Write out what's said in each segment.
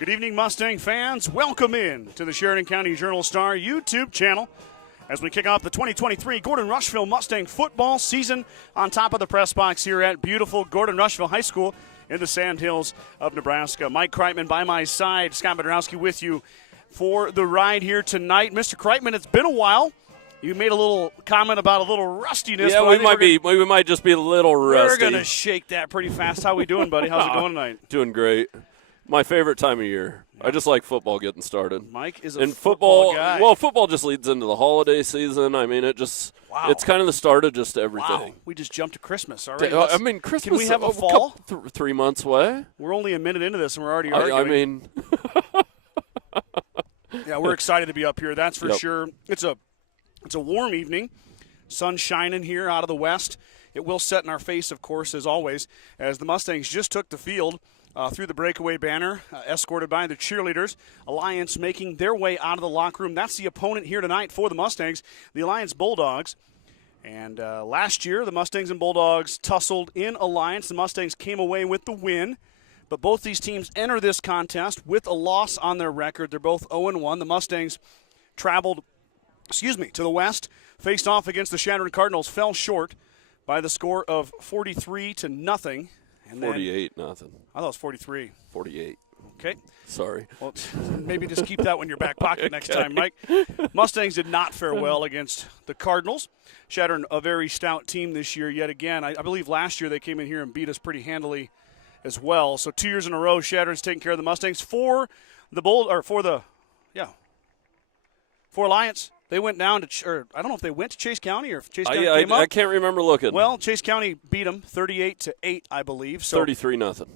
Good evening, Mustang fans. Welcome in to the Sheridan County Journal-Star YouTube channel as we kick off the 2023 Gordon-Rushville Mustang Football season on top of the press box here at beautiful Gordon-Rushville High School in the Sandhills of Nebraska. Mike Kreitman by my side, Scott Bedrowski with you for the ride here tonight. Mr. Kreitman, it's been a while. You made a little comment about a little rustiness. Yeah, we might just be a little rusty. We're going to shake that pretty fast. How we doing, buddy? How's it going tonight? Doing great. My favorite time of year. Yeah. I just like football getting started. Mike is a football guy. Well, football just leads into the holiday season. I mean, it's kind of the start of just everything. Wow. We just jumped to Christmas. All right. I mean, Christmas. Can we have a fall? 3 months away. We're only a minute into this, and we're already arguing. I mean. Yeah, we're excited to be up here. That's for sure. It's a warm evening. Sun shining here out of the west. It will set in our face, of course, as always, as the Mustangs just took the field through the breakaway banner, escorted by the cheerleaders. Alliance making their way out of the locker room. That's the opponent here tonight for the Mustangs, the Alliance Bulldogs. And last year, the Mustangs and Bulldogs tussled in Alliance. The Mustangs came away with the win. But both these teams enter this contest with a loss on their record. They're both 0-1. The Mustangs traveled to the west, faced off against the Sheridan Cardinals, fell short by the score of 43-0. And 48-0. I thought it was 43. 48. Okay. Sorry. Well, maybe just keep that one in your back pocket next time, Mike. Mustangs did not fare well against the Cardinals. Sheridan, a very stout team this year yet again. I believe last year they came in here and beat us pretty handily as well. So 2 years in a row, Sheridan's taking care of the Mustangs. For Alliance, they went down to, I don't know if they went to Chase County or if Chase County came up. I can't remember looking. Well, Chase County beat them 38-8, I believe. So 33-0.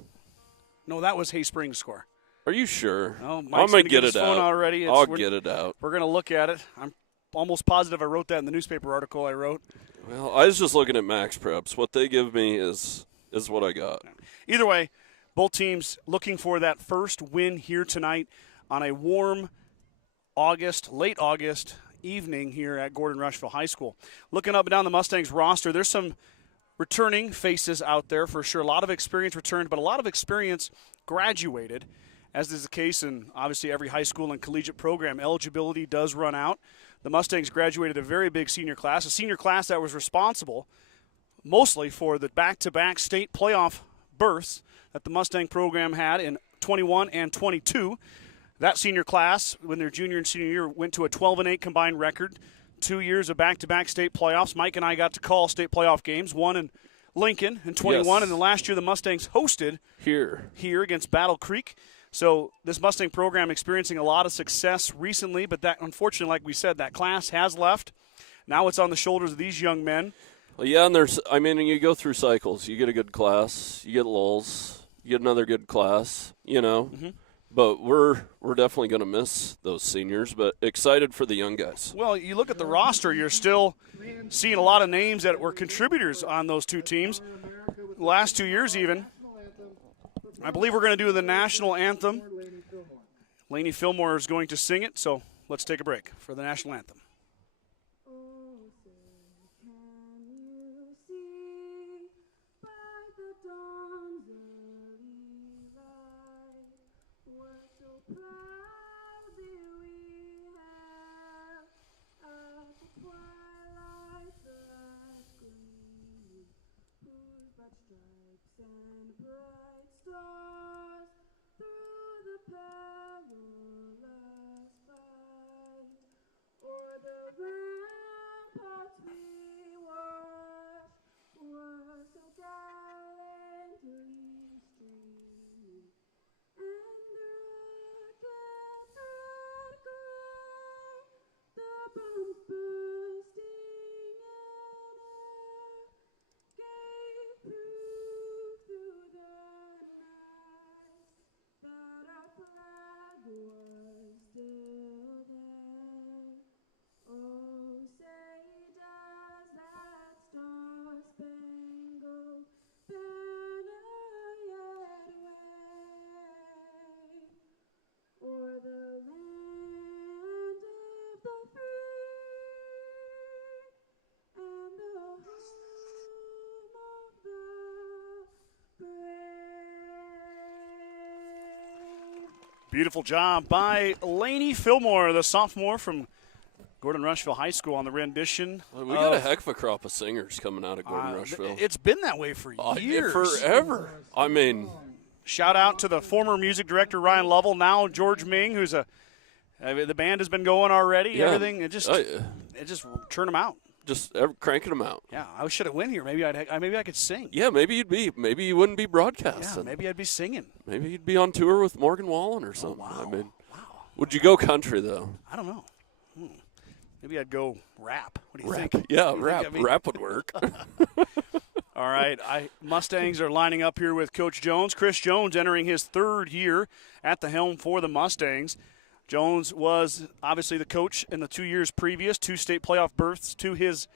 No, that was Hay Springs' score. Are you sure? No, I'm going to get it out. Already. I'll get it out. We're going to look at it. I'm almost positive I wrote that in the newspaper article I wrote. Well, I was just looking at Max Preps. What they give me is what I got. Either way, both teams looking for that first win here tonight on a warm late August evening here at Gordon-Rushville High School. Looking up and down the Mustangs roster, there's some returning faces out there for sure. A lot of experience returned, but a lot of experience graduated, as is the case in obviously every high school and collegiate program. Eligibility does run out. The Mustangs graduated a very big senior class, a senior class that was responsible mostly for the back-to-back state playoff berths that the Mustang program had in 21 and 22. That senior class, when their junior and senior year, went to a 12-8 combined record. 2 years of back-to-back state playoffs. Mike and I got to call state playoff games, one in Lincoln in 21, yes. And then last year the Mustangs hosted here against Battle Creek. So this Mustang program experiencing a lot of success recently, but that, unfortunately, like we said, that class has left. Now it's on the shoulders of these young men. Well, yeah, and you go through cycles. You get a good class, you get lulls, you get another good class, Mm-hmm. But we're definitely going to miss those seniors, but excited for the young guys. Well, you look at the roster, you're still seeing a lot of names that were contributors on those two teams. The last 2 years even. I believe we're going to do the national anthem. Laney Fillmore is going to sing it, so let's take a break for the national anthem. Beautiful job by Lainey Fillmore, the sophomore from Gordon-Rushville High School on the rendition. Well, we got a heck of a crop of singers coming out of Gordon-Rushville. It's been that way for years. Forever. I mean, shout out to the former music director Ryan Lovell, now George Ming, who's the band has been going already. Yeah. Everything it just churn them out. Just cranking them out. Yeah, I should have went here. Maybe I could sing. Yeah, maybe you wouldn't be broadcasting. Yeah, maybe I'd be singing. Maybe you'd be on tour with Morgan Wallen or something. Wow. I mean, would you go country though? I don't know. Maybe I'd go rap. What do you think? Yeah, What do you rap. think? I mean, Rap would work. all right, Mustangs are lining up here with Coach Jones. Chris Jones entering his third year at the helm for the Mustangs. Jones was obviously the coach in the 2 years previous, 2 state playoff berths to his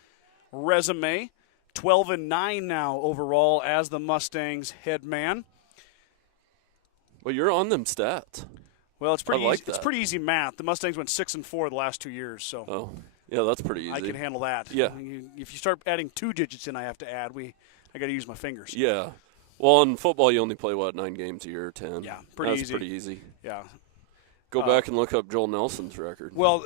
resume. 12-9 now overall as the Mustangs head man. Well, you're on them stats. Well, it's pretty I like easy. It's that. pretty easy math. The Mustangs went 6-4 the last 2 years, so Oh, yeah, that's pretty easy. I can handle that. Yeah. If you start adding 2 digits in, I have to add. I got to use my fingers. Yeah. Well, in football, you only play, 9 games a year, 10? Yeah, That's easy. pretty easy. Yeah. Go back and look up Joel Nelson's record. Well,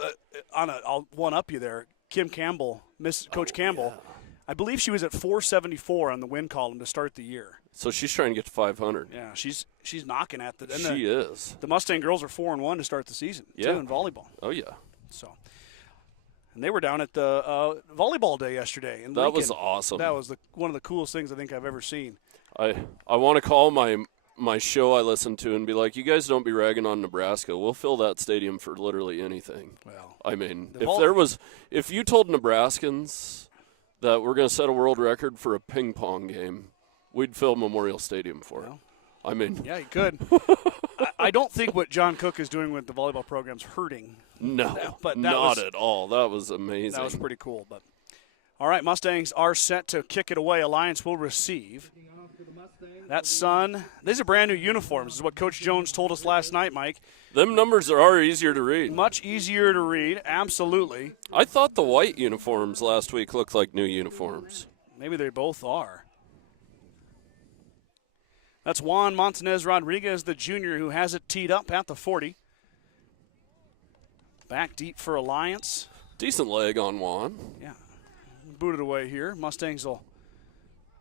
I'll one-up you there. Kim Campbell, Coach Campbell, yeah. I believe she was at 474 on the win column to start the year. So she's trying to get to 500. Yeah, she's knocking at the. And She is. The Mustang girls are 4-1 to start the season. Yeah. Too, in volleyball. Oh, yeah. So, and they were down at the volleyball day yesterday in That Lincoln. was awesome. That was one of the coolest things I think I've ever seen. I want to call my show I listen to and be like, you guys don't be ragging on Nebraska. We'll fill that stadium for literally anything. Well, I mean, if you told Nebraskans that we're going to set a world record for a ping pong game, we'd fill Memorial Stadium for it. I mean, yeah, you could. I don't think what John Cook is doing with the volleyball program's hurting. no, but not at all. That was amazing. That was pretty cool. But all right, Mustangs are set to kick it away. Alliance will receive. That sun. These are brand new uniforms, is what Coach Jones told us last night, Mike. Them numbers are easier to read. Much easier to read, absolutely. I thought the white uniforms last week looked like new uniforms. Maybe they both are. That's Juan Montanez Rodriguez, the junior, who has it teed up at the 40. Back deep for Alliance. Decent leg on Juan. Yeah. Booted away here. Mustangs will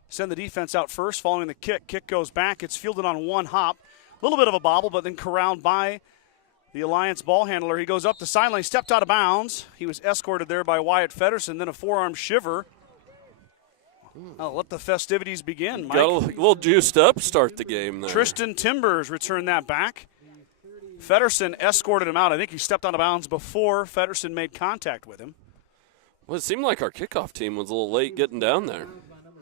send the defense out first following the kick. Kick goes back. It's fielded on one hop. A little bit of a bobble, but then corralled by the Alliance ball handler. He goes up the sideline, stepped out of bounds. He was escorted there by Wyatt Feddersen, then a forearm shiver. I'll let the festivities begin, Mike. Got a little juiced up start the game there. Tristan Timbers returned that back. Feddersen escorted him out. I think he stepped out of bounds before Feddersen made contact with him. Well, it seemed like our kickoff team was a little late getting down there.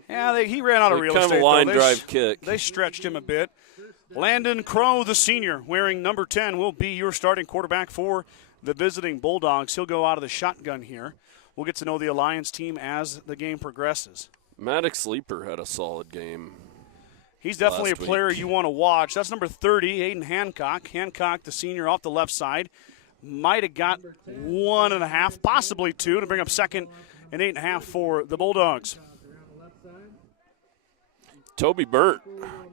Yeah, he ran out of real estate. Kind of a line though. drive kick. They stretched him a bit. Landon Crow, the senior, wearing number 10, will be your starting quarterback for the visiting Bulldogs. He'll go out of the shotgun here. We'll get to know the Alliance team as the game progresses. Maddox Sleeper had a solid game. He's definitely a last player week. you want to watch. That's number 30, Aiden Hancock. Hancock, the senior, off the left side. Might have got 1.5, possibly 2, to bring up second and 8.5 for the Bulldogs. Toby Burt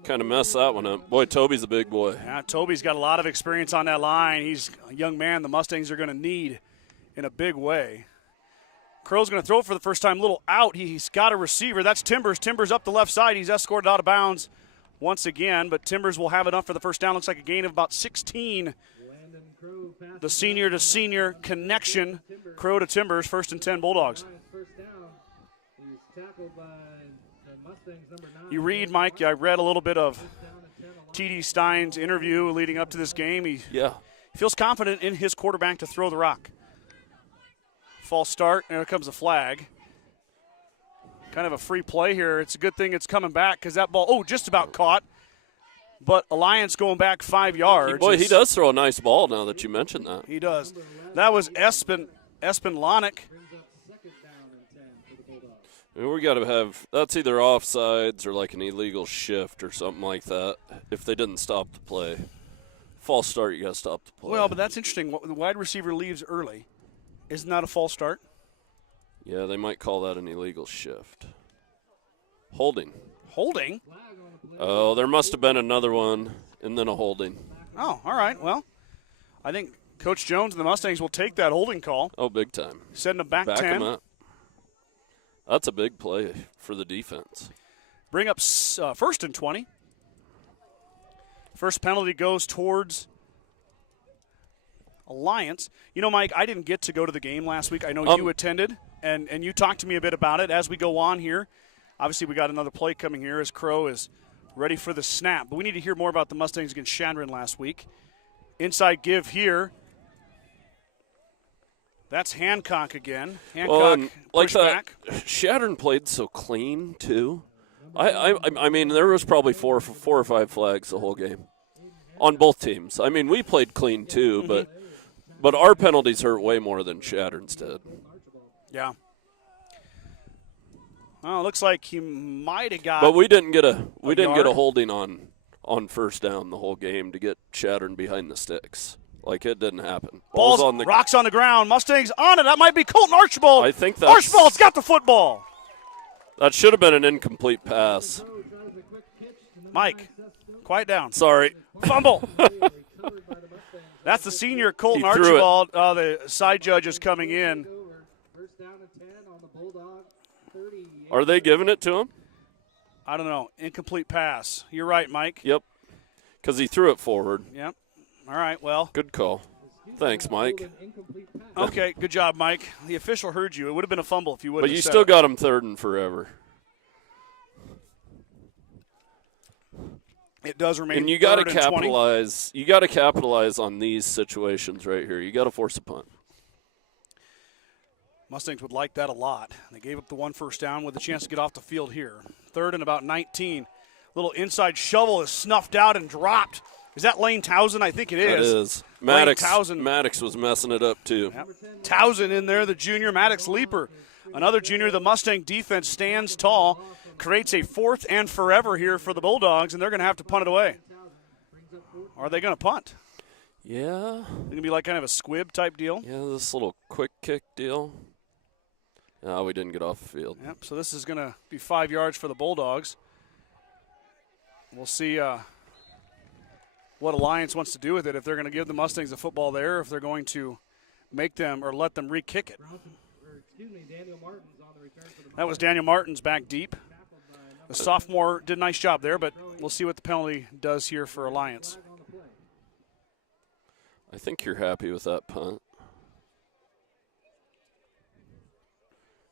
kind of messed that one up. Boy, Toby's a big boy. Yeah, Toby's got a lot of experience on that line. He's a young man the Mustangs are going to need in a big way. Crow's going to throw for the first time. Little out. He's got a receiver. That's Timbers. Timbers up the left side. He's escorted out of bounds once again, but Timbers will have enough for the first down. Looks like a gain of about 16. The senior to senior connection. Crow to Timbers. 1st and 10 Bulldogs. You read, Mike, I read a little bit of T.D. Stein's interview leading up to this game. He feels confident in his quarterback to throw the rock. False start, and here comes a flag. Kind of a free play here. It's a good thing it's coming back because that ball, just about caught. But Alliance going back 5 yards. Boy, he does throw a nice ball now that you mentioned that. He does. That was Espen Lonick. I mean, we got to have, that's either offsides or like an illegal shift or something like that if they didn't stop the play. False start, you got to stop the play. Well, but that's interesting. The wide receiver leaves early. Isn't that a false start? Yeah, they might call that an illegal shift. Holding. Holding? Oh, there must have been another one and then a holding. Oh, all right. Well, I think Coach Jones and the Mustangs will take that holding call. Oh, big time. Send them back 10. Back them up. That's a big play for the defense. Bring up first and 20. First penalty goes towards Alliance. You know, Mike, I didn't get to go to the game last week. I know you attended, and you talked to me a bit about it as we go on here. Obviously, we got another play coming here as Crow is ready for the snap. But we need to hear more about the Mustangs against Shadron last week. Inside give here. That's Hancock again. Hancock like that, back. Shadron played so clean, too. I mean, there was probably four or five flags the whole game on both teams. I mean, we played clean, too, but our penalties hurt way more than Shadron's did. Yeah. Well, it looks like he might have got. But we didn't get a holding on first down the whole game to get Shadron behind the sticks. Like, it didn't happen. Ball's on the rocks on the ground. Mustangs on it. That might be Colton Archibald. I think that's Archibald's got the football. That should have been an incomplete pass. Mike, quiet down. Sorry. Fumble. That's the senior Colton Archibald. The side judge is coming in. Are they giving it to him? I don't know. Incomplete pass. You're right, Mike. Yep. Because he threw it forward. Yep. All right, well. Good call. Thanks, Mike. Okay, good job, Mike. The official heard you. It would have been a fumble if you would have. But you still got him third and forever. It does remain. And you got to capitalize. You got to capitalize on these situations right here. You got to force a punt. Mustangs would like that a lot. They gave up the one first down with a chance to get off the field here. Third and about 19. Little inside shovel is snuffed out and dropped. Is that Lane Towson? I think it is. It is. Maddox was messing it up, too. Yep. Towson in there, the junior. Maddox Leaper, another junior. The Mustang defense stands tall, creates a fourth and forever here for the Bulldogs, and they're going to have to punt it away. Are they going to punt? Yeah. It's going to be like kind of a squib type deal. Yeah, this little quick kick deal. No, we didn't get off the field. Yep, so this is going to be 5 yards for the Bulldogs. We'll see what Alliance wants to do with it, if they're going to give the Mustangs the football there, if they're going to make them or let them re-kick it. That was Daniel Martins back deep. The sophomore did a nice job there, but we'll see what the penalty does here for Alliance. I think you're happy with that punt.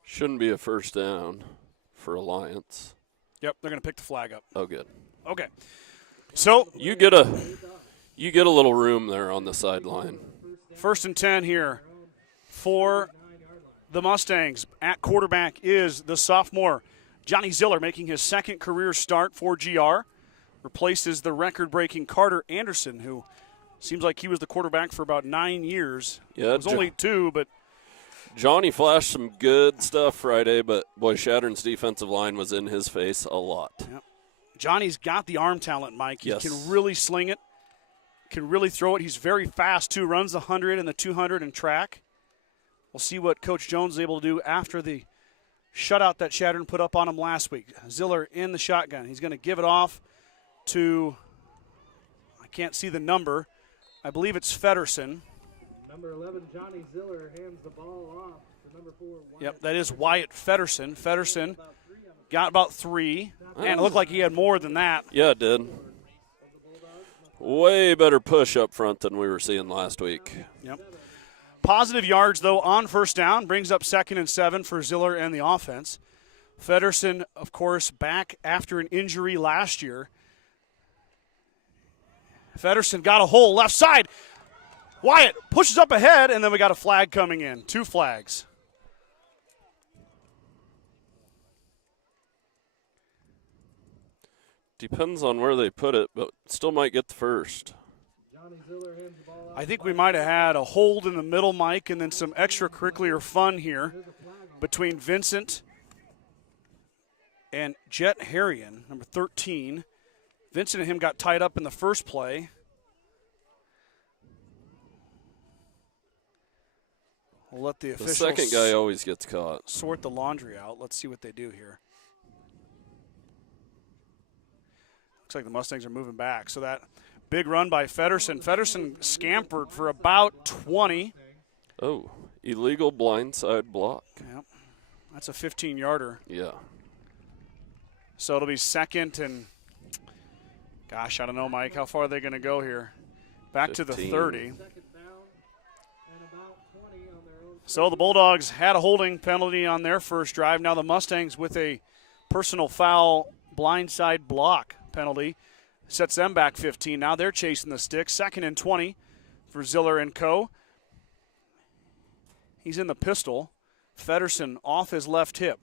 Shouldn't be a first down for Alliance. Yep, they're going to pick the flag up. Oh, good. Okay. So you get a little room there on the sideline. First and 10 here for the Mustangs. At quarterback is the sophomore Johnny Ziller, making his second career start for GR. Replaces the record-breaking Carter Anderson, who seems like he was the quarterback for about 9 years. Yeah, it was only 2, but Johnny flashed some good stuff Friday, but boy, Shadron's defensive line was in his face a lot. Yep. Johnny's got the arm talent, Mike. He yes. can really sling it, can really throw it. He's very fast, too. Runs the 100 and the 200 in track. We'll see what Coach Jones is able to do after the shutout that Shadron put up on him last week. Ziller in the shotgun. He's going to give it off to, I can't see the number. I believe it's Feddersen. Number 11, Johnny Ziller, hands the ball off to number 4, Wyatt. Yep, that is Wyatt Feddersen. Feddersen got about 3, and it looked like he had more than that. Yeah, it did. Way better push up front than we were seeing last week. Yep. Positive yards, though, on first down. Brings up 2nd and 7 for Ziller and the offense. Feddersen, of course, back after an injury last year. Feddersen got a hole left side. Wyatt pushes up ahead, and then we got a flag coming in. 2 flags. Depends on where they put it, but still might get the first. I think we might have had a hold in the middle, Mike, and then some extracurricular fun here between Vincent and Jet Harrion, number 13. Vincent and him got tied up in the first play. We'll let the officials The second guy always gets caught. Sort the laundry out. Let's see what they do here. Looks like the Mustangs are moving back. So that Big run by Feddersen. Feddersen scampered for about 20. Oh, illegal blindside block. Yep. That's a 15-yarder. Yeah. So it'll be second and, gosh, I don't know, Mike. How far are they going to go here? Back 15. to the 30. Second down and about 20 on their own. So the Bulldogs had a holding penalty on their first drive. Now the Mustangs with a personal foul blindside block penalty sets them back 15. Now they're chasing the stick. Second and 20 for Ziller and co. He's in the pistol. Feddersen off his left hip.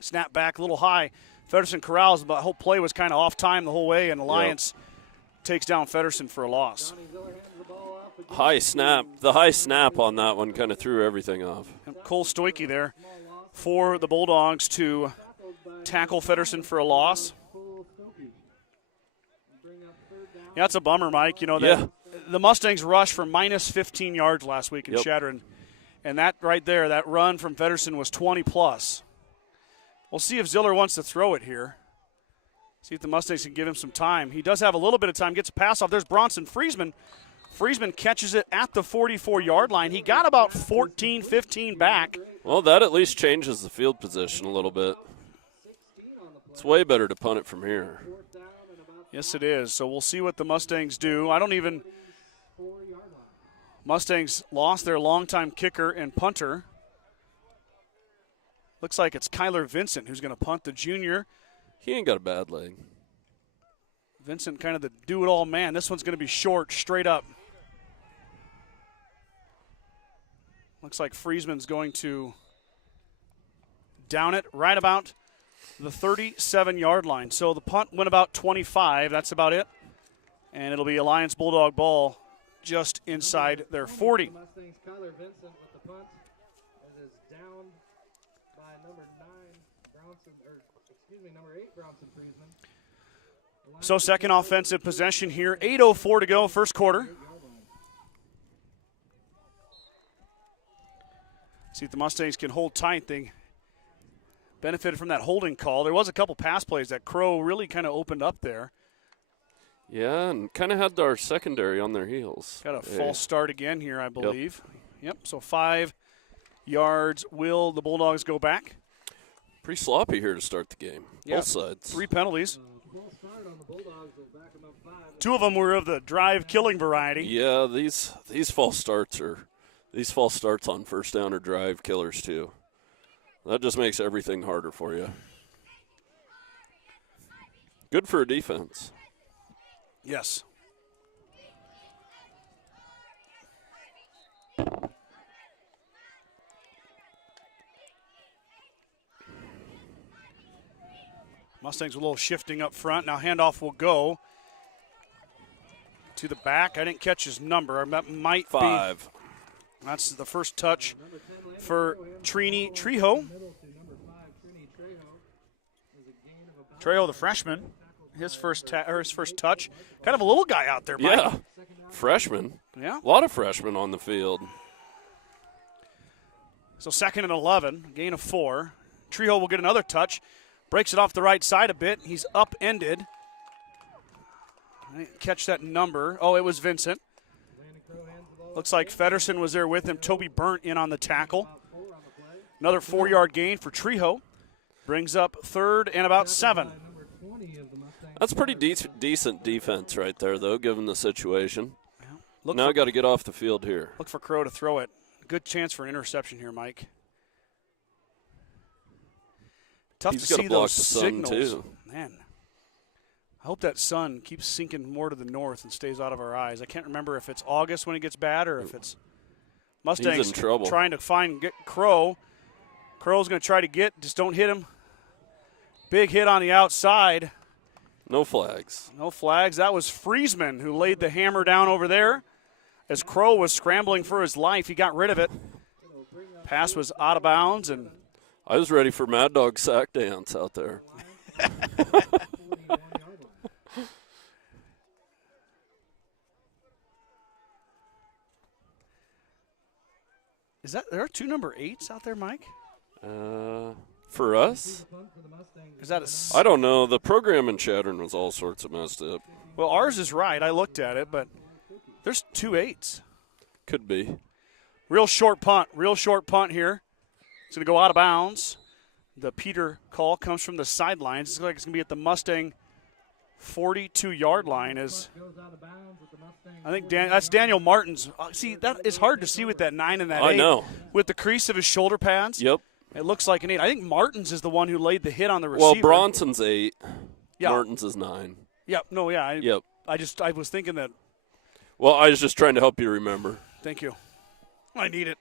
Snap back a little high. Feddersen corrals, but the whole play was kind of off time the whole way, and Alliance takes down Feddersen for a loss. Johnny Ziller hands the ball off again. High snap. The high snap on that one kind of threw everything off. And Cole Stoicke there for the Bulldogs to tackle Feddersen for a loss. Full Stokey. Bring up third down. Yeah, that's a bummer, Mike. You know, the Mustangs rushed for minus 15 yards last week in Shattern. And that right there, that run from Feddersen was 20-plus. We'll see if Ziller wants to throw it here. See if the Mustangs can give him some time. He does have a little bit of time, gets a pass off. There's Bronson Friesman. Friesman catches it at the 44-yard line. He got about 14, 15 back. Well, that at least changes the field position a little bit. It's way better to punt it from here. Yes, it is. So we'll see what the Mustangs do. Mustangs lost their longtime kicker and punter. Looks like it's Kyler Vincent who's going to punt, the junior. He ain't got a bad leg. Vincent kind of the do-it-all man. This one's going to be short, straight up. Looks like Friesman's going to down it right about the 37-yard line. So the punt went about 25. That's about it. And it'll be Alliance Bulldog ball just inside their 40. Mustangs, Kyler Vincent with the punt. It is down by number 8, Bronson Friesman. So second offensive possession here. 8:04 to go, first quarter. See if the Mustangs can hold tight. They benefited from that holding call. There was a couple pass plays that Crow really kind of opened up there. Yeah, and kind of had our secondary on their heels. Got a false start again here, I believe. Yep, so 5 yards. Will the Bulldogs go back? Pretty sloppy here to start the game. Both sides. 3 penalties. Full start on the Bulldogs will back them up 5. 2 of them were of the drive-killing variety. Yeah, these false starts on first down are drive killers too. That just makes everything harder for you. Good for a defense. Yes. Mustangs a little shifting up front. Now handoff will go to the back. I didn't catch his number. That might 5. be. That's the first touch for Trini Trejo. Trejo, the freshman, his first touch. Kind of a little guy out there, Mike. Yeah, freshman. Yeah. A lot of freshmen on the field. So second and 11, gain of 4. Trejo will get another touch. Breaks it off the right side a bit. He's upended. I didn't catch that number. Oh, it was Vincent. Looks like Feddersen was there with him. Toby Burnt in on the tackle. Another 4-yard gain for Trejo. Brings up third and about 7. That's pretty decent defense right there, though, given the situation. Now got to get off the field here. Look for Crow to throw it. Good chance for an interception here, Mike. Tough He's to see those the sun signals. too. Man, I hope that sun keeps sinking more to the north and stays out of our eyes. I can't remember if it's August when it gets bad or if it's Mustangs He's in trouble. trying to get Crow. Crow's going to try to just don't hit him. Big hit on the outside. No flags. No flags. That was Friesman who laid the hammer down over there. As Crow was scrambling for his life, he got rid of it. Pass was out of bounds, and I was ready for Mad Dog sack dance out there. there are 2 number 8s out there, Mike? For us? Is that a? I don't know. The program in Chadron was all sorts of messed up. Well, ours is right. I looked at it, but there's 2 8s. Could be. Real short punt here. It's going to go out of bounds. The Peter call comes from the sidelines. It's like it's going to be at the Mustang 42-yard line. I think that's Daniel Martin's. See, that is hard to see with that 9 and that 8. I know. With the crease of his shoulder pads. Yep. It looks like an 8. I think Martin's is the one who laid the hit on the receiver. Well, Bronson's 8. Yeah. Martin's is 9. Yep. No, yeah. Yep. I was thinking that. Well, I was just trying to help you remember. Thank you. I need it.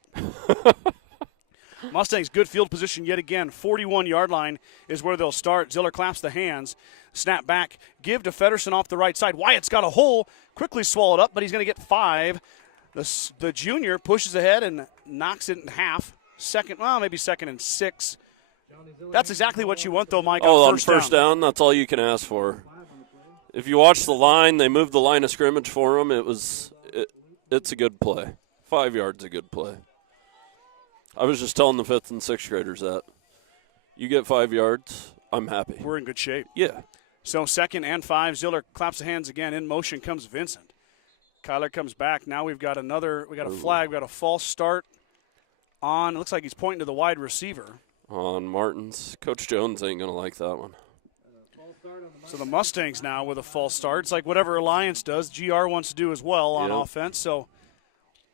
Mustangs good field position yet again. 41-yard line is where they'll start. Ziller claps the hands. Snap back. Give to Feddersen off the right side. Wyatt's got a hole. Quickly swallowed up, but he's going to get 5. The junior pushes ahead and knocks it in half. Maybe second and 6. That's exactly what you want, though, Mike. On first down, that's all you can ask for. If you watch the line, they moved the line of scrimmage for him. It's a good play. 5 yards, a good play. I was just telling the 5th and 6th graders that. You get 5 yards, I'm happy. We're in good shape. Yeah. So 2nd and 5. Ziller claps the hands again. In motion comes Vincent. Kyler comes back. Now we've got a flag. We've got a false start on. It looks like he's pointing to the wide receiver. On Martin's. Coach Jones ain't going to like that one. So the Mustangs now with a false start. It's like whatever Alliance does, GR wants to do as well on offense. So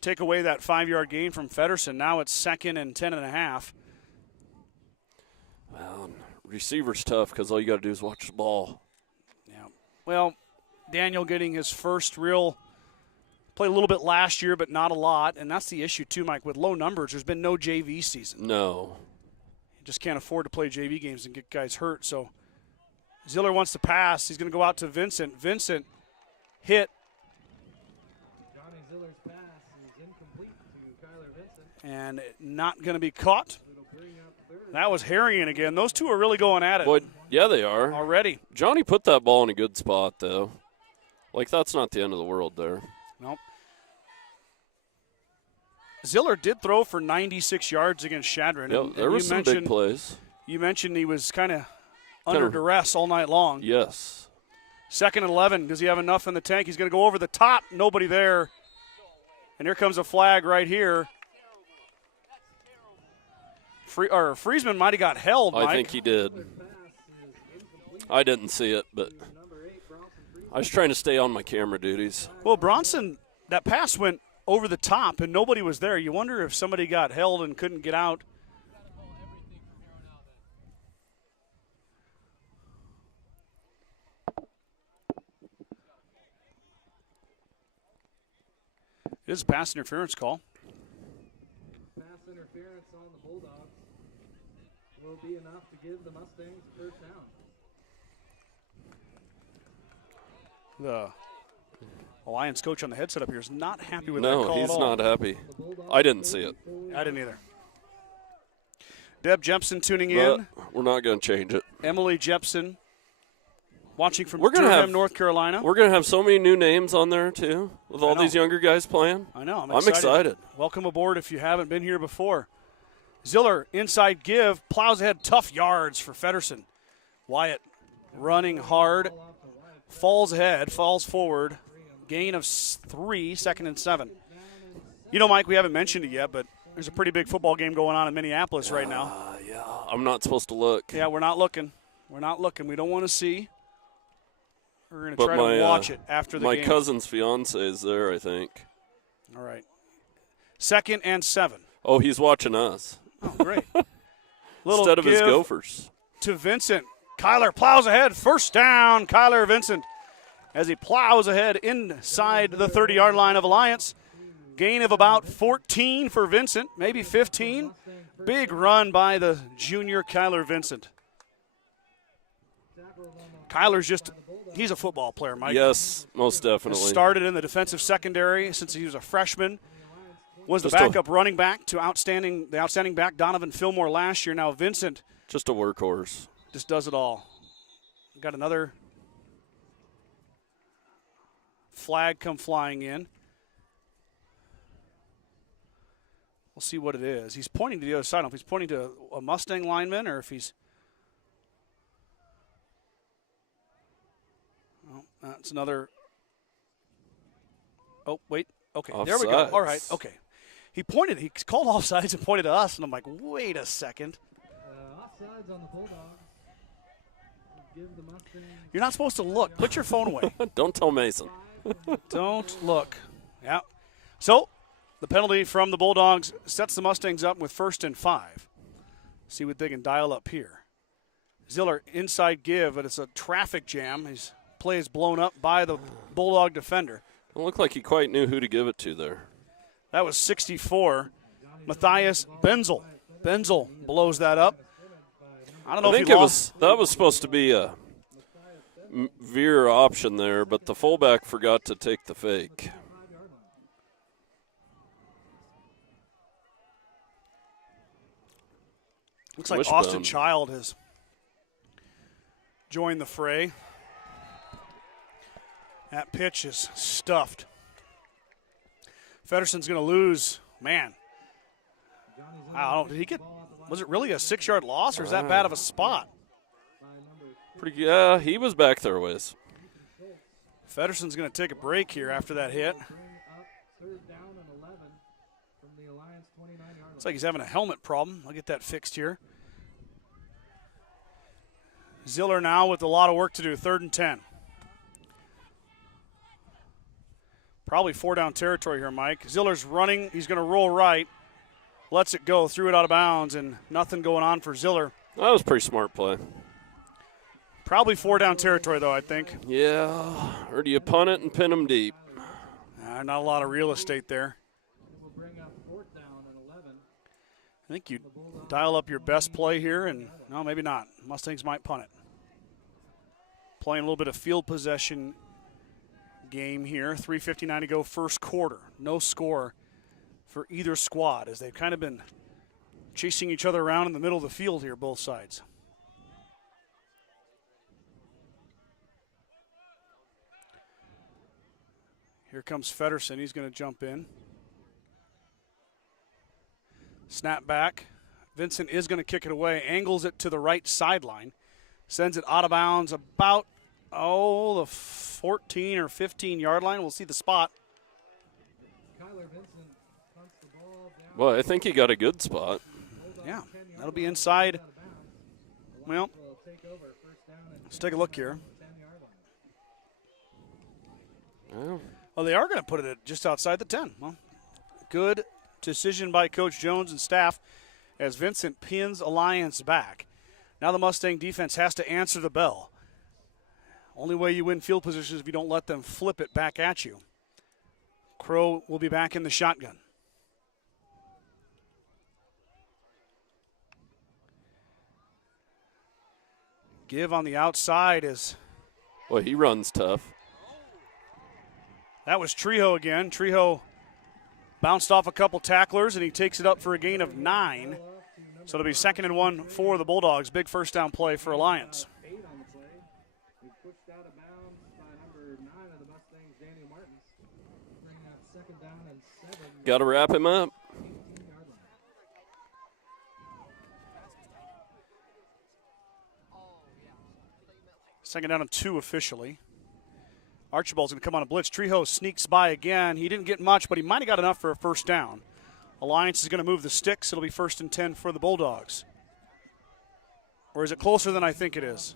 take away that 5-yard gain from Feddersen. Now it's 2nd and 10.5. Well, receiver's tough because all you got to do is watch the ball. Yeah. Well, Daniel getting his first real played a little bit last year, but not a lot. And that's the issue, too, Mike. With low numbers, there's been no JV season. No. You just can't afford to play JV games and get guys hurt. So Ziller wants to pass. He's going to go out to Vincent. Vincent hit. Johnny Ziller's pass is incomplete to Kyler Vincent. And not going to be caught. That was Harrigan again. Those two are really going at it. Boy, yeah, they are. Already. Johnny put that ball in a good spot, though. Like, that's not the end of the world there. Nope. Ziller did throw for 96 yards against Chadron. Yep, there were some big plays. You mentioned he was kind of under duress all night long. Yes. 2nd and 11. Does he have enough in the tank? He's going to go over the top. Nobody there. And here comes a flag right here. Friesman might have got held, Mike. I think he did. I didn't see it, but I was trying to stay on my camera duties. Well, Bronson, that pass went over the top, and nobody was there. You wonder if somebody got held and couldn't get out. It is a pass interference call. Pass interference on the Bulldogs will be enough to give the Mustangs first down. The Alliance coach on the headset up here is not happy with that call at all. No, he's not happy. I didn't see it. I didn't either. Deb Jepson tuning in. We're not going to change it. Emily Jepson watching from Durham, North Carolina. We're going to have so many new names on there, too, with all these younger guys playing. I know. I'm excited. Welcome aboard if you haven't been here before. Ziller, inside give, plows ahead, tough yards for Feddersen. Wyatt running hard, falls ahead, falls forward, gain of 3, 2nd and 7. You know, Mike, we haven't mentioned it yet, but there's a pretty big football game going on in Minneapolis right now. Yeah, I'm not supposed to look. Yeah, we're not looking. We're not looking. We don't want to see. We're going to try to watch it after the game. My cousin's fiance is there, I think. All right. 2nd and 7. Oh, he's watching us. Oh, great. Instead of his Gophers. To Vincent. Kyler plows ahead. First down, Kyler Vincent. As he plows ahead inside the 30-yard line of Alliance. Gain of about 14 for Vincent, maybe 15. Big run by the junior Kyler Vincent. Kyler's he's a football player, Mike. Yes, most definitely. Started in the defensive secondary since he was a freshman. Was the backup running back to the outstanding back Donovan Fillmore last year. Now Vincent. Just a workhorse. Just does it all. Got another flag come flying in. We'll see what it is. He's pointing to the other side. I don't know if he's pointing to a Mustang lineman or if he's. Oh, that's another. Oh, wait. Okay, there we go. Offsides. All right, okay. He called offsides and pointed to us, and I'm like, wait a second. Offsides on the Bulldogs. Give the Mustangs You're not supposed to look. Put your phone away. Don't tell Mason. Don't look. Yeah. So, the penalty from the Bulldogs sets the Mustangs up with 1st and 5. See what they can dial up here. Ziller inside give, but it's a traffic jam. His play is blown up by the Bulldog defender. It looked like he quite knew who to give it to there. That was 64. Matthias Benzel. Benzel blows that up. I don't know I if think he lost. that was supposed to be a veer option there, but the fullback forgot to take the fake. Looks like Wishbone. Austin Child has joined the fray. That pitch is stuffed. Fedderson's going to lose. Man, I don't know. Did he get? Was it really a 6-yard loss, or is that bad of a spot? Pretty. Yeah, he was back there a ways. Fedderson's going to take a break here after that hit. bring up 3rd down and 11 from the Alliance 29-yard Looks like he's having a helmet problem. I'll get that fixed here. Ziller now with a lot of work to do. 3rd and 10. Probably 4-down territory here, Mike. Ziller's running. He's going to roll right. Lets it go. Threw it out of bounds, and nothing going on for Ziller. That was a pretty smart play. Probably 4-down territory, though, I think. Yeah, or do you punt it and pin him deep? Not a lot of real estate there. will bring up 4th down and 11. I think you dial up your best play here, and no, maybe not. Mustangs might punt it. Playing a little bit of field possession game here. 3:59 to go, first quarter. No score for either squad as they've kind of been chasing each other around in the middle of the field here, both sides. Here comes Fedderson. He's going to jump in. Snap back. Vincent is going to kick it away. Angles it to the right sideline. Sends it out of bounds about, the 14 or 15-yard line. We'll see the spot. Kyler Vincent punts the ball down. Well, I think he got a good spot. Yeah, that'll be inside. Well, Will take over 1st down and let's take a look here. 10-yard line. Well, Oh, they are going to put it at just outside the 10. Well, good decision by Coach Jones and staff as Vincent pins Alliance back. Now the Mustang defense has to answer the bell. Only way you win field position is if you don't let them flip it back at you. Crow will be back in the shotgun. Give on the outside is. boy, he runs tough. That was Trejo again. Trejo bounced off a couple tacklers, and he takes it up for a gain of 9. So it'll be 2nd and 1 for the Bulldogs. Big 1st down play for Alliance. 8 on the play. We pushed out of bounds by number 9 of the Mustangs, Daniel Martins. Bring up 2nd down and 7. Got to wrap him up. 18-yard line. Second down and 2 officially. Archibald's going to come on a blitz. Trejo sneaks by again. He didn't get much, but he might have got enough for a 1st down. Alliance is going to move the sticks. It'll be 1st and 10 for the Bulldogs. Or is it closer than I think it is?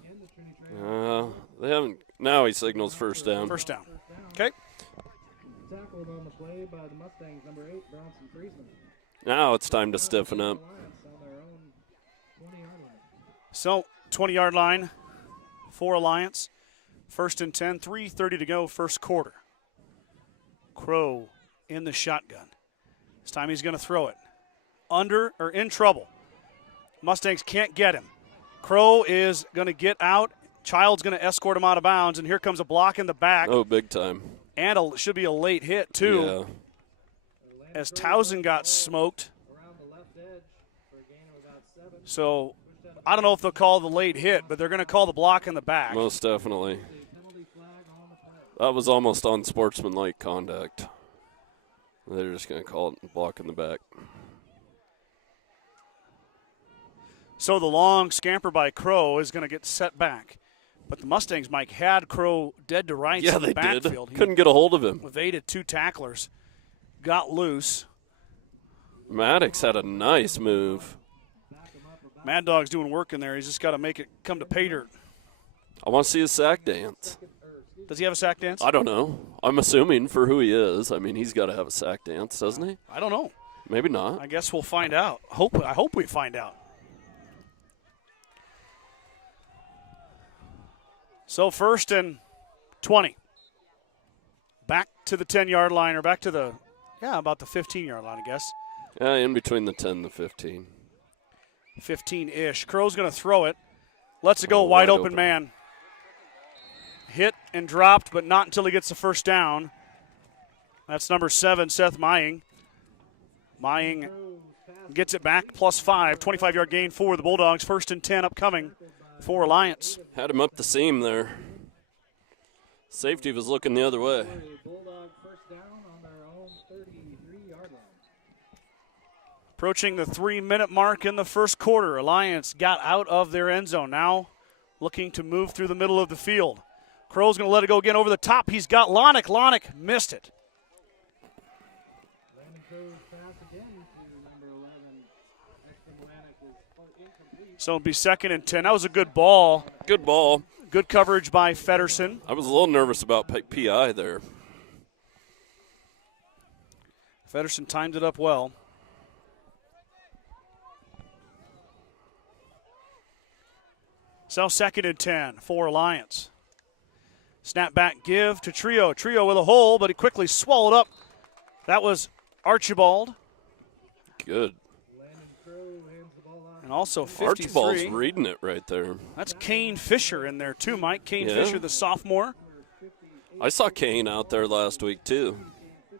They haven't. Now he signals 1st down. 1st down. Okay. Tackled on the play by the Mustangs, number 8, Bronson Friesman. Now it's time to stiffen up. Alliance on their own 20-yard line. So, 20-yard line for Alliance. 1st and 10, 3:30 to go, first quarter. Crow in the shotgun. This time he's going to throw it. Under or in trouble. Mustangs can't get him. Crow is going to get out. Child's going to escort him out of bounds, and here comes a block in the back. Oh, big time. And should be a late hit, too, as Towson got smoked. Around the left edge for a gain of about 7. So I don't know if they'll call the late hit, but they're going to call the block in the back. Most definitely. Penalty flag on the play. That was almost unsportsmanlike conduct. They're just going to call it block in the back. So the long scamper by Crow is going to get set back. But the Mustangs, Mike, had Crow dead to rights Yeah, in the they backfield. did. Couldn't get a hold of him. Evaded 2 tacklers. Got loose. Maddox had a nice move. Mad Dog's doing work in there. He's just got to make it come to pay dirt. I want to see his sack dance. Does he have a sack dance? I don't know. I'm assuming for who he is. I mean, he's got to have a sack dance, doesn't he? I don't know. Maybe not. I guess we'll find out. I hope we find out. So 1st and 20. Back to the 10-yard line, or back to the, about the 15-yard line, I guess. Yeah, in between the 10 and the 15. 15-ish. Crow's going to throw it. Lets it go, wide open man. Hit and dropped, but not until he gets the first down. That's number 7, Seth Mying. Mying gets it back, +5, 25-yard gain for the Bulldogs. 1st and 10 upcoming for Alliance. Had him up the seam there. Safety was looking the other way. Bulldog first down on their own 33-yard line. Approaching the 3-minute mark in the first quarter. Alliance got out of their end zone. Now looking to move through the middle of the field. Crow's going to let it go again over the top. He's got Lonick. Lonick missed it. Landon Crow's pass again to number 11. Extra Melanek is incomplete. So it'll be 2nd and 10. That was a good ball. Good ball. Good coverage by Feddersen. I was a little nervous about PI there. Feddersen timed it up well. So 2nd and 10 for Alliance. Snap back give to Trio. Trio with a hole, but he quickly swallowed up. That was Archibald. Good. Landon Crow hands the ball off. And also 53. Archibald's reading it right there. That's Kane Fisher in there too, Mike. Kane Yeah. Fisher, the sophomore. I saw Kane out there last week, too. They'll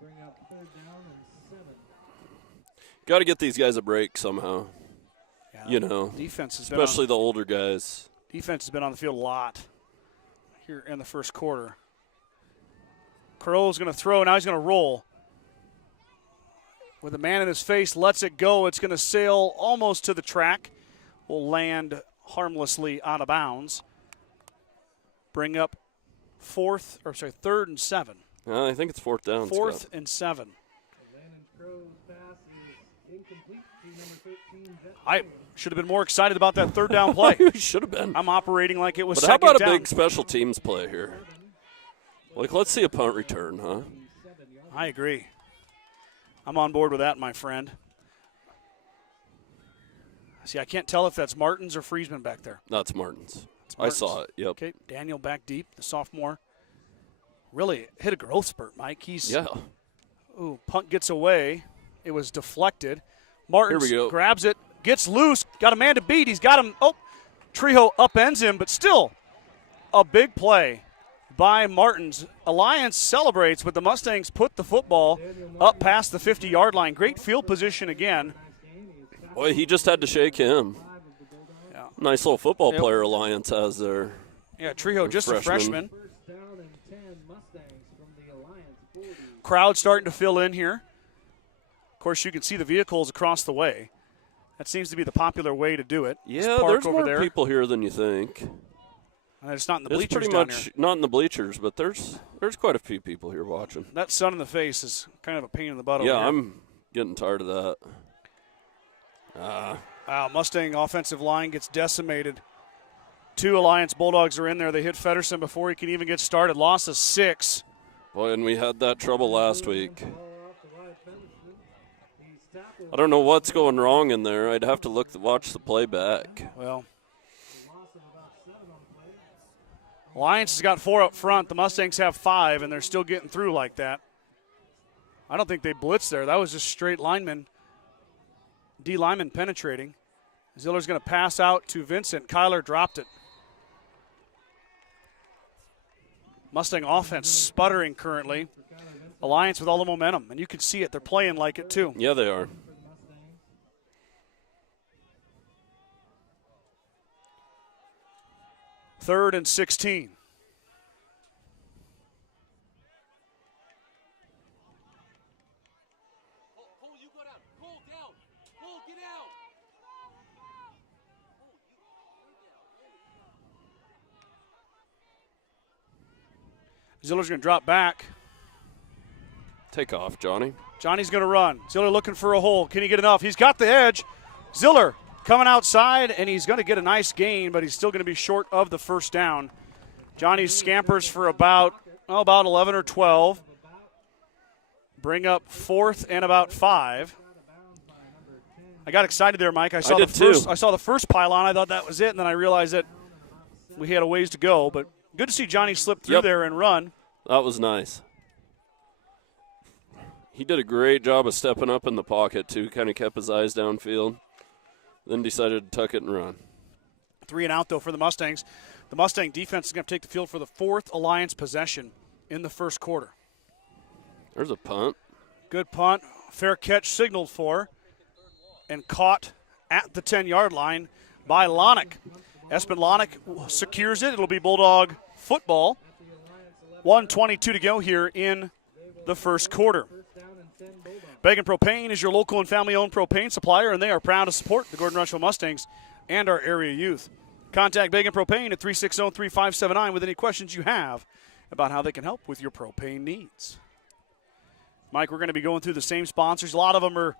bring up 3rd down and 7. Got to get these guys a break somehow. Yeah, You know, defense has especially the older guys. defense has been on the field a lot here in the first quarter. Crow's going to throw. Now he's going to roll. With a man in his face, lets it go. It's going to sail almost to the track. Will land harmlessly out of bounds. Bring up 3rd and 7. I think it's 4th down. 4th Scott. and 7. Landon Crow's pass is incomplete to number 13. I should have been more excited about that 3rd down play. You should have been. I'm operating like it was But how second about a down. big special teams play here? Like, let's see a punt return, huh? I agree. I'm on board with that, my friend. See, I can't tell if that's Martins or Friesman back there. That's Martin's. I Martins. saw it, yep. Okay, Daniel back deep, the sophomore. Really hit a growth spurt, Mike. Yeah. Ooh, punt gets away. It was deflected. Martins Here we go. grabs it, gets loose, got a man to beat. He's got him. Oh, Trejo upends him, but still a big play by Martins. Alliance celebrates, but the Mustangs put the football up past the 50-yard line. Great field position again. Boy, he just had to shake him. Yeah. Nice little football player Alliance has there. Yeah, Trejo, just a freshman. First down and 10 Mustangs from the Alliance Bulldogs. Crowd starting to fill in here. Of course, you can see the vehicles across the way. That seems to be the popular way to do it. Yeah, Just park there's over more there. people here than you think. And it's not in the It's bleachers pretty down much here. not in the bleachers, but there's quite a few people here watching. That sun in the face is kind of a pain in the butt Yeah, over here. I'm getting tired of that. Wow, Mustang offensive line gets decimated. 2 Alliance Bulldogs are in there. They hit Feddersen before he can even get started. Loss of 6. Boy, and we had that trouble last week. Ball off to Wyatt Fenderson. He's tackled. I don't know what's going wrong in there. I'd have to watch the play back. Well, A loss of about 7 on the play. Alliance has got 4 up front. The Mustangs have 5, and they're still getting through like that. I don't think they blitzed there. That was just straight lineman, D lineman penetrating. Ziller's going to pass out to Vincent. Kyler dropped it. Mustang offense sputtering currently. Alliance with all the momentum, and you can see it. They're playing like it too. Yeah, they are. 3rd and 16. Ziller's going to drop back. Take off, Johnny. Johnny's going to run. Ziller looking for a hole. Can he get enough? He's got the edge. Ziller coming outside, and he's going to get a nice gain, but he's still going to be short of the first down. Johnny scampers for about 11 or 12. Bring up 4th and about 5. I got excited there, Mike. I saw the first pylon. I thought that was it, and then I realized that we had a ways to go. But good to see Johnny slip through there and run. That was nice. He did a great job of stepping up in the pocket, too. Kind of kept his eyes downfield. Then decided to tuck it and run. 3 and out, though, for the Mustangs. The Mustang defense is going to take the field for the 4th Alliance possession in the first quarter. There's a punt. Good punt. Fair catch signaled for and caught at the 10-yard line by Lonick. Espen Lonick secures it. It'll be Bulldog football. 1:22 to go here in the first quarter. Begin Propane is your local and family-owned propane supplier, and they are proud to support the Gordon-Rushville Mustangs and our area youth. Contact Begin Propane at 360-3579 with any questions you have about how they can help with your propane needs. Mike, we're going to be going through the same sponsors. A lot of them are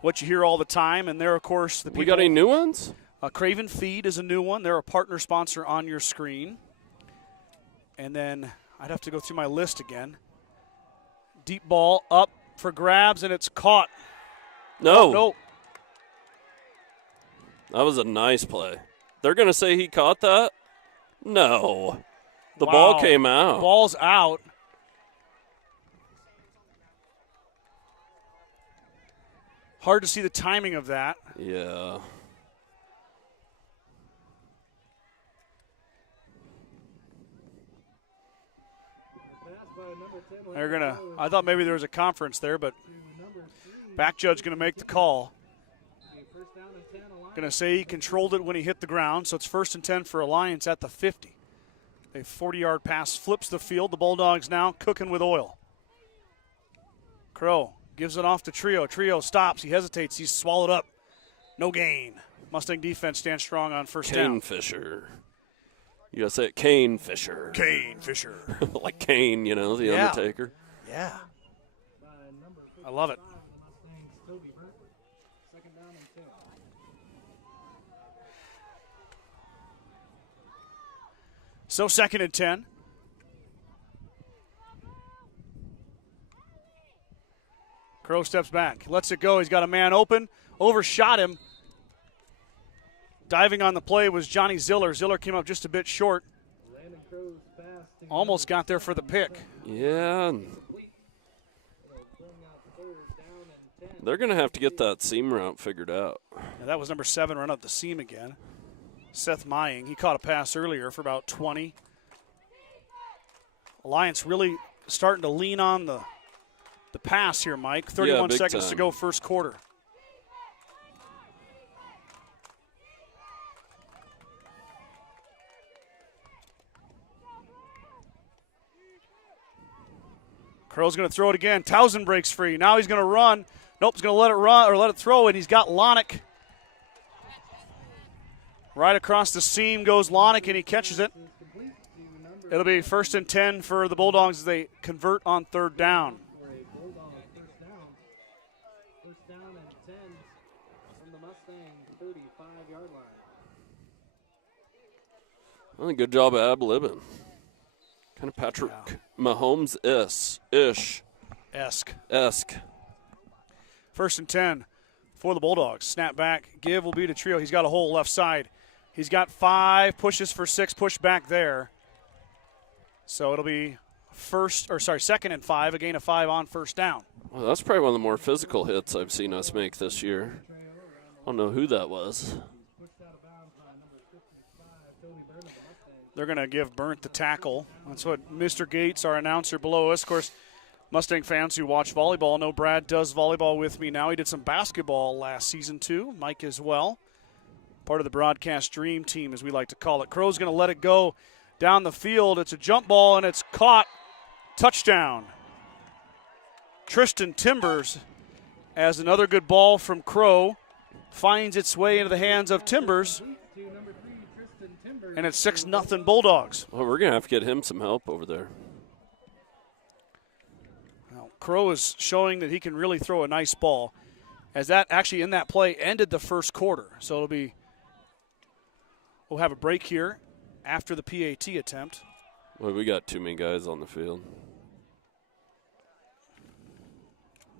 what you hear all the time, and they're, of course, the people. We got any new ones? Craven Feed is a new one. They're a partner sponsor on your screen. And then I'd have to go through my list again. Deep ball up for grabs, and it's caught. No. No. That was a nice play. They're going to say he caught that? No. The ball came out. Ball's out. Hard to see the timing of that. Yeah. I thought maybe there was a conference there, but back judge going to make the call. Going to say he controlled it when he hit the ground, so it's 1st and 10 for Alliance at the 50. A 40-yard pass flips the field. The Bulldogs now cooking with oil. Crow gives it off to Trio. Trio stops. He hesitates. He's swallowed up. No gain. Mustang defense stands strong on first down. Kane Fisher. You gotta say it, Kane Fisher. Kane Fisher. Like Kane, the Undertaker. Yeah. I love it. So 2nd and 10. Crow steps back, lets it go. He's got a man open, overshot him. Diving on the play was Johnny Ziller. Ziller came up just a bit short. Almost got there for the pick. Yeah. They're going to have to get that seam route figured out. Yeah, that was number 7, run up the seam again. Seth Mying. He caught a pass earlier for about 20. Alliance really starting to lean on the pass here, Mike. 31 seconds to go first quarter. Crow's going to throw it again. Towson breaks free. Now he's going to run. Nope, he's going to let it run or let it throw, and he's got Lonick. Right across the seam goes Lonick, and he catches it. It'll be 1st and 10 for the Bulldogs as they convert on 3rd down. First down and 10 from the Mustang 35-yard line. Well, good job of ad-libbing. Kind of Patrick Mahomes-ish. Esque. 1st and 10 for the Bulldogs. Snap back. Give will be to Trio. He's got a hole left side. He's got 5 pushes for 6. Push back there. So it'll be 2nd and 5. A gain of 5 on first down. Well, that's probably one of the more physical hits I've seen us make this year. I don't know who that was. They're going to give Burnt the tackle. That's what Mr. Gates, our announcer below us. Of course, Mustang fans who watch volleyball know Brad does volleyball with me now. He did some basketball last season, too. Mike as well. Part of the broadcast dream team, as we like to call it. Crow's going to let it go down the field. It's a jump ball, and it's caught. Touchdown. Tristan Timbers, as another good ball from Crow finds its way into the hands of Timbers. And it's 6-0 Bulldogs. Well, we're going to have to get him some help over there. Crow is showing that he can really throw a nice ball, as that actually in that play ended the first quarter. So we'll have a break here after the PAT attempt. Well, we got too many guys on the field.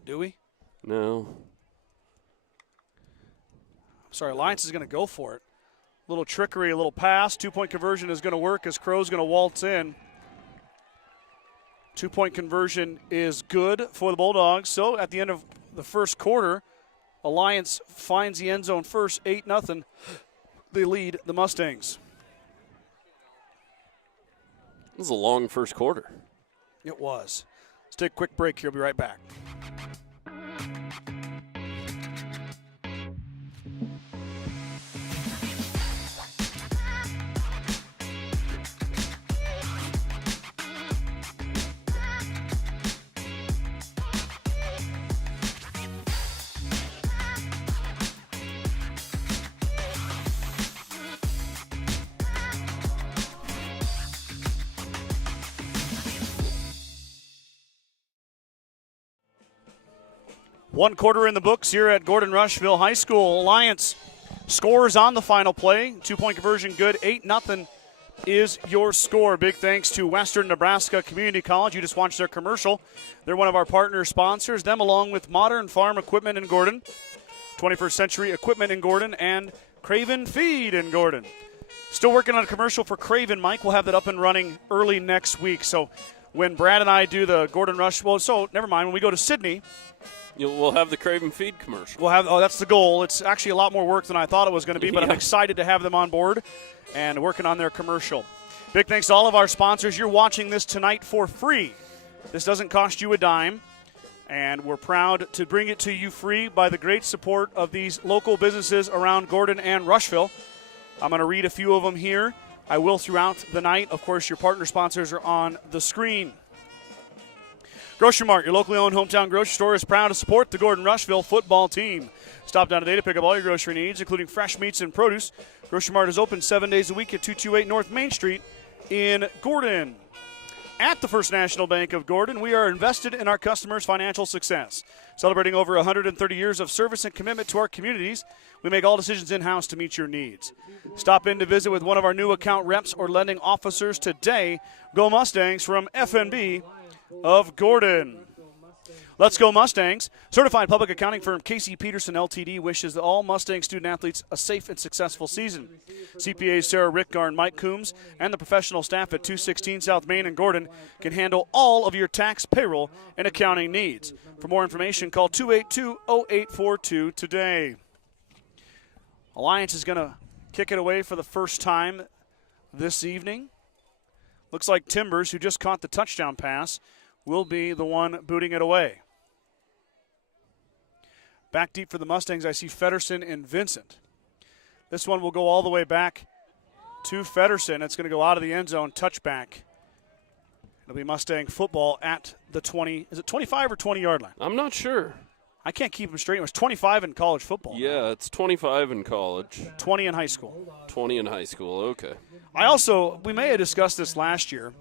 Do we? No. Sorry, Alliance is going to go for it. A little trickery, a little pass. 2-point conversion is going to work as Crow's going to waltz in. 2-point conversion is good for the Bulldogs. So at the end of the first quarter, Alliance finds the end zone first, 8-0. They lead the Mustangs. This is a long first quarter. It was. Let's take a quick break here. We'll be right back. One quarter in the books here at Gordon-Rushville High School. Alliance scores on the final play. 2-point conversion good. 8-0 is your score. Big thanks to Western Nebraska Community College. You just watched their commercial. They're one of our partner sponsors. Them along with Modern Farm Equipment in Gordon, 21st Century Equipment in Gordon, and Craven Feed in Gordon. Still working on a commercial for Craven, Mike. We'll have that up and running early next week. So when Brad and I do the Gordon-Rushville, so never mind, when we go to Sydney, We'll have the Craven Feed commercial. We'll have. Oh, that's the goal. It's actually a lot more work than I thought it was going to be, but I'm excited to have them on board and working on their commercial. Big thanks to all of our sponsors. You're watching this tonight for free. This doesn't cost you a dime, and we're proud to bring it to you free by the great support of these local businesses around Gordon and Rushville. I'm going to read a few of them here. I will throughout the night. Of course, your partner sponsors are on the screen. Grocery Mart, your locally owned hometown grocery store, is proud to support the Gordon-Rushville football team. Stop down today to pick up all your grocery needs, including fresh meats and produce. Grocery Mart is open 7 days a week at 228 North Main Street in Gordon. At the First National Bank of Gordon, we are invested in our customers' financial success. Celebrating over 130 years of service and commitment to our communities, we make all decisions in-house to meet your needs. Stop in to visit with one of our new account reps or lending officers today. Go Mustangs from FNB of Gordon. Let's go Mustangs. Certified public accounting firm Casey Peterson LTD wishes all Mustang student athletes a safe and successful season. CPAs Sarah Rickgar and Mike Coombs and the professional staff at 216 South Main in Gordon can handle all of your tax, payroll, and accounting needs. For more information, call 282-0842 today. Alliance is going to kick it away for the first time this evening. Looks like Timbers, who just caught the touchdown pass, will be the one booting it away. Back deep for the Mustangs, I see Feddersen and Vincent. This one will go all the way back to Feddersen. It's going to go out of the end zone, touchback. It'll be Mustang football at the 20. Is it 25 or 20-yard line? I'm not sure. I can't keep them straight. It was 25 in college football. Yeah, it's 25 in college. 20 in high school. 20 in high school, okay. We may have discussed this last year,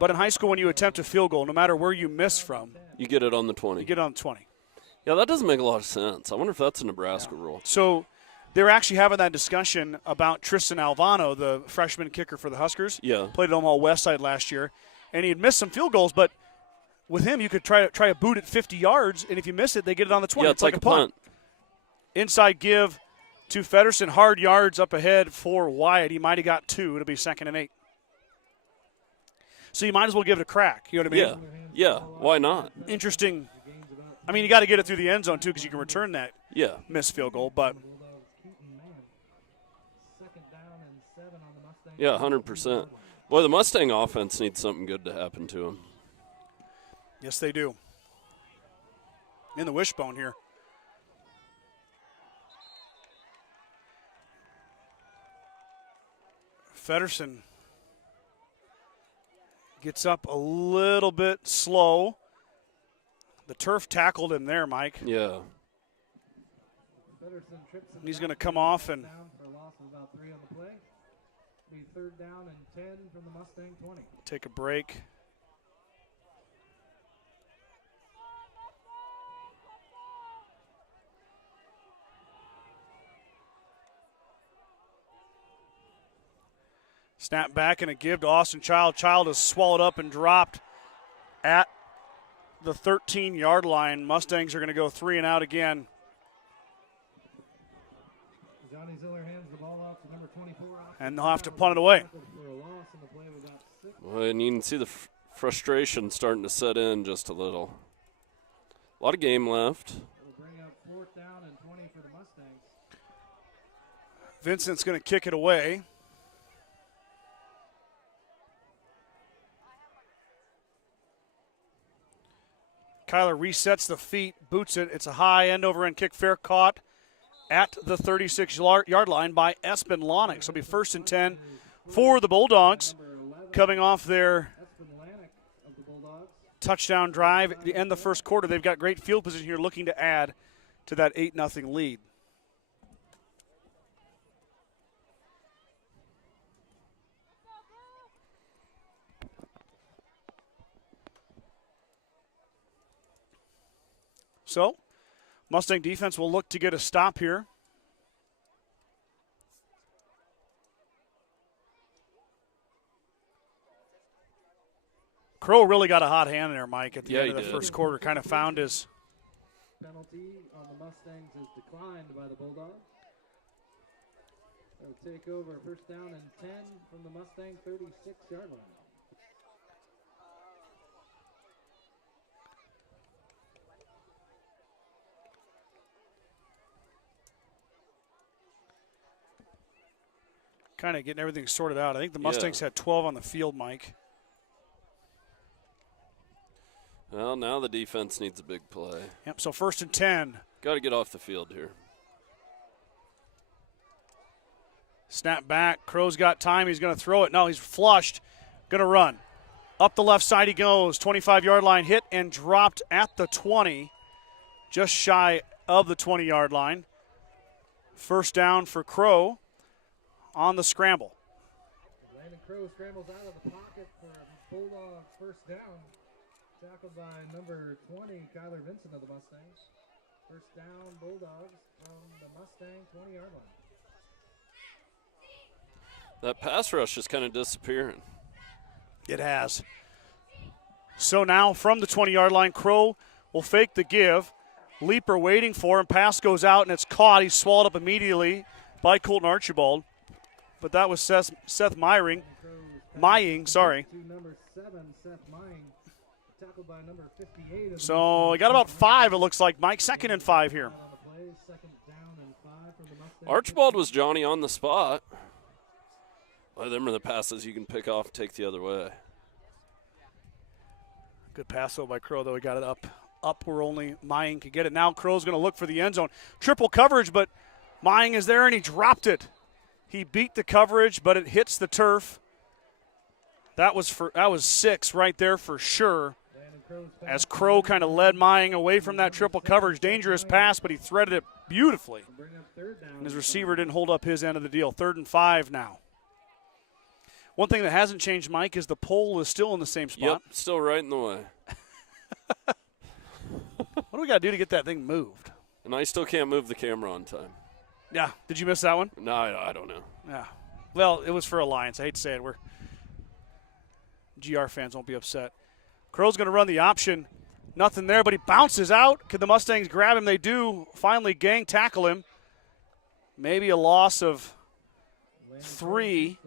but in high school when you attempt a field goal, no matter where you miss from, you get it on the 20. You get it on the 20. Yeah, that doesn't make a lot of sense. I wonder if that's a Nebraska rule. So they were actually having that discussion about Tristan Alvano, the freshman kicker for the Huskers. Yeah. Played at Omaha Westside last year, and he had missed some field goals, but with him you could try a boot at 50 yards, and if you miss it, they get it on the 20. Yeah, it's like a punt. Inside give to Feddersen, hard yards up ahead for Wyatt. He might have got 2. It'll be 2nd and 8. So you might as well give it a crack. You know what I mean? Yeah. Why not? Interesting. I mean, you got to get it through the end zone, too, because you can return that missed field goal. But yeah, 100%. Boy, the Mustang offense needs something good to happen to them. Yes, they do. In the wishbone here. Feddersen gets up a little bit slow. The turf tackled him there, Mike. Yeah. He's going to come off and take a break. Snap back and a give to Austin Child. Child is swallowed up and dropped at the 13-yard line. Mustangs are going to go 3 and out again. Johnny Ziller hands the ball off to number 24. And they'll have to punt it away. Well, and you can see the frustration starting to set in just a little. A lot of game left. It'll bring up 4th down and 20 for the Mustangs. Vincent's going to kick it away. Kyler resets the feet, boots it. It's a high end-over-end kick, fair caught at the 36-yard line by Espen Lonix. It'll be 1st and 10 for the Bulldogs, coming off their touchdown drive to end the first quarter. They've got great field position here, looking to add to that 8-0 lead. So, Mustang defense will look to get a stop here. Crow really got a hot hand there, Mike, at the end of the first quarter. Kind of found his penalty on the Mustangs is declined by the Bulldogs. They'll take over 1st down and 10 from the Mustang 36-yard line. kind of getting everything sorted out. I think the Mustangs had 12 on the field, Mike. Well, now the defense needs a big play. Yep, so 1st and 10. Got to get off the field here. Snap back. Crow's got time. He's going to throw it. No, he's flushed. Going to run. Up the left side he goes. 25-yard line, hit and dropped at the 20. Just shy of the 20-yard line. 1st down for Crow on the scramble. Landon Crow scrambles out of the pocket for a Bulldog 1st down. Tackled by number 20, Kyler Vincent of the Mustangs. 1st down, Bulldogs from the Mustang 20-yard line. That pass rush is kind of disappearing. It has. So now from the 20-yard line, Crow will fake the give. Leaper waiting for him. Pass goes out, and it's caught. He's swallowed up immediately by Colton Archibald. But that was Seth Mying. To number 7, Seth Mying. Tackled by number 58. So he got about 5, it looks like. Mike, 2nd and 5 here. Archibald was Johnny on the spot. Well, them are the passes you can pick off and take the other way. Good pass, though, by Crow, though. He got it up where only Mying could get it. Now Crow's going to look for the end zone. Triple coverage, but Mying is there, and he dropped it. He beat the coverage, but it hits the turf. That was 6 right there for sure. As Crow kind of led Mying away from that triple coverage. Dangerous pass, but he threaded it beautifully. And his receiver didn't hold up his end of the deal. 3rd and 5 now. One thing that hasn't changed, Mike, is the pole is still in the same spot. Yep, still right in the way. What do we got to do to get that thing moved? And I still can't move the camera on time. Yeah. Did you miss that one? No, I don't know. Yeah. Well, it was for Alliance. I hate to say it. GR fans won't be upset. Crow's going to run the option. Nothing there, but he bounces out. Could the Mustangs grab him? They do. Finally gang tackle him. Maybe a loss of 3,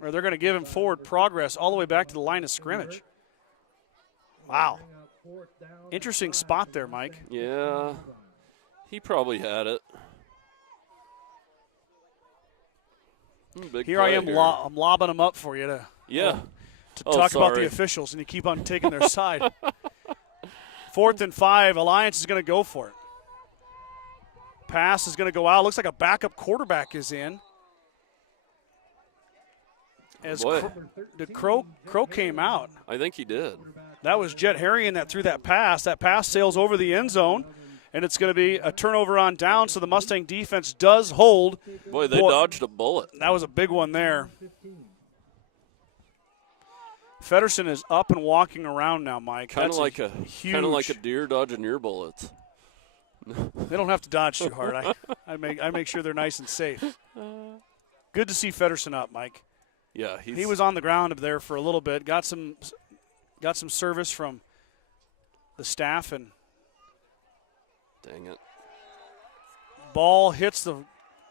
or they're going to give him forward progress all the way back to the line of scrimmage. Wow. Interesting spot there, Mike. Yeah, he probably had it. Here I am, I'm lobbing them up for you to talk about the officials, and you keep on taking their side. 4th and 5, Alliance is going to go for it. Pass is going to go out. Looks like a backup quarterback is in. As Crow came out. I think he did. That was Jet Harrion that threw that pass. That pass sails over the end zone, and it's going to be a turnover on down, so the Mustang defense does hold. Boy, they dodged a bullet. That was a big one there. Feddersen is up and walking around now, Mike. Kind of like a deer dodging your bullets. They don't have to dodge too hard. I make sure they're nice and safe. Good to see Feddersen up, Mike. Yeah, he was on the ground up there for a little bit. Got some service from the staff, and dang it. Ball hits the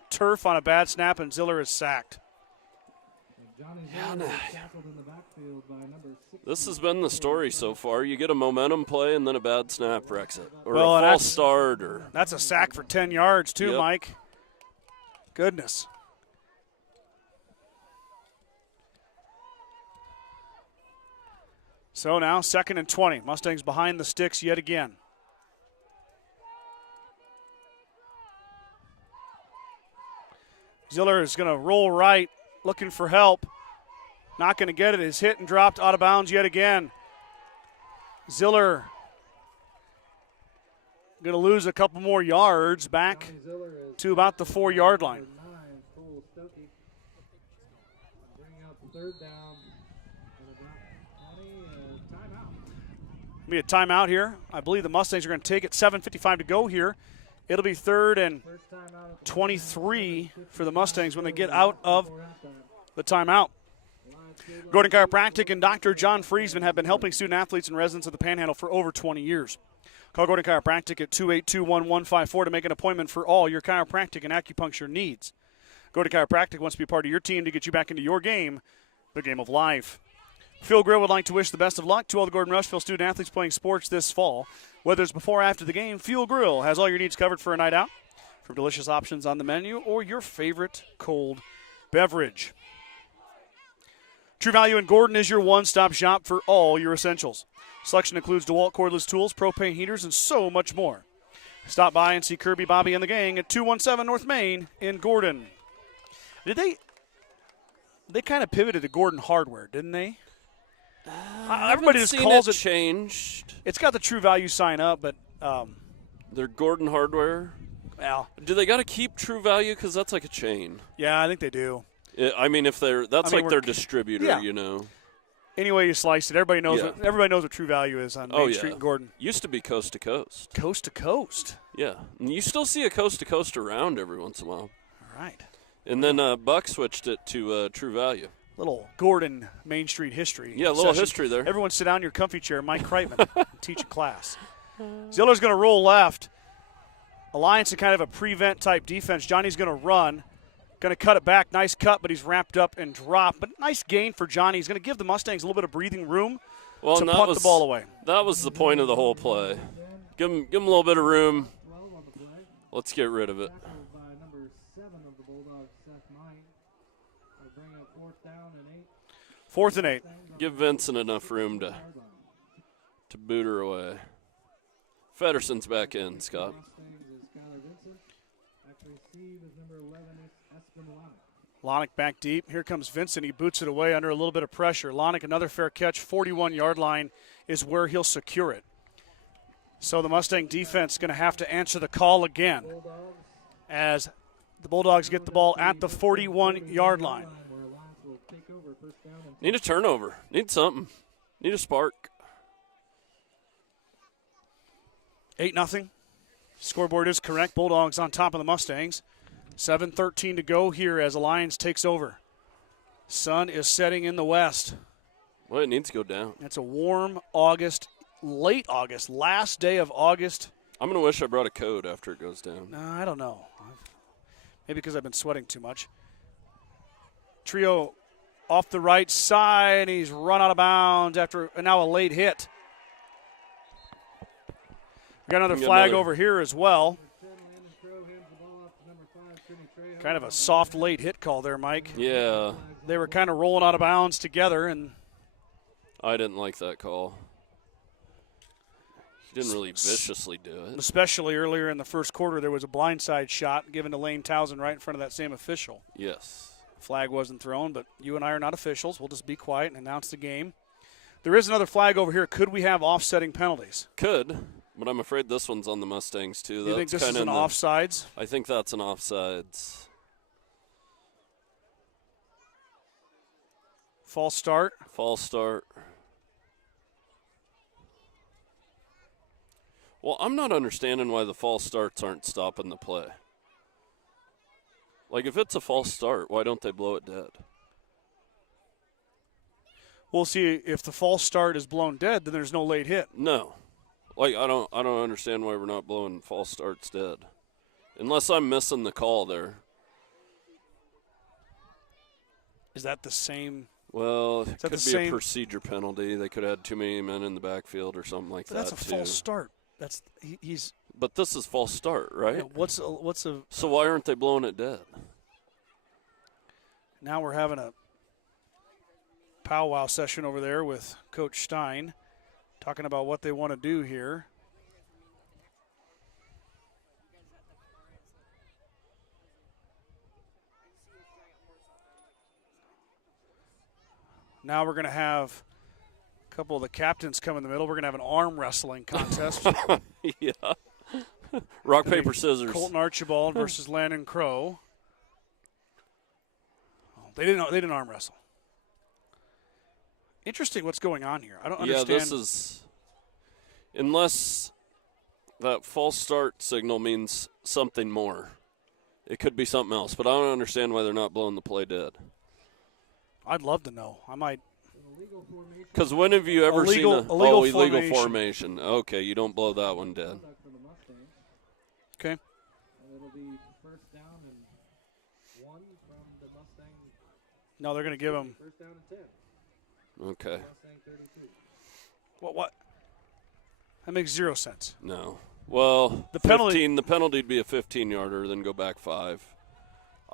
turf on a bad snap, and Ziller is sacked. This has been the story so far. You get a momentum play, and then a bad snap wrecks it. Or Well, a false start. Or that's a sack for 10 yards, too, Yep. Mike. Goodness. So now 2nd and 20. Mustangs behind the sticks yet again. Ziller is going to roll right, looking for help. Not going to get it. Is hit and dropped out of bounds yet again. Ziller going to lose a couple more yards back to about the 4-yard line. Third down. Be a timeout here. I believe the Mustangs are going to take it. 7:55 to go here. It'll be 3rd and 23 for the Mustangs when they get out of the timeout. Gordon Chiropractic and Dr. John Friesman have been helping student athletes and residents of the Panhandle for over 20 years. Call Gordon Chiropractic at 282-1154 to make an appointment for all your chiropractic and acupuncture needs. Gordon Chiropractic wants to be part of your team to get you back into your game, the game of life. Phil Grill would like to wish the best of luck to all the Gordon-Rushville student athletes playing sports this fall. Whether it's before or after the game, Phil Grill has all your needs covered for a night out, from delicious options on the menu or your favorite cold beverage. True Value in Gordon is your one-stop shop for all your essentials. Selection includes DeWalt cordless tools, propane heaters, and so much more. Stop by and see Kirby, Bobby, and the gang at 217 North Main in Gordon. They kind of pivoted to Gordon Hardware, didn't they? Everybody just calls it changed. It's got the True Value sign up, but they're Gordon Hardware. Well, do they got to keep True Value because that's like a chain? Yeah, I think they do. I mean, if that's like their distributor, yeah. you know. Anyway you slice it, everybody knows. Yeah. Everybody knows what True Value is on Main Street in Gordon. Used to be coast to coast. Coast to coast. Yeah, and you still see a coast to coast around every once in a while. All right. And then Buck switched it to True Value. Little Gordon Main Street history. Yeah, a little history there. Everyone sit down in your comfy chair. Mike Kreitman teach a class. Ziller's going to roll left. Alliance is kind of a prevent type defense. Johnny's going to run. Going to cut it back. Nice cut, but he's wrapped up and dropped. But nice gain for Johnny. He's going to give the Mustangs a little bit of breathing room to punt the ball away. That was the point of the whole play. Give him a little bit of room. Let's get rid of it. Fourth and 8. Give Vincent enough room to boot her away. Fedderson's back in, Scott. Lonick back deep. Here comes Vincent. He boots it away under a little bit of pressure. Lonick, another fair catch. 41-yard line is where he'll secure it. So the Mustang defense is going to have to answer the call again as the Bulldogs get the ball at the 41-yard line. Need a turnover. Need something. Need a spark. 8-0. Scoreboard is correct. Bulldogs on top of the Mustangs. 7:13 to go here as Alliance takes over. Sun is setting in the west. Well, it needs to go down. It's a warm August, late August, last day of August. I'm going to wish I brought a coat after it goes down. I don't know. Maybe because I've been sweating too much. Trio off the right side. He's run out of bounds after now a late hit. We got another flag over here as well. Kind of a soft late hit call there, Mike. Yeah. They were kind of rolling out of bounds together, and I didn't like that call. He didn't really viciously do it. Especially earlier in the first quarter, there was a blindside shot given to Lane Townsend right in front of that same official. Yes. Flag wasn't thrown, but you and I are not officials. We'll just be quiet and announce the game. There is another flag over here. Could we have offsetting penalties? Could, but I'm afraid this one's on the Mustangs too. You think this is an offsides? I think that's an offsides. False start. False start. Well, I'm not understanding why the false starts aren't stopping the play. Like, if it's a false start, why don't they blow it dead? We'll see if the false start is blown dead, then there's no late hit. No. Like, I don't understand why we're not blowing false starts dead. Unless I'm missing the call there. Is that the same? Well, it could be a same? procedure penalty. They could have had too many men in the backfield or something like But that, that's a too. false start. That's he's. But this is false start, right? Yeah, what's a? So why aren't they blowing it dead? Now we're having a powwow session over there with Coach Stein, talking about what they want to do here. Now we're going to have a couple of the captains come in the middle. We're going to have an arm wrestling contest. Yeah. Rock, paper, scissors. Colton Archibald versus Landon Crow. Oh, they didn't arm wrestle. Interesting what's going on here. I don't understand. Yeah, this is – unless that false start signal means something more. It could be something else, but I don't understand why they're not blowing the play dead. I'd love to know. I might. Because when have you ever seen illegal formation? Okay, you don't blow that one dead. Okay. And it'll be first down and 1 from the Mustang. No, they're going to give him. First down and 10. Okay. Mustang 32. What? That makes 0 sense. No. Well, the penalty would be a 15-yarder, then go back 5.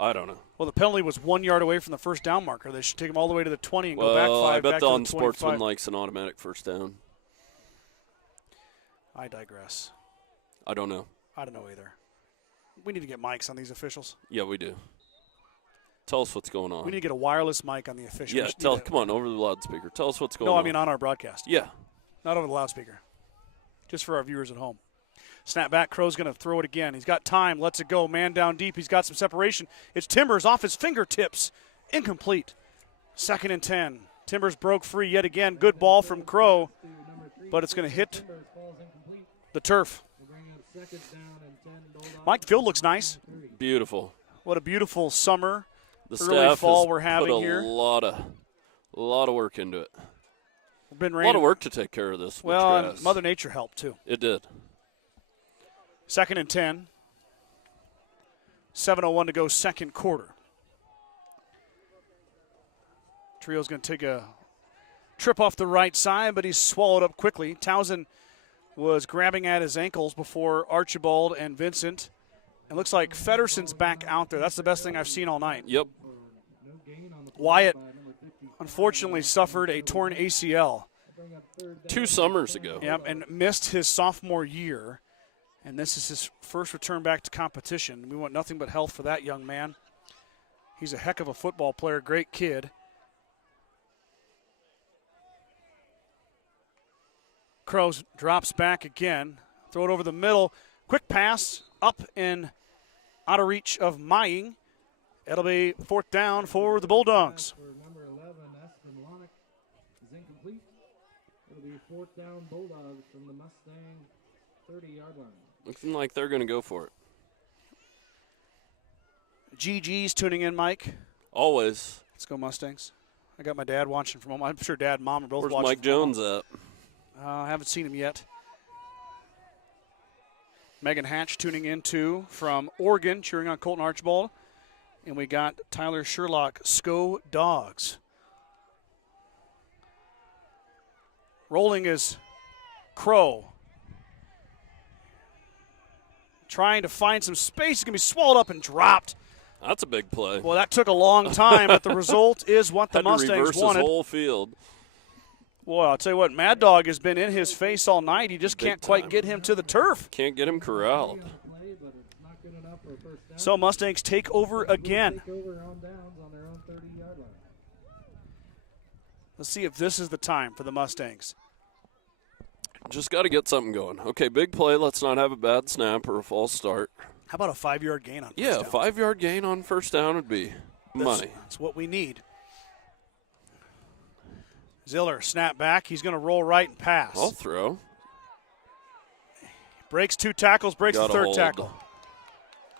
I don't know. Well, the penalty was 1 yard away from the first down marker. They should take him all the way to the 20 and go back 5. I bet back the to On the Sportsman 25. likes an automatic first down. I digress. I don't know. I don't know either. We need to get mics on these officials. Yeah, we do. Tell us what's going on. We need to get a wireless mic on the officials. Yeah, come on, over the loudspeaker. Tell us what's going on. No, I mean on our broadcast. Yeah. Not over the loudspeaker. Just for our viewers at home. Snap back. Crow's going to throw it again. He's got time. Lets it go. Man down deep. He's got some separation. It's Timbers off his fingertips. Incomplete. 2nd and 10. Timbers broke free yet again. Good ball from Crow, but it's going to hit the turf. Mike, the field looks nice. Beautiful. What a beautiful summer, The early staff fall has we're having put here. a lot of work into it. Been A raining. lot of work to take care of this. Well, grass. and Mother Nature helped too. It did. 2nd and 10. 7:01 to go, second quarter. Trio's going to take a trip off the right side, but he's swallowed up quickly. Townsend was grabbing at his ankles before Archibald and Vincent. It looks like Fedderson's back out there. That's the best thing I've seen all night. Yep. Wyatt unfortunately suffered a torn ACL. 2 summers ago. Yep, and missed his sophomore year. And this is his first return back to competition. We want nothing but health for that young man. He's a heck of a football player, great kid. Crows drops back again. Throw it over the middle. Quick pass up and out of reach of Mying. It'll be 4th down for the Bulldogs. For number 11, Aspen Lonick is incomplete. It'll be 4th down Bulldogs from the Mustang 30-yard line. Looking like they're going to go for it. GG's tuning in, Mike. Always. Let's go Mustangs. I got my dad watching from home. I'm sure Dad and Mom are both Where's watching. Mike Jones at? I haven't seen him yet. Megan Hatch tuning in, too, from Oregon, cheering on Colton Archibald. And we got Tyler Sherlock, SCO Dogs. Rolling is Crow. Trying to find some space. He's going to be swallowed up and dropped. That's a big play. Well, that took a long time, but the result is what the Had to Mustangs reverse wanted. his whole field. Boy, I'll tell you what, Mad Dog has been in his face all night. He just can't quite time. get him to the turf. Can't get him corralled. So Mustangs take over again. Take over on downs on their own 30-yard line. Let's see if this is the time for the Mustangs. Just got to get something going. Okay, big play. Let's not have a bad snap or a false start. How about a 5-yard gain on first Yeah, down? a 5-yard gain on first down would be money. That's what we need. Ziller, snap back. He's going to roll right and pass. I'll throw. Breaks 2 tackles, breaks the Gotta 3rd hold. tackle.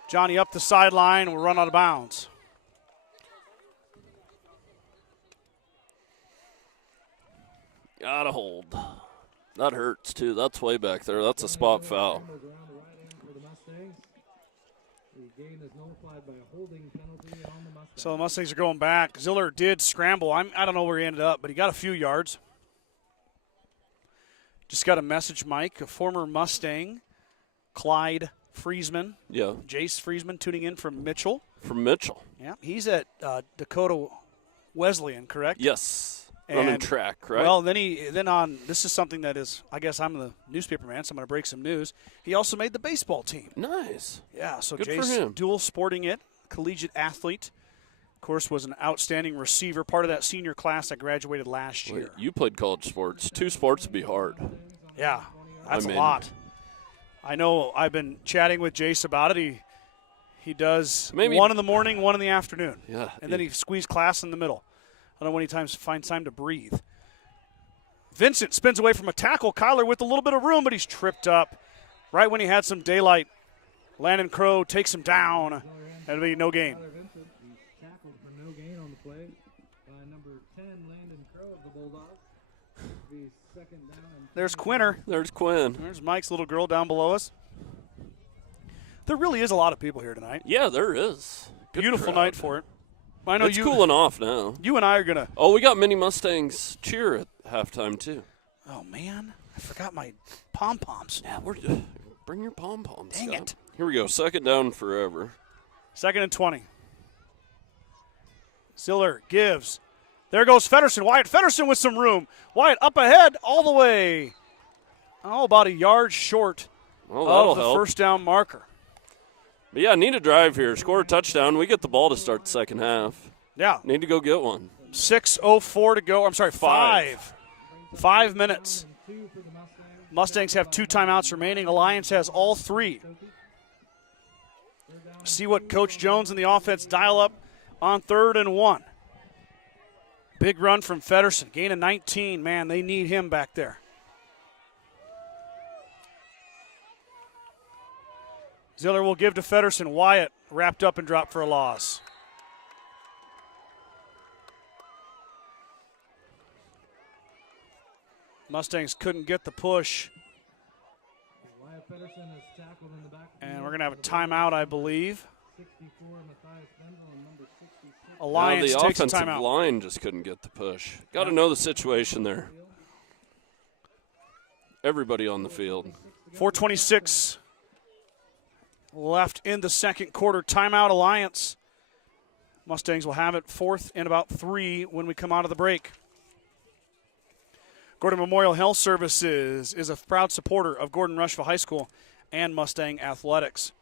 Johnny up the sideline and will run out of bounds. Gotta hold. That hurts, too. That's way back there. That's a spot foul. Scrambles around the right end for the Mustangs. The gain is nullified by a holding penalty on the Mustangs. So the Mustangs are going back. Ziller did scramble. I don't know where he ended up, but he got a few yards. Just got a message, Mike, a former Mustang, Clyde Friesman. Yeah, Jace Friesman tuning in from Mitchell. from Mitchell. Yeah, he's at Dakota Wesleyan, correct? Yes. Running And- track, right? Well, this is something that is, I guess I'm the newspaper man, so I'm going to break some news. He also made the baseball team. nice. Yeah, so Good for Jace, him. dual sporting it, collegiate athlete. Of course, was an outstanding receiver, part of that senior class that graduated last year. Wait, you played college sports. 2 sports would be hard. Yeah, that's I mean- a lot. I know I've been chatting with Jace about it. He does Maybe- one in the morning, one in the afternoon. Yeah. And then he squeezed class in the middle. I don't know when he finds time to breathe. Vincent spins away from a tackle. Kyler with a little bit of room, but he's tripped up. Right when he had some daylight, Landon Crow takes him down. That'll be no gain. Tyler Vincent, he's tackled for no gain on the play by number 10, Landon Crow of the Bulldogs. Be second down and There's Quinter. There's Quinn. There's Mike's little girl down below us. There really is a lot of people here tonight. Yeah, there is. Good Beautiful crowd. night for it. I know It's cooling off now. You and I are gonna. Oh, we got mini Mustangs cheer at halftime, too. Oh man, I forgot my pom poms. Yeah, bring your pom-poms. Dang Scott. it. Here we go. Second down forever. 2nd and 20. Ziller gives. There goes Feddersen. Wyatt Feddersen with some room. Wyatt up ahead all the way. Oh, about a yard short Oh, that'll of the help. first down marker. But yeah, need a drive here. Score a touchdown. We get the ball to start the second half. Yeah, Need to go get one. 6:04 to go. I'm sorry, Five. 5 minutes. 2 for the Mustangs. Mustangs have 2 timeouts remaining. Alliance has all 3. See what Coach Jones and the offense dial up on 3rd and 1. Big run from Feddersen. Gain of 19. Man, they need him back there. Ziller will give to Feddersen. Wyatt wrapped up and dropped for a loss. Mustangs couldn't get the push. Wyatt Feddersen is tackled in the back. And we're going to have a timeout, I believe. 64, Matthias Bendel, and number 66. Alliance the takes a offensive timeout. line just couldn't get the push. Got to know the situation there. Everybody on the field. 4:26 left in the second quarter. Timeout, Alliance. Mustangs will have it 4th and about 3 when we come out of the break. Gordon Memorial Health Services is a proud supporter of Gordon-Rushville High School and Mustang Athletics.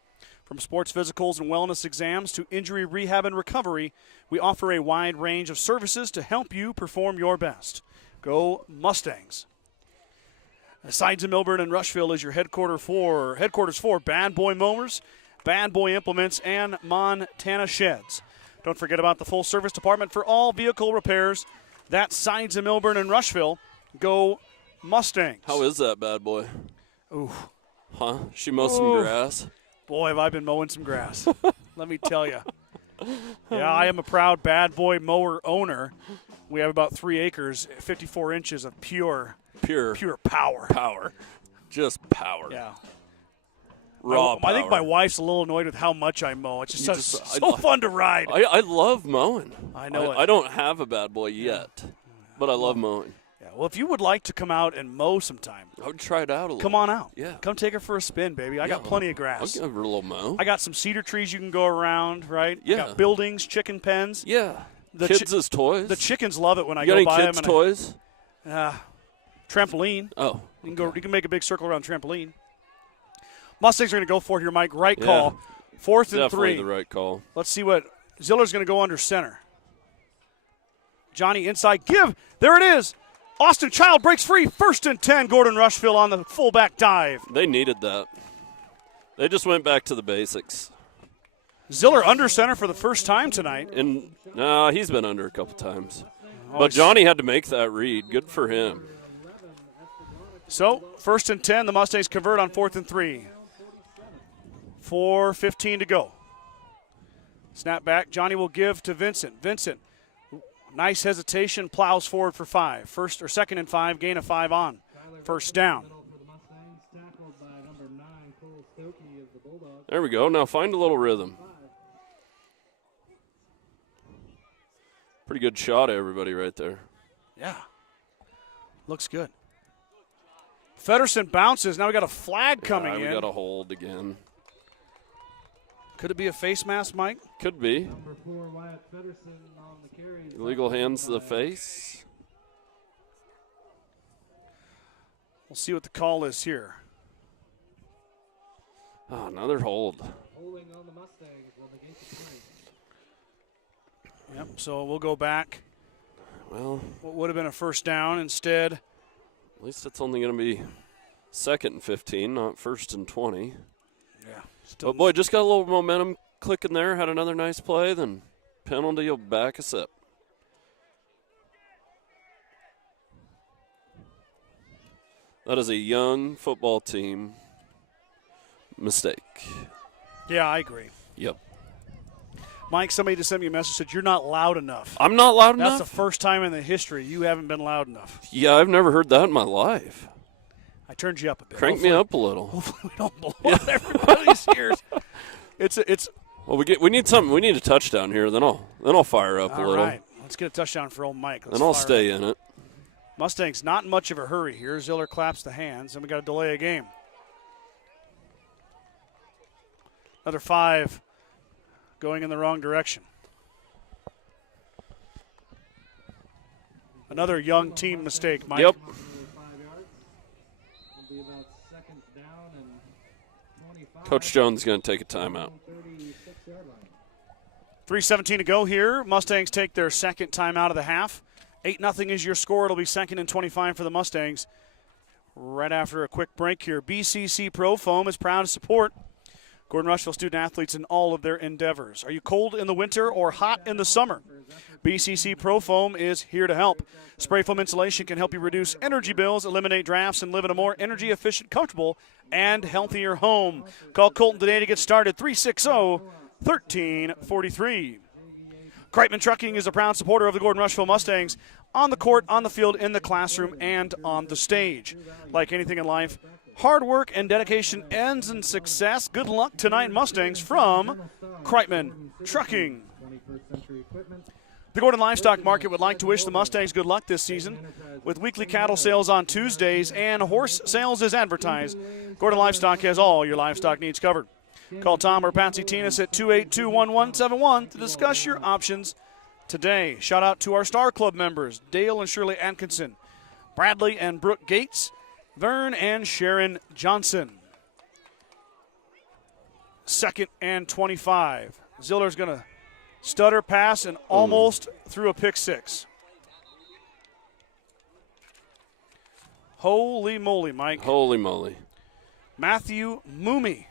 From sports physicals and wellness exams to injury rehab and recovery, we offer a wide range of services to help you perform your best. Go Mustangs. Sides of Milburn and Rushville is your headquarters for Bad Boy Mowers, Bad Boy Implements, and Montana Sheds. Don't forget about the full service department for all vehicle repairs. That's Sides of Milburn and Rushville. Go Mustangs. How is that bad boy? Ooh, Huh? She mows some Ooh. grass. boy, have I been mowing some grass. Let me tell you. Yeah, I am a proud Bad Boy mower owner. We have about 3 acres, 54 inches of pure power. Power. Just power. Yeah. Raw I think my power. wife's a little annoyed with how much I mow. It's just, You so fun to ride. I love mowing. I know it. I don't have a bad boy yet, but I love mowing. Yeah, well, if you would like to come out and mow sometime, I would try it out a little. come on out. Yeah. Come take her for a spin, baby. I got plenty of I'll grass. give her a little mow. I got some cedar trees you can go around, right? I Yeah. got buildings, chicken pens. Yeah. The Kids' toys. The chickens love it when I You got go any by kids' them. toys? Trampoline. Oh. You can go. You can make a big circle around trampoline. Mustangs are going to go for it here, Mike. Right Yeah. call. 4th and Definitely 3. the right call. Let's see what Ziller's going to go under center. Johnny inside. Give. There it is. Austin Child breaks free. 1st and 10. Gordon-Rushville on the fullback dive. They needed that. They just went back to the basics. Ziller under center for the first time tonight. And he's been under a couple times. Oh, But Johnny had to make that read. Good for him. So 1st and 10. The Mustangs convert on 4th and 3. 4:15 to go. Snap back. Johnny will give to Vincent. Vincent Nice hesitation, plows forward for 5. First or second and 5, gain of 5 on. First down. There we go. Now find a little rhythm. Pretty good shot of everybody right there. Yeah. Looks good. Feddersen bounces. Now we got a flag coming in. We got a hold again. Could it be a face mask, Mike? Could be. Number 4, Wyatt Feddersen on the carry. Illegal hands to the face. We'll see what the call is here. Oh, another hold. Holding on the Mustangs will negate the play. Yep, so we'll go back. Well, What would have been a first down instead. at least it's only going to be 2nd and 15, not 1st and 20. Yeah. But, boy, just got a little momentum clicking there. Had another nice play. Then penalty will back us up. That is a young football team mistake. Yeah, I agree. Yep. Mike, somebody just sent me a message said you're not loud enough. I'm not loud That's enough? the first time in the history you haven't been loud enough. Yeah, I've never heard that in my life. I turned you up a bit. Crank me up a little. Hopefully we don't blow out everybody's ears. It's Well, we need something. We need a touchdown here. Then I'll fire up a all little. right. Let's get a touchdown for old Mike. Let's Then I'll fire stay up. in it. Mustangs not in much of a hurry here. Ziller claps the hands, and we got to delay a game. Another 5 going in the wrong direction. Another young team mistake, Mike. Yep. 5 yards. Will be about 2nd down and 25. Coach Jones is going to take a timeout. 36-yard line. 3:17 to go here. Mustangs take their second timeout of the half. 8-0 is your score. It'll be 2nd and 25 for the Mustangs. Right after a quick break here, BCC Pro Foam is proud to support Gordon-Rushville student-athletes in all of their endeavors. Are you cold in the winter or hot in the summer? BCC Pro Foam is here to help. Spray foam insulation can help you reduce energy bills, eliminate drafts, and live in a more energy-efficient, comfortable, and healthier home. Call Colton today to get started, 360-1343. Kreitman Trucking is a proud supporter of the Gordon-Rushville Mustangs on the court, on the field, in the classroom, and on the stage. Like anything in life, hard work and dedication ends in success. Good luck tonight, Mustangs, from Kreitman Trucking. 21st century equipment. The Gordon Livestock Market would like to wish the Mustangs good luck this season. With weekly cattle sales on Tuesdays and horse sales as advertised, Gordon Livestock has all your livestock needs covered. Call Tom or Patsy Tinas at 282-1171 to discuss your options today. Shout out to our Star Club members, Dale and Shirley Atkinson, Bradley and Brooke Gates, Vern and Sharon Johnson. 2nd and 25. Ziller's going to stutter pass and almost threw a pick 6. Holy moly, Mike. Holy moly. Matthew Moomey.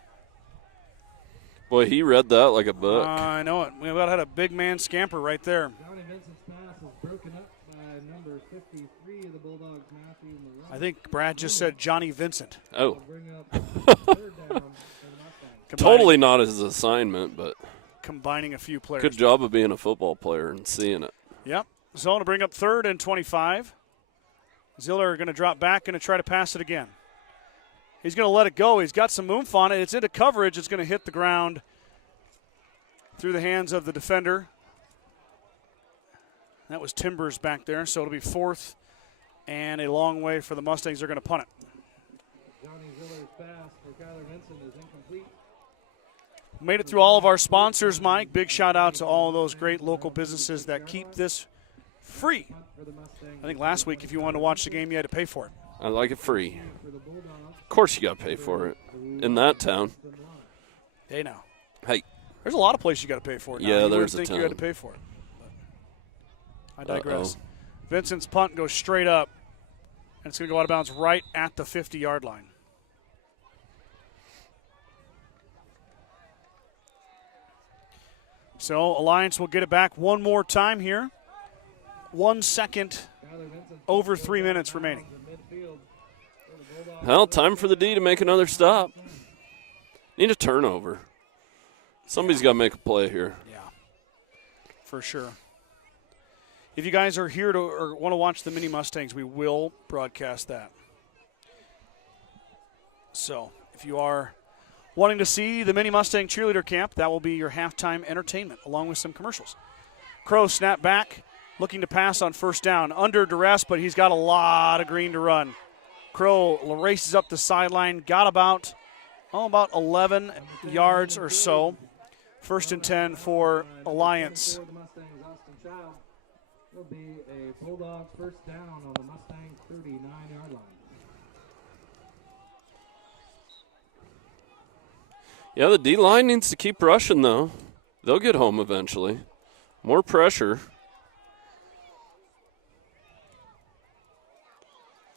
Boy, he read that like a book. I know it. We about had a big man scamper right there. Johnny Vincent's pass is broken up by number 53 of the Bulldogs, Matthew Moran. I think Brad just said Johnny Vincent. Oh, Bring up 3rd down for the Mustangs. totally not his assignment, but Combining a few players. good job of being a football player and seeing it. Yep. Zone to bring up 3rd and 25. Ziller going to drop back, going to try to pass it again. He's going to let it go. He's got some oomph on it. It's into coverage. It's going to hit the ground through the hands of the defender. That was Timbers back there, so it'll be 4th and a long way for the Mustangs. They're going to punt it. Johnny Ziller's pass for Kyler Vincent is incomplete. Made it through all of our sponsors, Mike. Big shout out to all of those great local businesses that keep this free. Punt for the Mustangs. I think last week, if you wanted to watch the game, you had to pay for it. I like it free. For the Bulldogs. Of course you got to pay for it. In that town. Hey, now. Hey, There's a lot of places you got to pay for it. Now. Yeah, You wouldn't there's a think you had to ton. pay for it. But I digress. Uh-oh. Vincent's punt goes straight up, and it's going to go out of bounds right at the 50-yard line. So Alliance will get it back one more time here. 1 second, over 3 minutes remaining. Well, time for the D to make another stop. Need a turnover. Somebody's got to make a play here. Yeah, for sure. If you guys are here to or want to watch the Mini Mustangs, we will broadcast that. So if you are wanting to see the Mini Mustang cheerleader camp, that will be your halftime entertainment along with some commercials. Crow snap back, looking to pass on first down. Under duress, but he's got a lot of green to run. Crow races up the sideline, got about 11 yards or so. 1st and 10 for Alliance. It'll be a Bulldogs first down on the Mustang 39-yard line. Yeah, the D-line needs to keep rushing, though. They'll get home eventually. More pressure.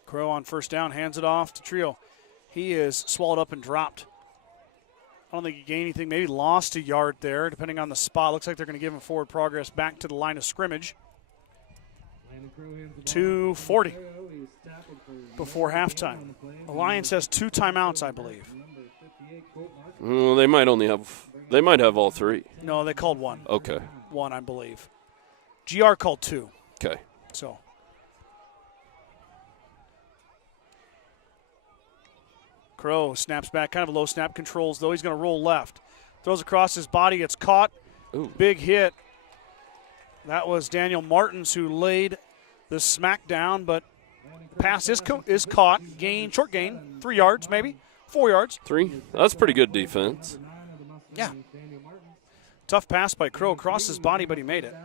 Crow on first down, hands it off to Trio. He is swallowed up and dropped. I don't think he gained anything. Maybe lost a yard there, depending on the spot. Looks like they're going to give him forward progress back to the line of scrimmage. 2:40 before halftime. Alliance has 2 timeouts, I believe. Well, they might have all 3. No, they called 1. Okay. 1, I believe. GR called 2. Okay. So. Crow snaps back, kind of a low snap, controls, though. He's going to roll left. Throws across his body. It's caught. Ooh. Big hit. That was Daniel Martins who laid the smack down, but pass is caught. Short gain, 3 yards maybe, 4 yards. 3? That's pretty good defense. Yeah. Tough pass by Crow. Across his body, but he made it.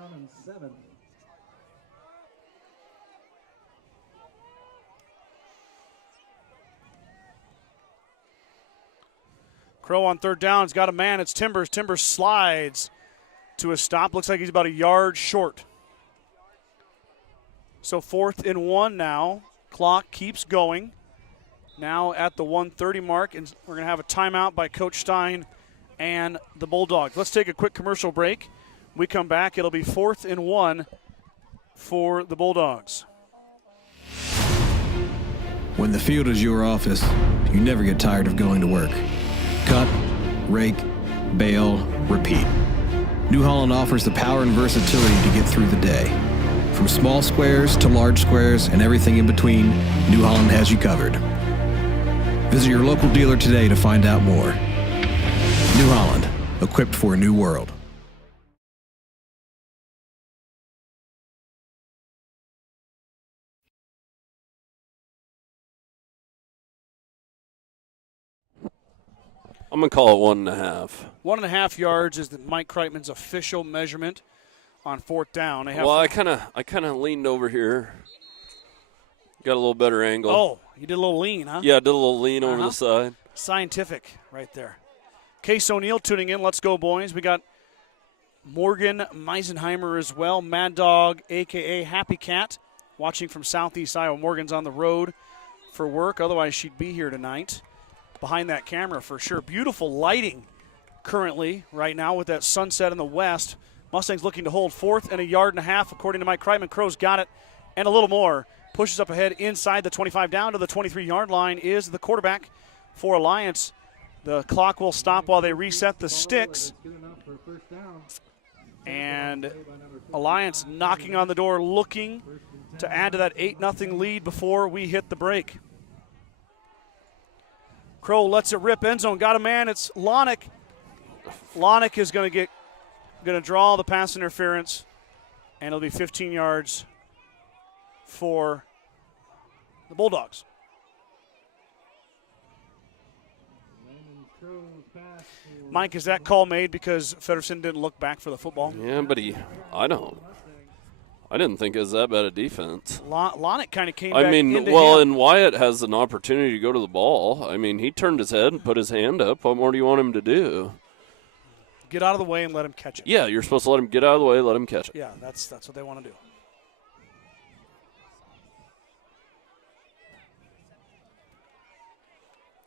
Crow on third down. He's got a man. It's Timbers. Timbers slides to a stop. Looks like he's about a yard short. So 4th and 1 now. Clock keeps going. Now at the 1:30 mark, and we're going to have a timeout by Coach Stein and the Bulldogs. Let's take a quick commercial break. We come back. It'll be 4th and 1 for the Bulldogs. When the field is your office, you never get tired of going to work. Cut, rake, bale, repeat. New Holland offers the power and versatility to get through the day. From small squares to large squares and everything in between, New Holland has you covered. Visit your local dealer today to find out more. New Holland, equipped for a new world. I'm going to call it 1.5. 1.5 yards is Mike Kreitman's official measurement on 4th down. Well, I kind of leaned over here. Got a little better angle. Oh, you did a little lean, huh? Yeah, I did a little lean over the side. Scientific right there. Case O'Neill tuning in. Let's go, boys. We got Morgan Meisenheimer as well. Mad Dog, a.k.a. Happy Cat, watching from Southeast Iowa. Morgan's on the road for work. Otherwise, she'd be here tonight. Behind that camera for sure. Beautiful lighting currently right now with that sunset in the west. Mustangs looking to hold 4th and 1.5 yards, according to Mike Kreitman. Crow's got it and a little more. Pushes up ahead inside the 25 down to the 23-yard line is the quarterback for Alliance. The clock will stop while they reset the sticks. And Alliance knocking on the door, looking to add to that 8-0 lead before we hit the break. Crow lets it rip, end zone, got a man, it's Lonick. Lonick is going to draw the pass interference, and it'll be 15 yards for the Bulldogs. Mike, is that call made because Feddersen didn't look back for the football? Yeah, but I didn't think it was that bad a defense. Lonick kind of came back into him. And Wyatt has an opportunity to go to the ball. I mean, he turned his head and put his hand up. What more do you want him to do? Get out of the way and let him catch it. Yeah, you're supposed to let him get out of the way, let him catch it. Yeah, that's what they want to do.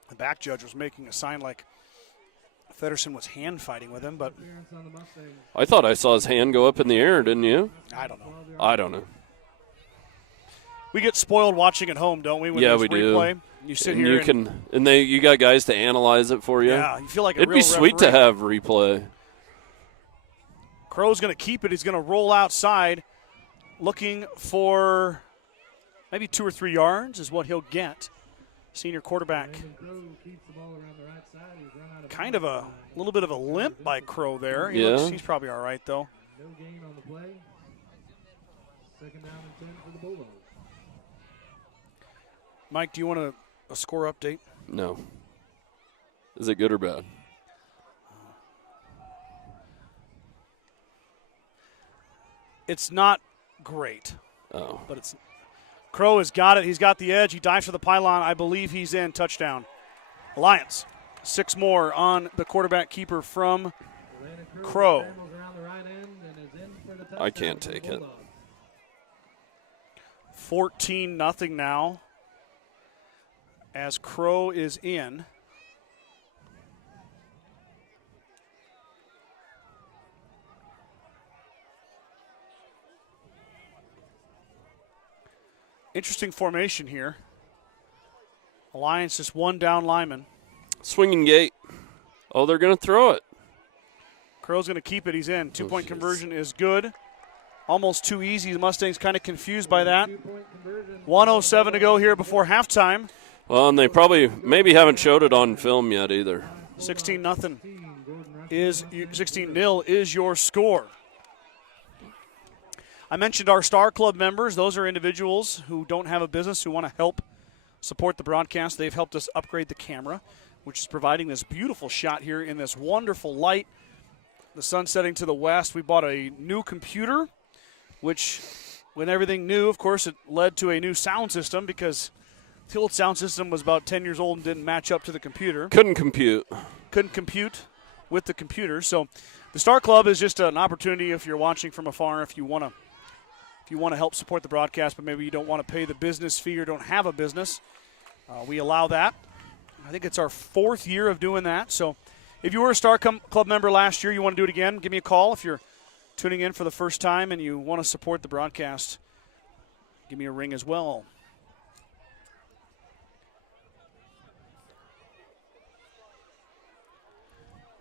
The back judge was making a sign like Feddersen was hand fighting with him, but I thought I saw his hand go up in the air, didn't you? I don't know. I don't know. We get spoiled watching at home, don't we? When yeah, there's we replay. do. You sit and here you got guys to analyze it for you. Yeah, you feel like a It'd real be sweet to referee. have replay. Crow's going to keep it. He's going to roll outside. looking for maybe 2 or 3 yards is what he'll get. Senior quarterback. Kind of a little bit of a limp by Crow there. He's probably all right, though. No gain on the play. 2nd down and 10 for the Bulldogs. Mike, do you want a score update? No. Is it good or bad? It's not great. Oh. But it's Crow has got it. He's got the edge. He dives for the pylon. I believe he's in. Touchdown. Alliance. 6 more on the quarterback keeper from Crow. I can't take it. 14-0 now as Crow is in. Interesting formation here. Alliance just 1 down lineman. Swinging gate. Oh, they're going to throw it. Crow's going to keep it. He's in. 2-point conversion is good. Almost too easy. The Mustangs kind of confused by that. 1:07 to go here before halftime. Well, and they probably maybe haven't showed it on film yet either. 16-0 is 16-0 is your score. I mentioned our Star Club members. Those are individuals who don't have a business who want to help support the broadcast. They've helped us upgrade the camera, which is providing this beautiful shot here in this wonderful light. The sun setting to the west. We bought a new computer, which, when everything new, of course, it led to a new sound system because the old sound system was about 10 years old and didn't match up to the computer. Couldn't compute with the computer. So the Star Club is just an opportunity if you're watching from afar, if you want to help support the broadcast, but maybe you don't want to pay the business fee or don't have a business. We allow that. I think it's our 4th year of doing that. So if you were a Star Club member last year, you want to do it again, give me a call. If you're tuning in for the first time and you want to support the broadcast, give me a ring as well.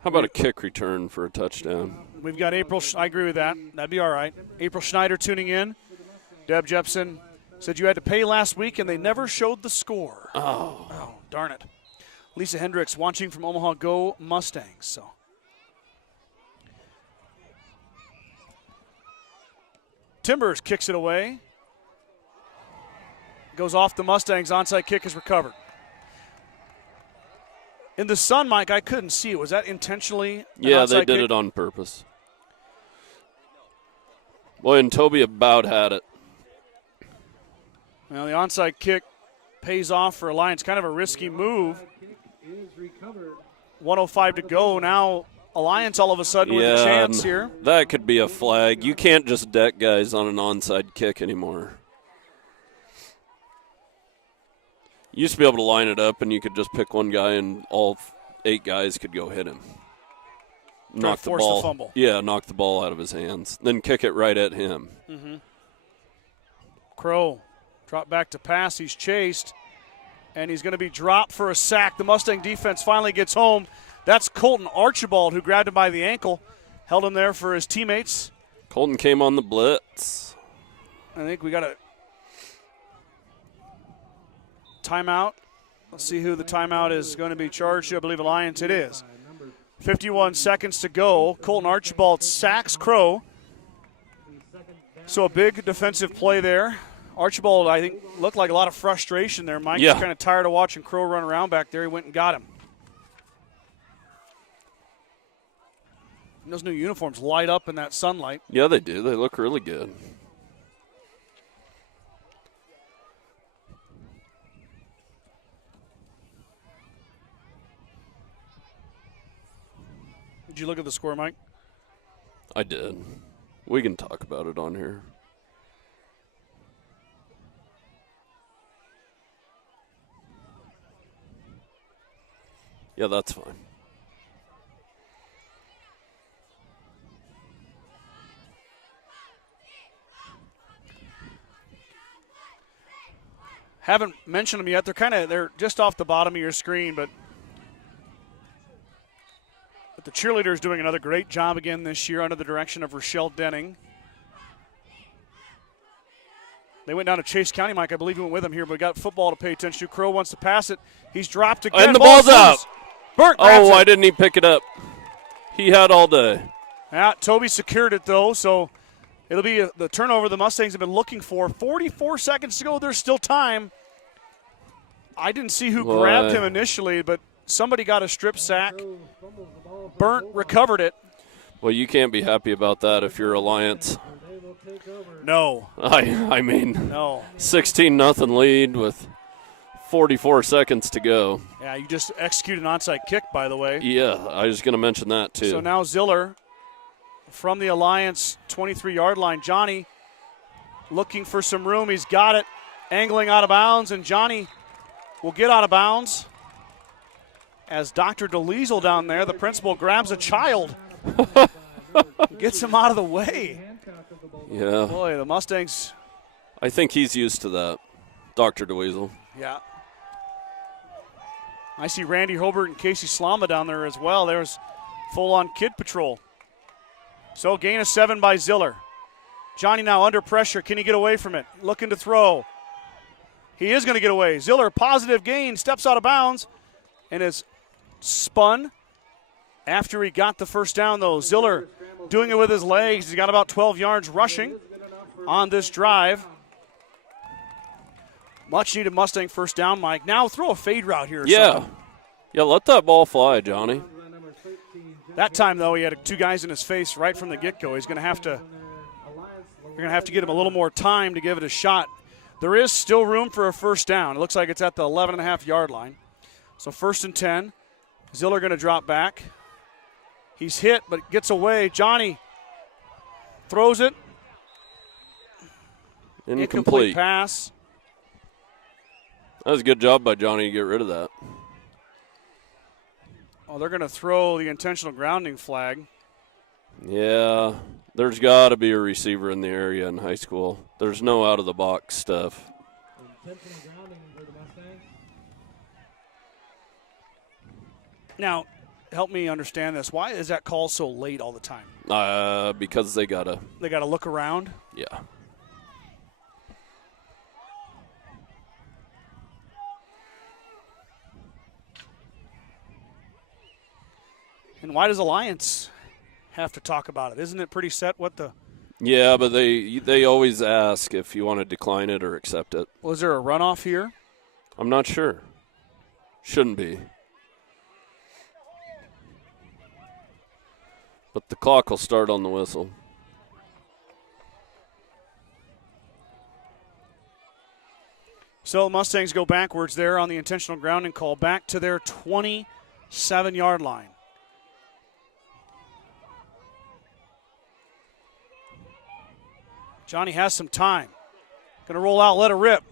How about a kick return for a touchdown? We've got April. I agree with that. That'd be all right. April Schneider tuning in. Deb Jepson said you had to pay last week and they never showed the score. Oh, darn it. Lisa Hendricks watching from Omaha. Go Mustangs. So Timbers kicks it away. Goes off the Mustangs. Onside kick is recovered. In the sun, Mike, I couldn't see it. Was that intentionally? Yeah, they did it on purpose. Boy, and Toby about had it. Well, the onside kick pays off for Alliance. Kind of a risky move. 1:05 to go. Now Alliance all of a sudden with a chance here. That could be a flag. You can't just deck guys on an onside kick anymore. You used to be able to line it up, and you could just pick one guy, and all 8 guys could go hit him. Knock the ball. The fumble. Yeah, knock the ball out of his hands. Then kick it right at him. Mm-hmm. Crow drop back to pass. He's chased, and he's going to be dropped for a sack. The Mustang defense finally gets home. That's Colton Archibald who grabbed him by the ankle, held him there for his teammates. Colton came on the blitz. I think we got a timeout. Let's see who the timeout is going to be charged to. I believe Alliance it is. 51 seconds to go. Colton Archibald sacks Crow. So a big defensive play there. Archibald, I think, looked like a lot of frustration there. Mike's kind of tired of watching Crow run around back there. He went and got him. And those new uniforms light up in that sunlight. Yeah, they do. They look really good. Did you look at the score, Mike? I did. We can talk about it on here. Yeah, that's fine. Haven't mentioned them yet. They're just off the bottom of your screen, but the cheerleaders doing another great job again this year under the direction of Rochelle Denning. They went down to Chase County, Mike. I believe he went with him here, but we got football to pay attention to. Crow wants to pass it. He's dropped again. And the ball's out. Burnt grabs Oh, it. why didn't he pick it up? He had all day. Yeah, Toby secured it, though, so it'll be the turnover the Mustangs have been looking for. 44 seconds to go. There's still time. I didn't see who grabbed him initially, but somebody got a strip sack. Burnt recovered it. Well, you can't be happy about that if you're Alliance. No. I mean, No. 16-0 lead with 44 seconds to go. Yeah, you just executed an onside kick, by the way. Yeah, I was going to mention that, too. So now Ziller from the Alliance 23-yard line. Johnny looking for some room. He's got it. Angling out of bounds, and Johnny will get out of bounds as Dr. DeLiesel down there, the principal, grabs a child. Gets him out of the way. Yeah. Boy, the Mustangs. I think he's used to that, Dr. DeWeasel. Yeah. I see Randy Hobart and Casey Slama down there as well. There's full-on kid patrol. So gain of 7 by Ziller. Johnny now under pressure. Can he get away from it? Looking to throw. He is going to get away. Ziller, positive gain, steps out of bounds and is spun after he got the first down, though. Ziller doing it with his legs. He's got about 12 yards rushing on this drive. Much needed Mustang first down, Mike. Now throw a fade route here. Yeah. Yeah, let that ball fly, Johnny. That time, though, he had 2 guys in his face right from the get-go. He's going to have to – you're going to have to get him a little more time to give it a shot. There is still room for a first down. It looks like it's at the 11.5-yard line. So 1st and 10. Ziller going to drop back. He's hit, but gets away. Johnny throws it. Incomplete pass. That was a good job by Johnny to get rid of that. Oh, they're going to throw the intentional grounding flag. Yeah, there's got to be a receiver in the area in high school. There's no out-of-the-box stuff. Now, help me understand this. Why is that call so late all the time? Because they got to. They got to look around? Yeah. And why does Alliance have to talk about it? Isn't it pretty set what the – Yeah, but they always ask if you want to decline it or accept it. Was there a runoff here? I'm not sure. Shouldn't be. But the clock will start on the whistle. So Mustangs go backwards there on the intentional grounding call, back to their 27-yard line. Johnny has some time. Going to roll out, let it rip.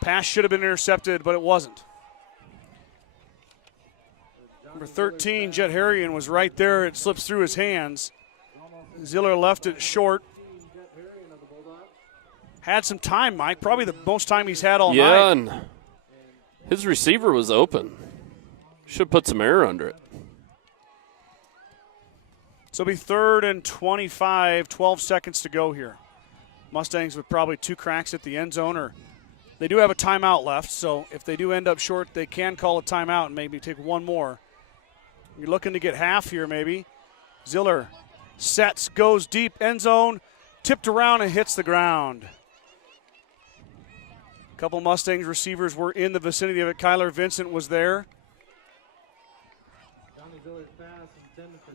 Pass should have been intercepted, but it wasn't. Number 13, Jet Harrigan, was right there. It slips through his hands. Ziller left it short. Had some time, Mike. Probably the most time he's had all night. Yeah, and his receiver was open. Should put some air under it. So it'll be 3rd and 25, 12 seconds to go here. Mustangs with probably 2 cracks at the end zone, or they do have a timeout left, so if they do end up short, they can call a timeout and maybe take one more. You're looking to get half here maybe. Ziller sets, goes deep, end zone, tipped around and hits the ground. A couple Mustangs receivers were in the vicinity of it. Kyler Vincent was there.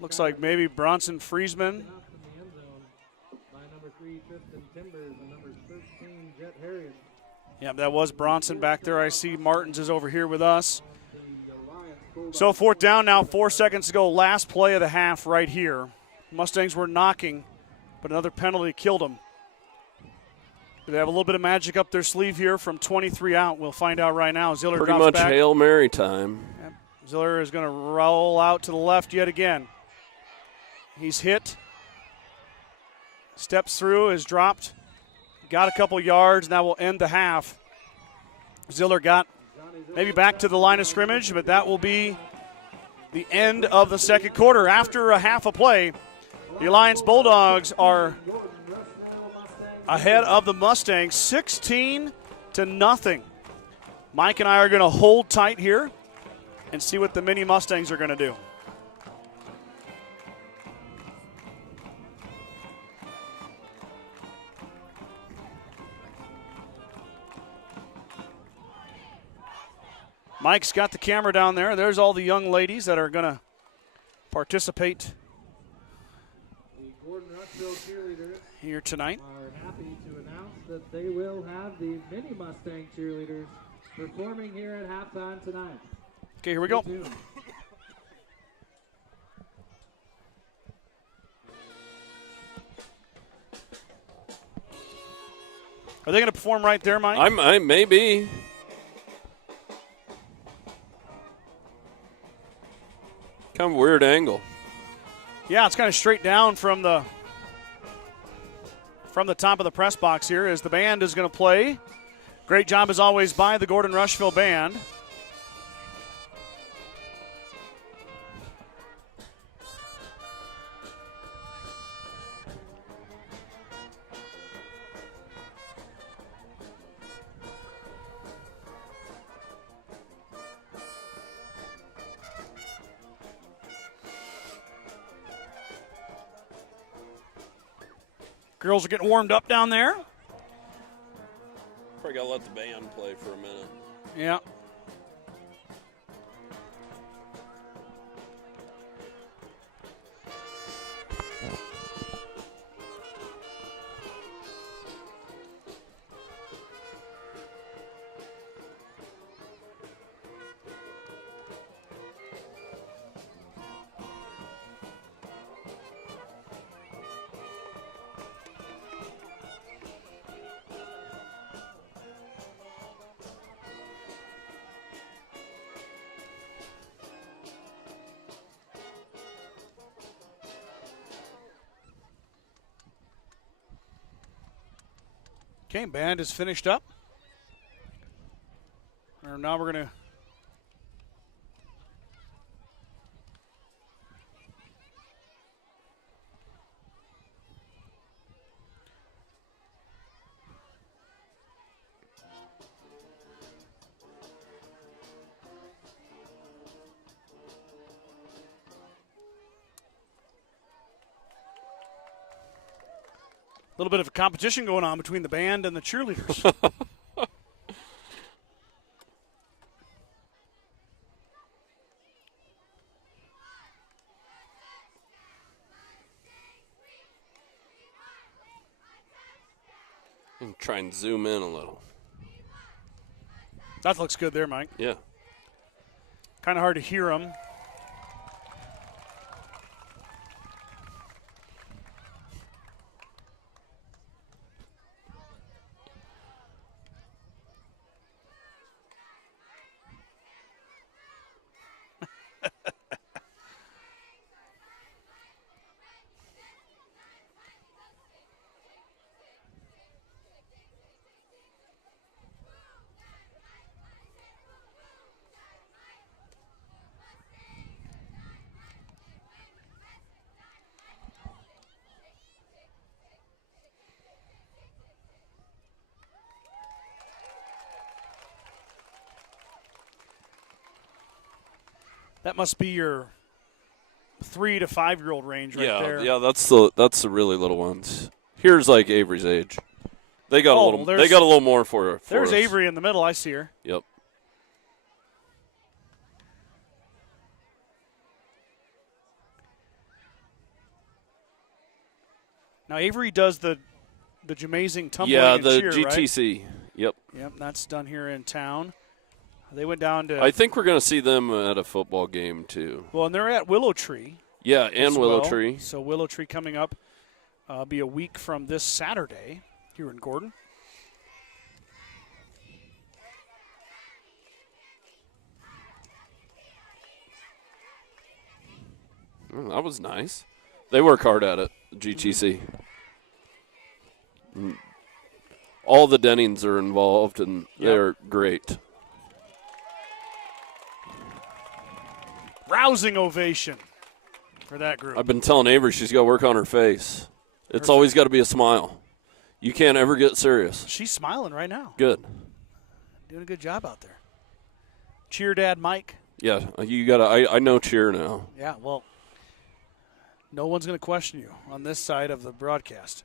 Looks like maybe Bronson Friesman. Yeah, that was Bronson back there. I see Martins is over here with us. So 4th down now, 4 seconds to go. Last play of the half right here. Mustangs were knocking, but another penalty killed them. Do they have a little bit of magic up their sleeve here from 23 out? We'll find out right now. Ziller Pretty drops much back. Hail Mary time. Yep. Ziller is going to roll out to the left yet again. He's hit. Steps through, is dropped. Got a couple yards, and that will end the half. Ziller got maybe back to the line of scrimmage, but that will be the end of the second quarter. After a half a play, the Alliance Bulldogs are ahead of the Mustangs, 16-0. Mike and I are going to hold tight here and see what the mini Mustangs are going to do. Mike's got the camera down there. There's all the young ladies that are going to participate The Gordon-Rushville cheerleaders here tonight. are happy to announce that they will have the mini Mustang cheerleaders performing here at halftime tonight. Okay, here we go. Stay tuned. Are they going to perform right there, Mike? I maybe. Kind of weird angle. Yeah, it's kind of straight down from the top of the press box here as the band is going to play. Great job as always by the Gordon-Rushville band. Girls are getting warmed up down there. Probably got to let the band play for a minute. Yeah. Okay, band is finished up. And now we're going to a little bit of a competition going on between the band and the cheerleaders. And try and zoom in a little. That looks good there, Mike. Yeah. Kind of hard to hear them. That must be your 3 to 5 year old range right there. Yeah, that's the really little ones. Here's like Avery's age. They got a little more for There's us. Avery in the middle. I see her. Yep. Now Avery does the amazing tumbling Yeah, and the cheer, GTC. right? Yep. Yep, that's done here in town. They went down to. I think we're going to see them at a football game too. Well, and they're at Willow Tree. Yeah, and Willow well. Tree. So Willow Tree coming up, be a week from this Saturday here in Gordon. That was nice. They work hard at it, GTC. All the Dennings are involved, and they're great. Rousing ovation for that group. I've been telling Avery she's got to work on her face. It's always got to be a smile. You can't ever get serious. She's smiling right now. Good. Doing a good job out there. Cheer Dad Mike. Yeah, you got to – I know cheer now. Yeah, well, no one's going to question you on this side of the broadcast.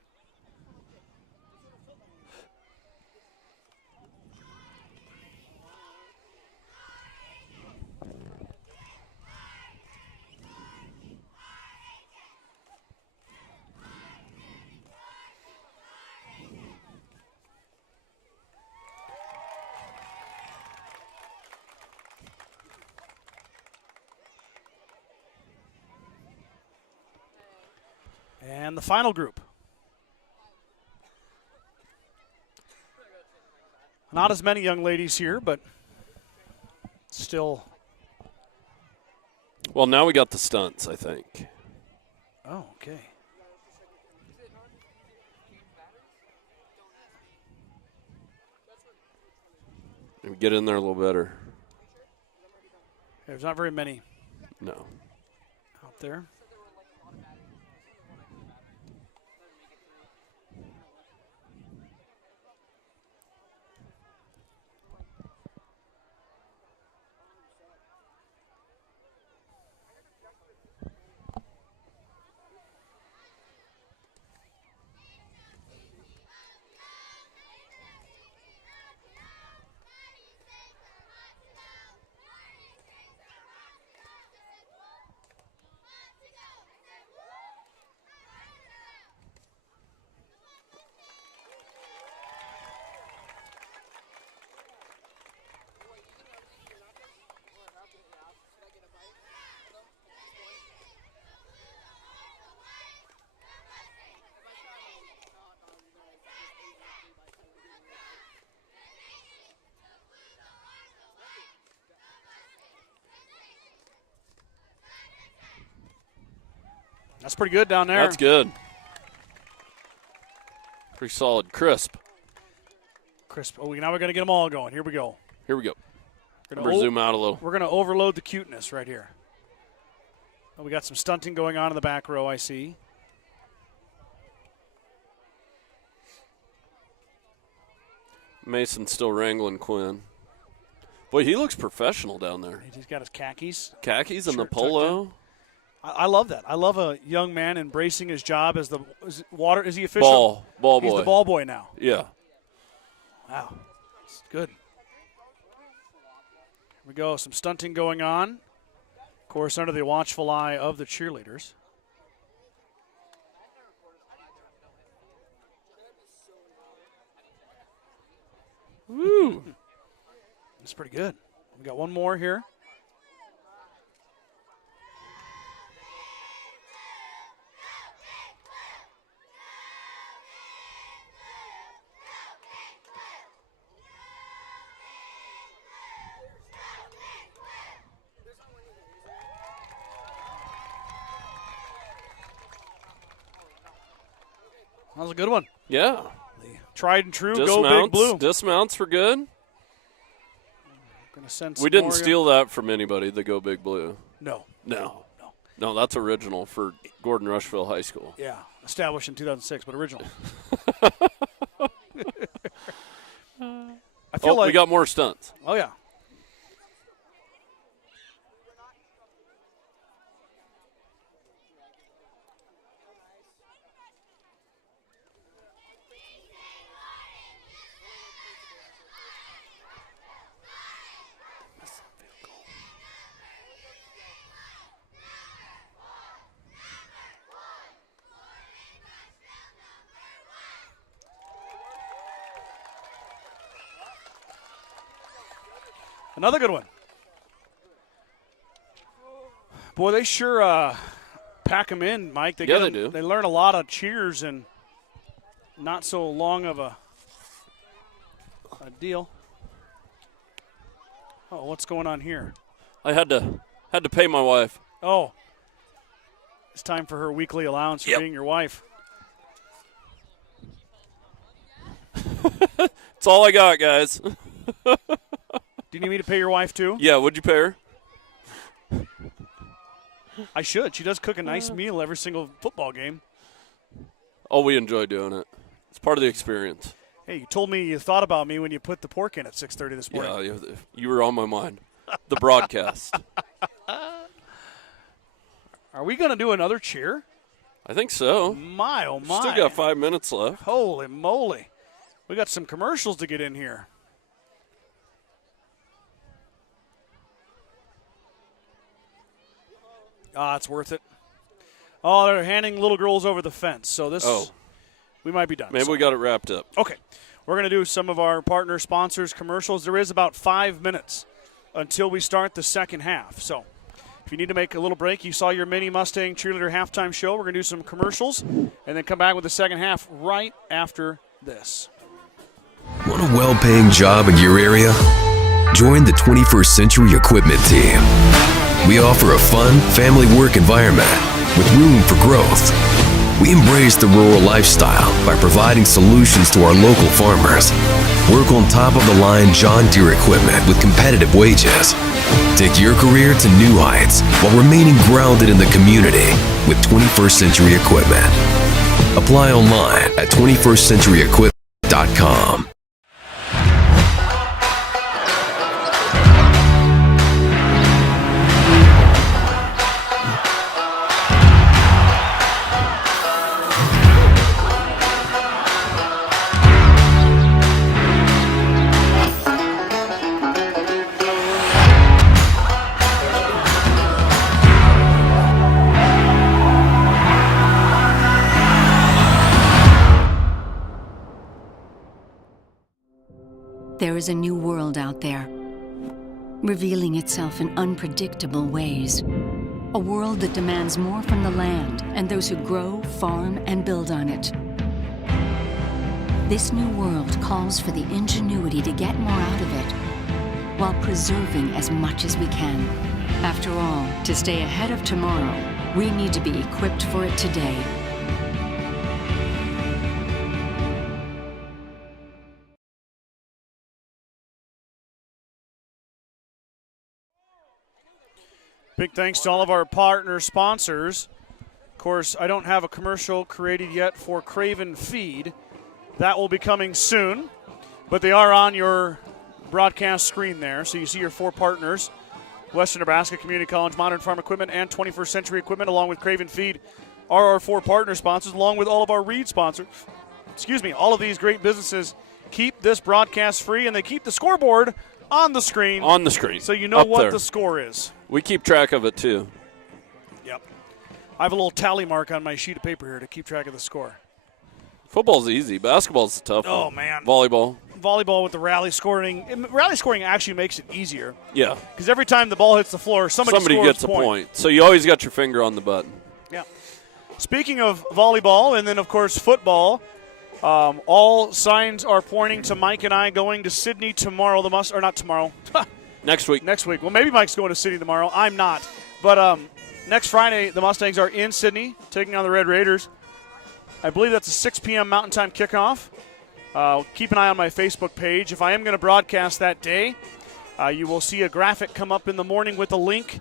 And the final group. Not as many young ladies here, but still. Well, now we got the stunts, I think. Oh, okay. Maybe get in there a little better. There's not very many No. out there. That's pretty good down there. That's good. Pretty solid. Crisp. Crisp. Oh, now we're going to get them all going. Here we go. Here we go. We're We're zoom out a little. We're going to overload the cuteness right here. Oh, we got some stunting going on in the back row, I see. Mason's still wrangling Quinn. Boy, he looks professional down there. He's got his khakis. Khakis and the Shirt tucked in. polo. I love that. I love a young man embracing his job as the is he official? Ball He's boy. the ball boy now. Yeah. Wow. It's good. Here we go. Some stunting going on. Of course, under the watchful eye of the cheerleaders. Woo. That's pretty good. We got one more here. That was a good one. Yeah. The tried and true Dismounts. Go Big Blue. Dismounts were good. Gonna send We didn't some more. steal that from anybody, the Go Big Blue. No. No, that's original for Gordon-Rushville High School. Yeah, established in 2006, but original. I feel like we got more stunts. Oh yeah. Another good one. Boy, they sure pack them in, Mike. They do. They learn a lot of cheers and not so long of a deal. Oh, what's going on here? I had to pay my wife. Oh, it's time for her weekly allowance for being your wife. That's all I got, guys. Do you need me to pay your wife too? Yeah, would you pay her? I should. She does cook a nice meal every single football game. Oh, we enjoy doing it. It's part of the experience. Hey, you told me you thought about me when you put the pork in at 6:30 this morning. Yeah, you were on my mind. The broadcast. Are we going to do another cheer? I think so. My, oh my. Still got 5 minutes left. Holy moly. We got some commercials to get in here. It's worth it. Oh, they're handing little girls over the fence. So we might be done. Maybe we got it wrapped up. Okay. We're going to do some of our partner sponsors commercials. There is about 5 minutes until we start the second half. So if you need to make a little break, you saw your mini Mustang cheerleader halftime show. We're going to do some commercials and then come back with the second half right after this. Want a well-paying job in your area? Join the 21st Century Equipment Team. We offer a fun, family work environment with room for growth. We embrace the rural lifestyle by providing solutions to our local farmers. Work on top-of-the-line John Deere equipment with competitive wages. Take your career to new heights while remaining grounded in the community with 21st Century Equipment. Apply online at 21stcenturyequipment.com. There is a new world out there, revealing itself in unpredictable ways. A world that demands more from the land and those who grow, farm, and build on it. This new world calls for the ingenuity to get more out of it, while preserving as much as we can. After all, to stay ahead of tomorrow, we need to be equipped for it today. Big thanks to all of our partner sponsors. Of course, I don't have a commercial created yet for Craven Feed. That will be coming soon, but they are on your broadcast screen there. So you see your 4 partners, Western Nebraska Community College, Modern Farm Equipment, and 21st Century Equipment, along with Craven Feed, are our 4 partner sponsors, along with all of our Reed sponsors. All of these great businesses keep this broadcast free, and they keep the scoreboard on the screen. On the screen. So you know Up what there. the score is. We keep track of it, too. Yep. I have a little tally mark on my sheet of paper here to keep track of the score. Football's easy. Basketball's a tough one. Oh, man. Volleyball. Volleyball with the rally scoring. Rally scoring actually makes it easier. Yeah. Because every time the ball hits the floor, somebody scores gets a point. So you always got your finger on the button. Yeah. Speaking of volleyball and then, of course, football, all signs are pointing to Mike and I going to Sydney tomorrow. Not tomorrow. Next week. Next week. Well, maybe Mike's going to Sydney tomorrow. I'm not. But next Friday, the Mustangs are in Sydney taking on the Red Raiders. I believe that's a 6 p.m. Mountain Time kickoff. Keep an eye on my Facebook page. If I am going to broadcast that day, you will see a graphic come up in the morning with a link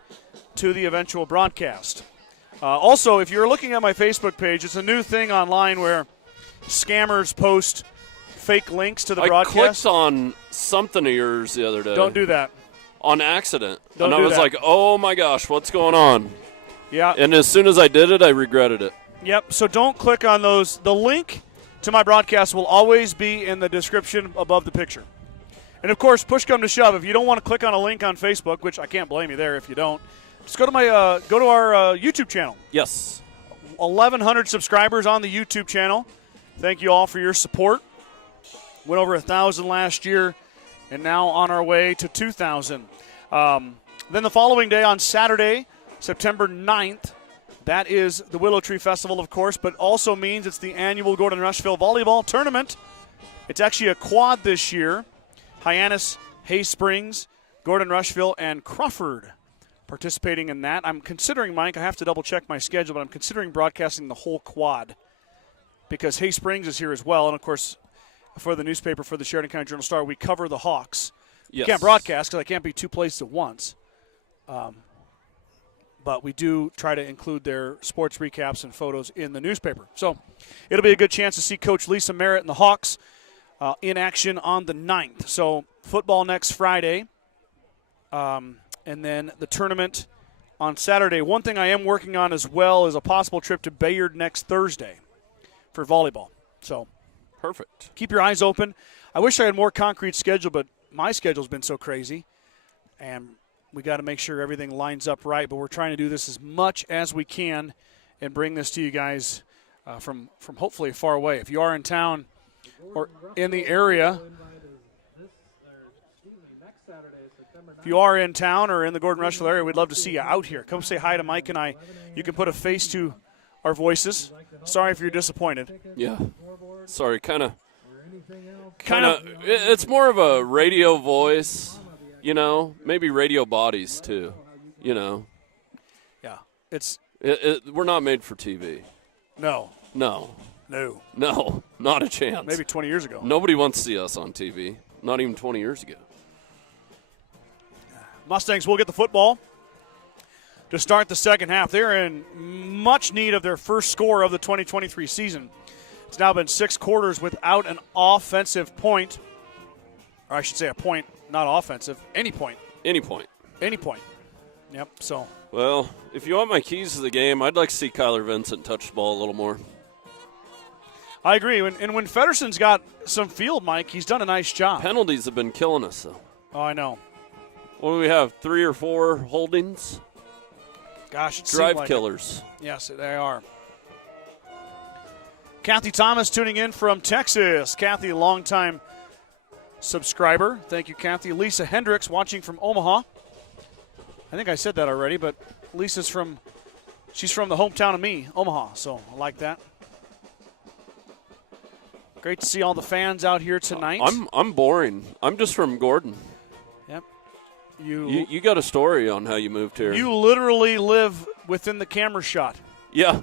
to the eventual broadcast. Also, if you're looking at my Facebook page, it's a new thing online where scammers post fake links to the broadcast. I clicked on something of yours the other day. Don't do that. On accident. Don't and I do was that. like, oh my gosh, what's going on? Yeah. And as soon as I did it, I regretted it. Yep, so don't click on those. The link to my broadcast will always be in the description above the picture. And, of course, push come to shove, if you don't want to click on a link on Facebook, which I can't blame you there if you don't, just go to our YouTube channel. Yes. 1,100 subscribers on the YouTube channel. Thank you all for your support. Went over 1,000 last year, and now on our way to 2,000. Then the following day on Saturday, September 9th, that is the Willow Tree Festival, of course, but also means it's the annual Gordon-Rushville Volleyball Tournament. It's actually a quad this year. Hyannis, Hay Springs, Gordon-Rushville, and Crawford participating in that. I'm considering, Mike, I have to double-check my schedule, but I'm considering broadcasting the whole quad because Hay Springs is here as well. And, of course, for the newspaper, for the Sheridan County Journal-Star, we cover the Hawks. Yes. Can't broadcast because I can't be 2 places at once. but we do try to include their sports recaps and photos in the newspaper. So it'll be a good chance to see Coach Lisa Merritt and the Hawks in action on the 9th. So football next Friday, and then the tournament on Saturday. One thing I am working on as well is a possible trip to Bayard next Thursday for volleyball. So Perfect. keep your eyes open. I wish I had more concrete schedule, but my schedule's been so crazy, and we got to make sure everything lines up right. But we're trying to do this as much as we can and bring this to you guys from hopefully far away. If you are in town or in the area, if you are in town or in the Gordon-Rushville area, we'd love to see you out here. Come say hi to Mike and I. You can put a face to our voices. Sorry if you're disappointed. Yeah. Sorry, kind of. It's more of a radio voice, you know, maybe radio bodies too, you know. Yeah, it's we're not made for TV. no, No, not a chance. maybe 20 years ago. Nobody wants to see us on TV. Not even 20 years ago. Mustangs will get the football to start the second half. They're in much need of their first score of the 2023 season. It's now been 6 quarters without an offensive point. Or I should say a point, not offensive. Any point. Any point. Any point. Yep, so. Well, if you want my keys to the game, I'd like to see Kyler Vincent touch the ball a little more. I agree. And when Fedderson's got some field, Mike, he's done a nice job. Penalties have been killing us, though. Oh, I know. What do we have, 3 or 4 holdings? Gosh, it Drive seemed like killers. it. Yes, they are. Kathy Thomas tuning in from Texas. Kathy, a longtime subscriber. Thank you, Kathy. Lisa Hendricks watching from Omaha. I think I said that already, but Lisa's she's from the hometown of me, Omaha, so I like that. Great to see all the fans out here tonight. I'm boring. I'm just from Gordon. Yep. You got a story on how you moved here. You literally live within the camera shot. Yeah.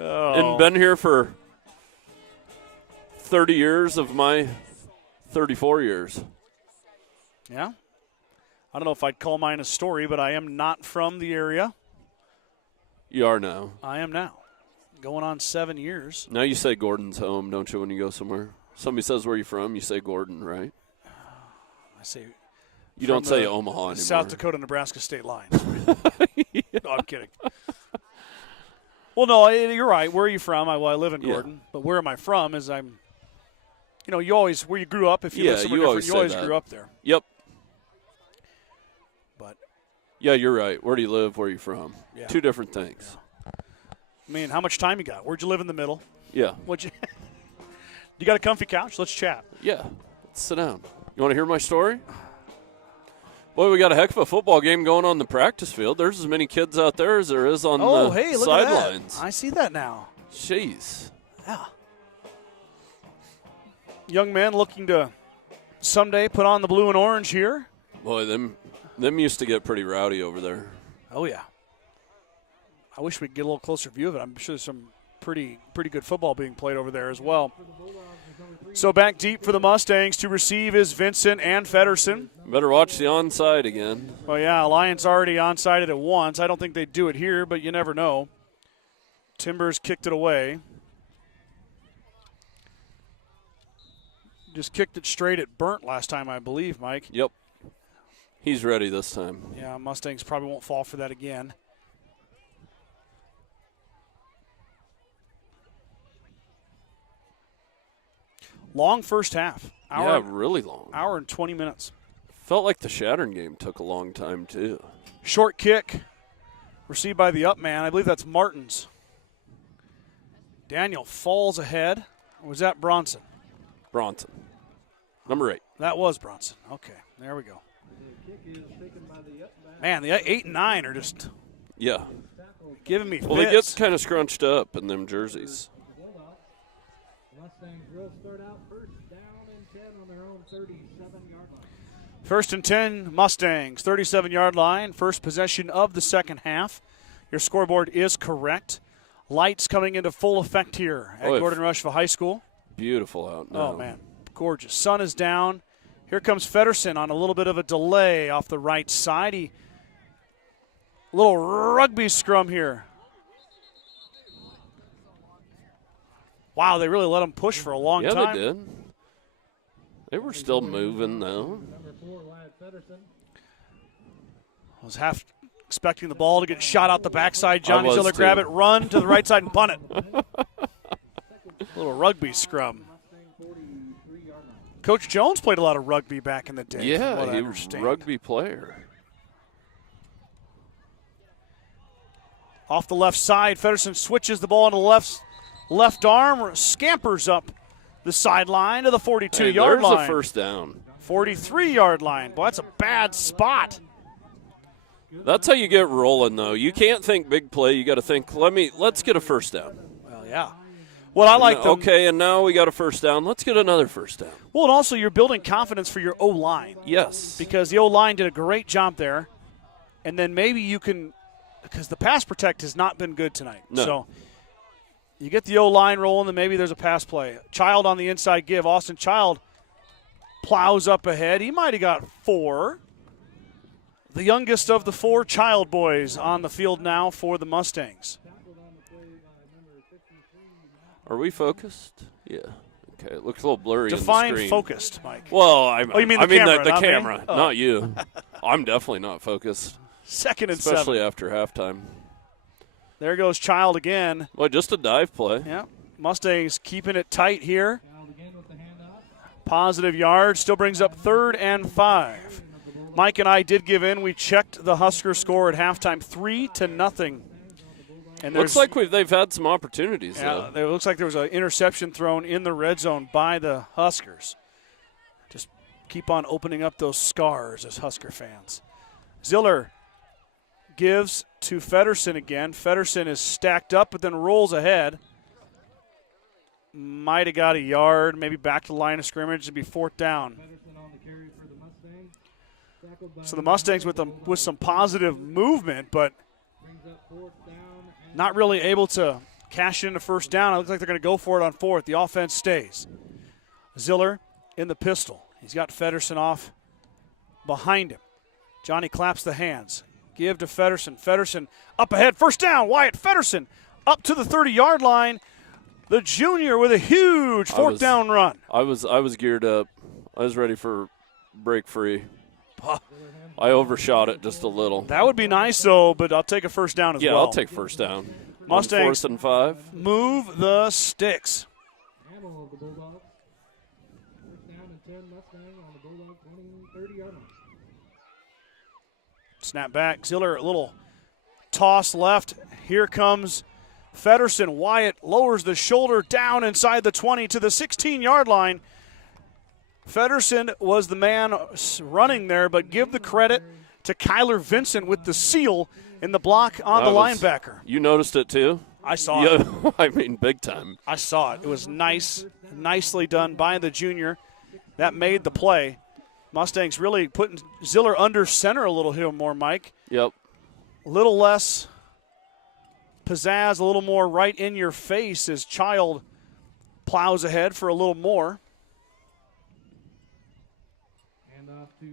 Oh. And been here for 30 years of my 34 years. Yeah. I don't know if I'd call mine a story, but I am not from the area. You are now. I am now. Going on 7 years. Now you say Gordon's home, don't you, when you go somewhere? Somebody says where you from, you say Gordon, right? I say You don't say Omaha anymore. South Dakota-Nebraska state line. No, I'm kidding. Well, no, you're right. Where are you from? I live in Gordon. But where am I from is you always, where you grew up, if you live somewhere different, you always grew up there. Yep. But yeah, you're right. Where do you live? Where are you from? Yeah. 2 different things. Yeah. I mean, how much time you got? Where'd you live in the middle? Yeah. You got a comfy couch? Let's chat. Yeah. Let's sit down. You want to hear my story? Boy, we got a heck of a football game going on the practice field. There's as many kids out there as there is on the look sidelines. at that. I see that now. Jeez. Yeah. Young men looking to someday put on the blue and orange here. Boy, them used to get pretty rowdy over there. Oh, yeah. I wish we could get a little closer view of it. I'm sure there's some pretty good football being played over there as well. So back deep for the Mustangs to receive is Vincent and Fedderson. Better watch the onside again. Well, yeah, Alliance already onside it once. I don't think they'd do it here, but you never know. Timbers kicked it away. Just kicked it straight at Burnt last time, I believe, Mike. Yep. He's ready this time. Yeah, Mustangs probably won't fall for that again. Long first half. Really long. Hour and 20 minutes. Felt like the Shattern game took a long time, too. Short kick received by the up man. I believe that's Martins. Daniel falls ahead. Or was that Bronson? Bronson. Number 8. That was Bronson. Okay, there we go. Man, the 8 and 9 are just giving me fits. Well, he gets kind of scrunched up in them jerseys. Mustangs will start out first down and 10 on their own 37-yard line. First and 10, Mustangs, 37-yard line. First possession of the second half. Your scoreboard is correct. Lights coming into full effect here at Gordon-Rushville High School. Beautiful out now. Oh, man, gorgeous. Sun is down, Here comes Feddersen on a little bit of a delay off the right side. A little rugby scrum here. Wow, they really let him push for a long time. Yeah, they did. They were still moving, though. Number 4, Wyatt Feddersen. I was half expecting the ball to get shot out the backside. Johnny was Ziller too. grab it, run to the right side and punt it. Little rugby scrum. Coach Jones played a lot of rugby back in the day. Yeah, he was a rugby player. Off the left side, Feddersen switches the ball into the left arm, scampers up the sideline to the 42-yard line. There's a first down. 43-yard line. Boy, that's a bad spot. That's how you get rolling, though. You can't think big play. You got to think, let's get a first down. Well, yeah. What I like them. Okay, and now we got a first down. Let's get another first down. Well, and also you're building confidence for your O-line. Yes. Because the O-line did a great job there. And then maybe you can, because the pass protect has not been good tonight. No. So you get the O-line rolling, and maybe there's a pass play. Child on the inside give. Austin Child plows up ahead. He might have got 4. The youngest of the 4 Child boys on the field now for the Mustangs. Are we focused? Yeah. Okay, it looks a little blurry Define in the screen. focused, Mike. Well, you mean the camera, the not me? camera, Oh. not you. I'm definitely not focused, 2nd and especially 7. after halftime. There goes Child again. Well, just a dive play. Yeah. Mustangs keeping it tight here. Child again with the handoff. Positive yards. Still brings up 3rd and 5. Mike and I did give in. We checked the Husker score at halftime, 3-0. And Looks like they've had some opportunities, yeah, though. it looks like there was an interception thrown in the red zone by the Huskers. Just keep on opening up those scars as Husker fans. Ziller gives to Feddersen again. Feddersen is stacked up, but then rolls ahead. Might have got a yard, maybe back to the line of scrimmage and be 4th down. Feddersen on the carry for the Mustangs. Tackled by So the Mustangs with some positive movement, but brings up 4th down. not really able to cash in a first down. It looks like they're going to go for it on 4th. The offense stays. Ziller in the pistol. He's got Feddersen off behind him. Johnny claps the hands. Give to Feddersen. Feddersen up ahead. First down. Wyatt Feddersen up to the 30-yard line. The junior with a huge 4th down run. I was geared up. I was ready for break free. I overshot it just a little. That would be nice, though, but I'll take a first down as well. Yeah, I'll take first down. Mustangs 4th and 5. move the sticks. Handle of the Bulldogs. First down and 10 Mustang on the Bulldog 30-yard line. Snap back. Ziller, a little toss left. Here comes Feddersen. Wyatt lowers the shoulder down inside the 20 to the 16-yard line. Feddersen was the man running there, but give the credit to Kyler Vincent with the seal in the block on the linebacker. You noticed it too? I saw it. I mean, big time. I saw it. It was nicely done by the junior. That made the play. Mustangs really putting Ziller under center a little here more, Mike. Yep. A little less pizzazz, a little more right in your face as Child plows ahead for a little more. And off to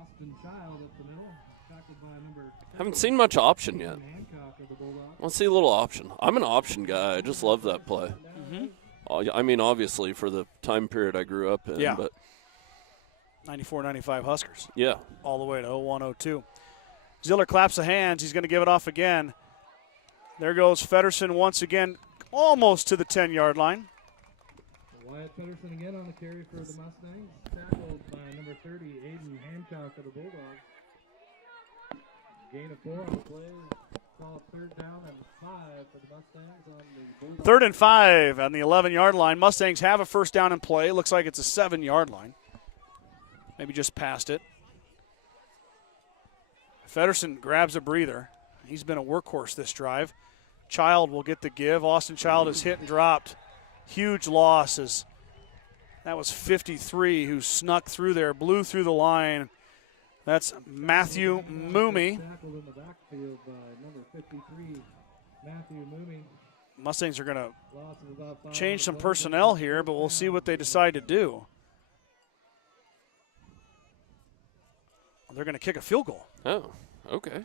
Austin Child up the middle. Tackled by number Haven't seen much option yet. Hancock of the Bulldogs. Let's see a little option. I'm an option guy. I just love that play. I mean, obviously, for the time period I grew up in. Yeah. But 94-95 Huskers. yeah. All the way to 01-02. Ziller claps the hands. He's going to give it off again. There goes Feddersen once again, almost to the 10-yard line. Wyatt Feddersen again on the carry for the Mustangs. Tackled by number 30, Aiden Hancock of the Bulldogs. Gain of 4 on the play. Call 3rd down and 5 for the Mustangs on the Bulldogs. 3rd and 5 on the 11-yard line. Mustangs have a first down in play. Looks like it's a 7-yard line. Maybe just past it. Feddersen grabs a breather. He's been a workhorse this drive. Child will get the give. Austin Child is hit and dropped. Huge losses. That was 53 who snuck through there, blew through the line. That's Matthew Moomey. Tackled in the backfield by number 53, Matthew Moomey. Mustangs are going to Loss of about 5 change on some the play. personnel here, but we'll see what they decide to do. They're going to kick a field goal. Oh, okay.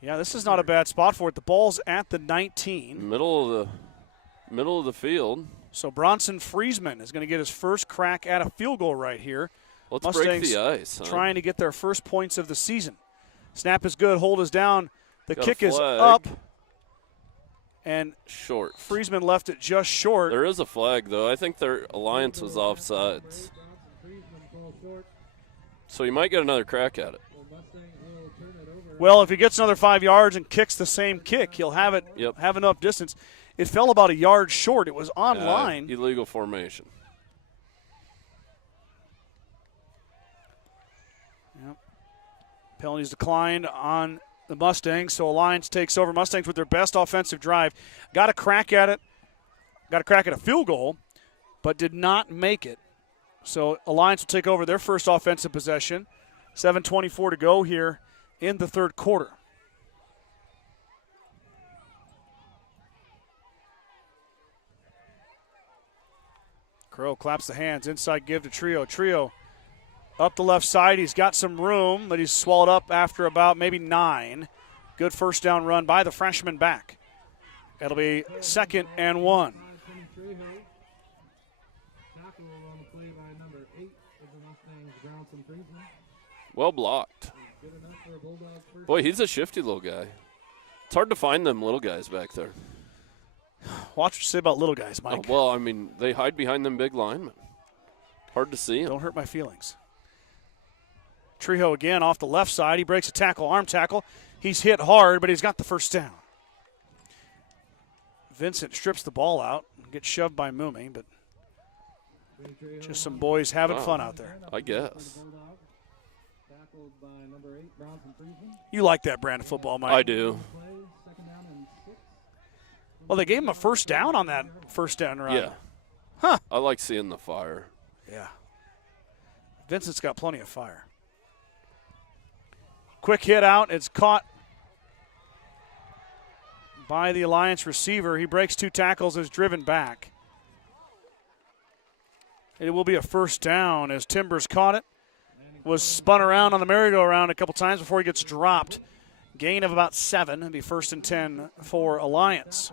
Yeah, this is not a bad spot for it. The ball's at the 19. Middle of the field. So Bronson Friesman is going to get his first crack at a field goal right here. Let's Mustangs break the ice. Huh? trying to get their first points of the season. Snap is good. Hold is down. The Got kick a is flag. up. And Short. Friesman left it just short. There is a flag, though. I think their Alliance was offsides. So you might get another crack at it. Well, if he gets another 5 yards and kicks the same kick, he'll have it have enough distance. It fell about a yard short. It was on line. Illegal formation. Yep. Penalties declined on the Mustangs, so Alliance takes over. Mustangs with their best offensive drive. Got a crack at it. Got a crack at a field goal, but did not make it. So Alliance will take over their first offensive possession. 7:24 to go here in the third quarter. Crow claps the hands. Inside give to Trio. Trio up the left side. He's got some room, but he's swallowed up after about maybe 9. Good first down run by the freshman back. It'll be 2nd and 1. Well blocked. Boy, he's a shifty little guy. It's hard to find them little guys back there. Watch what you say about little guys, Mike. Oh, well, I mean, they hide behind them big linemen. Hard to see them. Don't hurt my feelings. Trejo again off the left side. He breaks a tackle, arm tackle. He's hit hard, but he's got the first down. Vincent strips the ball out and gets shoved by Moomey, but just some boys having fun out there. I guess. You like that brand of football, Mike? I do. Well, they gave him a first down on that first down run. Yeah. Huh. I like seeing the fire. Yeah. Vincent's got plenty of fire. Quick hit out. It's caught by the Alliance receiver. He breaks 2 tackles, is driven back. It will be a first down as Timbers caught it. Was spun around on the merry-go-round a couple times before he gets dropped. Gain of about 7. It'll be 1st and 10 for Alliance.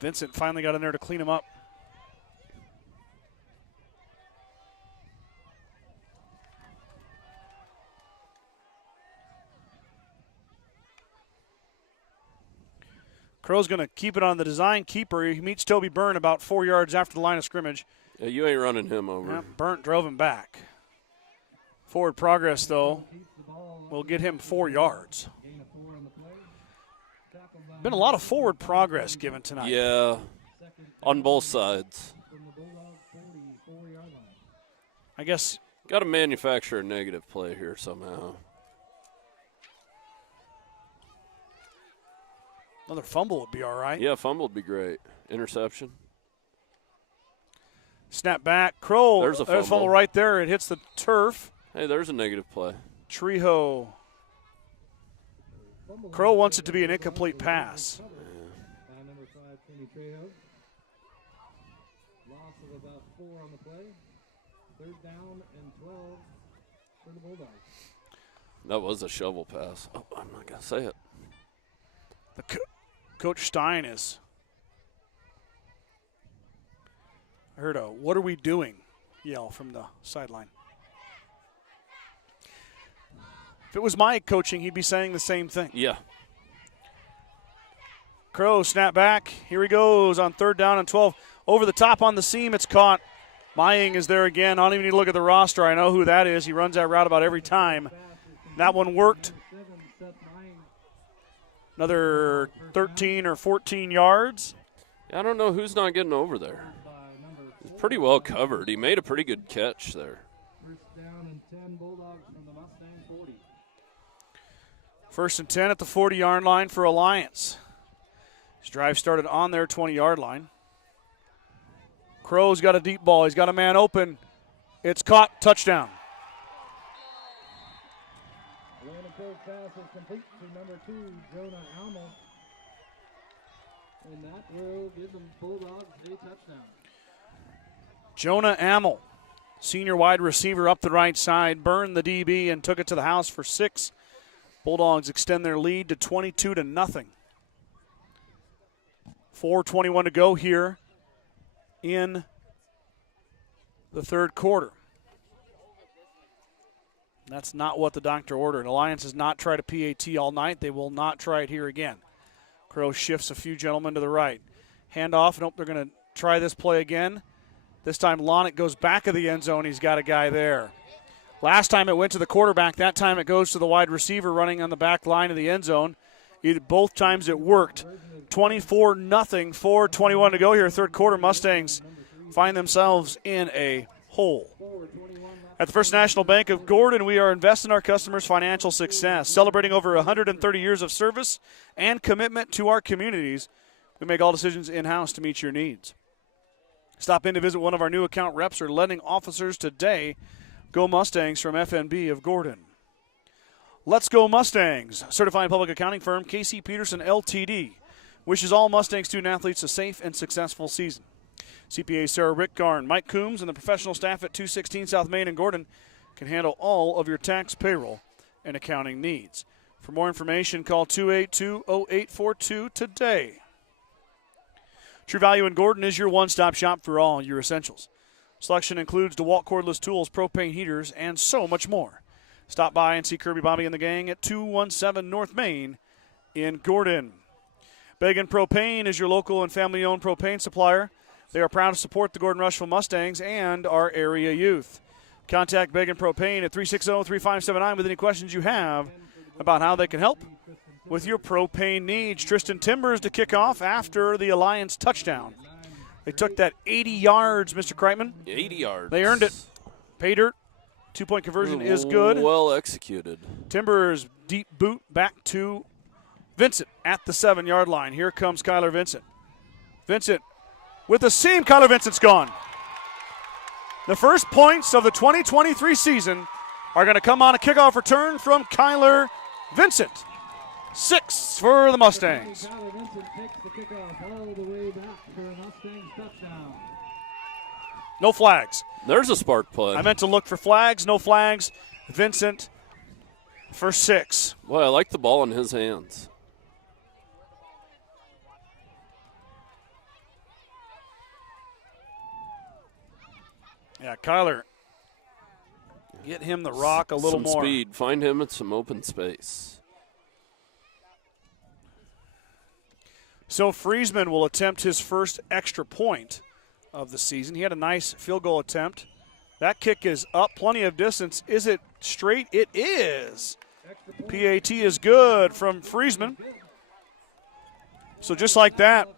Vincent finally got in there to clean him up. Crow's going to keep it on the design keeper. He meets Toby Byrne about 4 yards after the line of scrimmage. Yeah, you ain't running him over. Yeah, Byrne drove him back. Forward progress, though, will get him 4 yards. Been a lot of forward progress given tonight. Yeah, on both sides. I guess. Got to manufacture a negative play here somehow. Another fumble would be all right. Yeah, fumble would be great. Interception. Snap back. Crow. There's a fumble right there. It hits the turf. Hey, there's a negative play. Trejo. Crow wants it to be an incomplete pass. Number 5, Kenny Trejo. Loss of about 4 on the play. 3rd down and 12 for the Bulldogs. That was a shovel pass. Oh, I'm not going to say it. Coach Stein is. I heard a "What are we doing?" yell from the sideline. If it was Mike coaching, he'd be saying the same thing. Yeah. Crow snap back. Here he goes on 3rd down and 12. Over the top on the seam, it's caught. Mying is there again. I don't even need to look at the roster. I know who that is. He runs that route about every time. That one worked. Another 13 or 14 yards. I don't know who's not getting over there. He's pretty well covered. He made a pretty good catch there. First down and 10 Bulldogs from the Mustang 40. 1st and 10 at the 40-yard line for Alliance. His drive started on their 20-yard line. Crow's got a deep ball. He's got a man open. It's caught. Touchdown. Landon Crow's pass is complete to number 2, Jonah Almo. And that will give the Bulldogs a touchdown. Jonah Amel Senior wide receiver up the right side, burned the DB and took it to the house for 6. Bulldogs extend their lead to 22-0. 4:21 to go here in the third quarter. That's not what the doctor ordered. Alliance has not tried a PAT all night. They will not try it here again. Crow shifts a few gentlemen to the right. Handoff. Nope, they're going to try this play again. This time Lonick goes back of the end zone. He's got a guy there. Last time it went to the quarterback. That time it goes to the wide receiver running on the back line of the end zone. Both times it worked. 24-0, 4:21 to go here. Third quarter, Mustangs find themselves in a hole. At the First National Bank of Gordon, we are investing in our customers' financial success. Celebrating over 130 years of service and commitment to our communities, we make all decisions in-house to meet your needs. Stop in to visit one of our new account reps or lending officers today. Go Mustangs from FNB of Gordon. Let's Go Mustangs. Certified public accounting firm Casey Peterson LTD wishes all Mustang student-athletes a safe and successful season. CPA Sarah Rickgarn, Mike Coombs, and the professional staff at 216 South Main in Gordon can handle all of your tax, payroll, and accounting needs. For more information, call 282-0842 today. True Value in Gordon is your one-stop shop for all your essentials. Selection includes DeWalt cordless tools, propane heaters, and so much more. Stop by and see Kirby, Bobby, and the gang at 217 North Main in Gordon. Began Propane is your local and family-owned propane supplier. They are proud to support the Gordon-Rushville Mustangs and our area youth. Contact Began Propane at 360-3579 with any questions you have about how they can help with your propane needs. Tristan Timbers to kick off after the Alliance touchdown. They took that 80 yards, Mr. Kreitman. 80 yards. They earned it. Pay dirt. 2-point conversion is good. Well executed. Timbers deep boot back to Vincent at the 7-yard line. Here comes Kyler Vincent. Vincent with the seam. Kyler Vincent's gone. The first points of the 2023 season are going to come on a kickoff return from Kyler Vincent. 6 for the Mustangs. Kyler Vincent takes the kickoff all the way back for a Mustangs touchdown. No flags. There's a spark play. I meant to look for flags. No flags. Vincent for 6. Boy, I like the ball in his hands. Yeah, Kyler, get him the rock a little some more. Speed. Find him at some open space. So Friesman will attempt his first extra point of the season. He had a nice field goal attempt. That kick is up, plenty of distance. Is it straight? It is. PAT is good from Friesman. So just like that,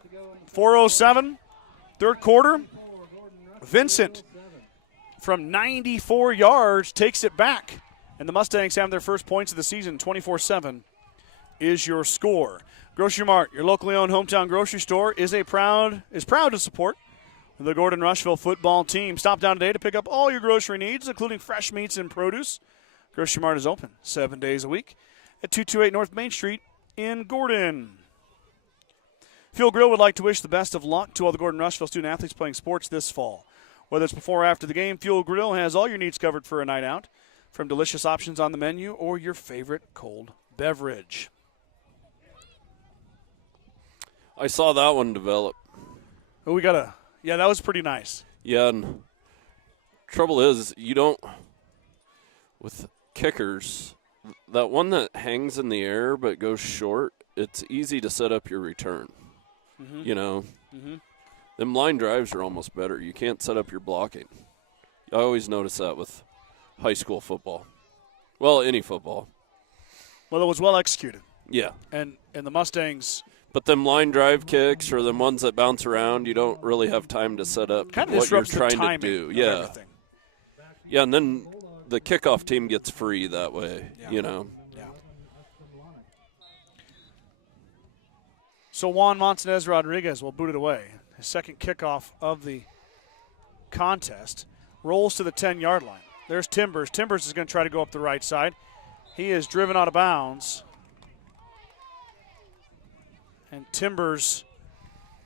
4:07, third quarter. Vincent from 94 yards takes it back. And the Mustangs have their first points of the season. 24-7 is your score. Grocery Mart, your locally owned hometown grocery store, is proud to support the Gordon-Rushville football team. Stop down today to pick up all your grocery needs, including fresh meats and produce. Grocery Mart is open 7 days a week at 228 North Main Street in Gordon. Fuel Grill would like to wish the best of luck to all the Gordon-Rushville student-athletes playing sports this fall. Whether it's before or after the game, Fuel Grill has all your needs covered for a night out, from delicious options on the menu or your favorite cold beverage. I saw that one develop. Oh, yeah, that was pretty nice. Yeah, and trouble is, you don't, with kickers, that one that hangs in the air but goes short, it's easy to set up your return. Mm-hmm. You know? Mm-hmm. Them line drives are almost better. You can't set up your blocking. I always notice that with high school football. Well, any football. Well, it was well executed. Yeah. And the Mustangs. But them line drive kicks or them ones that bounce around, you don't really have time to set up kind of what you're disrupts the trying timing to do. of Yeah. everything. Yeah, and then the kickoff team gets free that way, you know. Yeah. So Juan Montanez Rodriguez will boot it away. His second kickoff of the contest. Rolls to the 10-yard line. There's Timbers. Timbers is going to try to go up the right side. He is driven out of bounds. And Timbers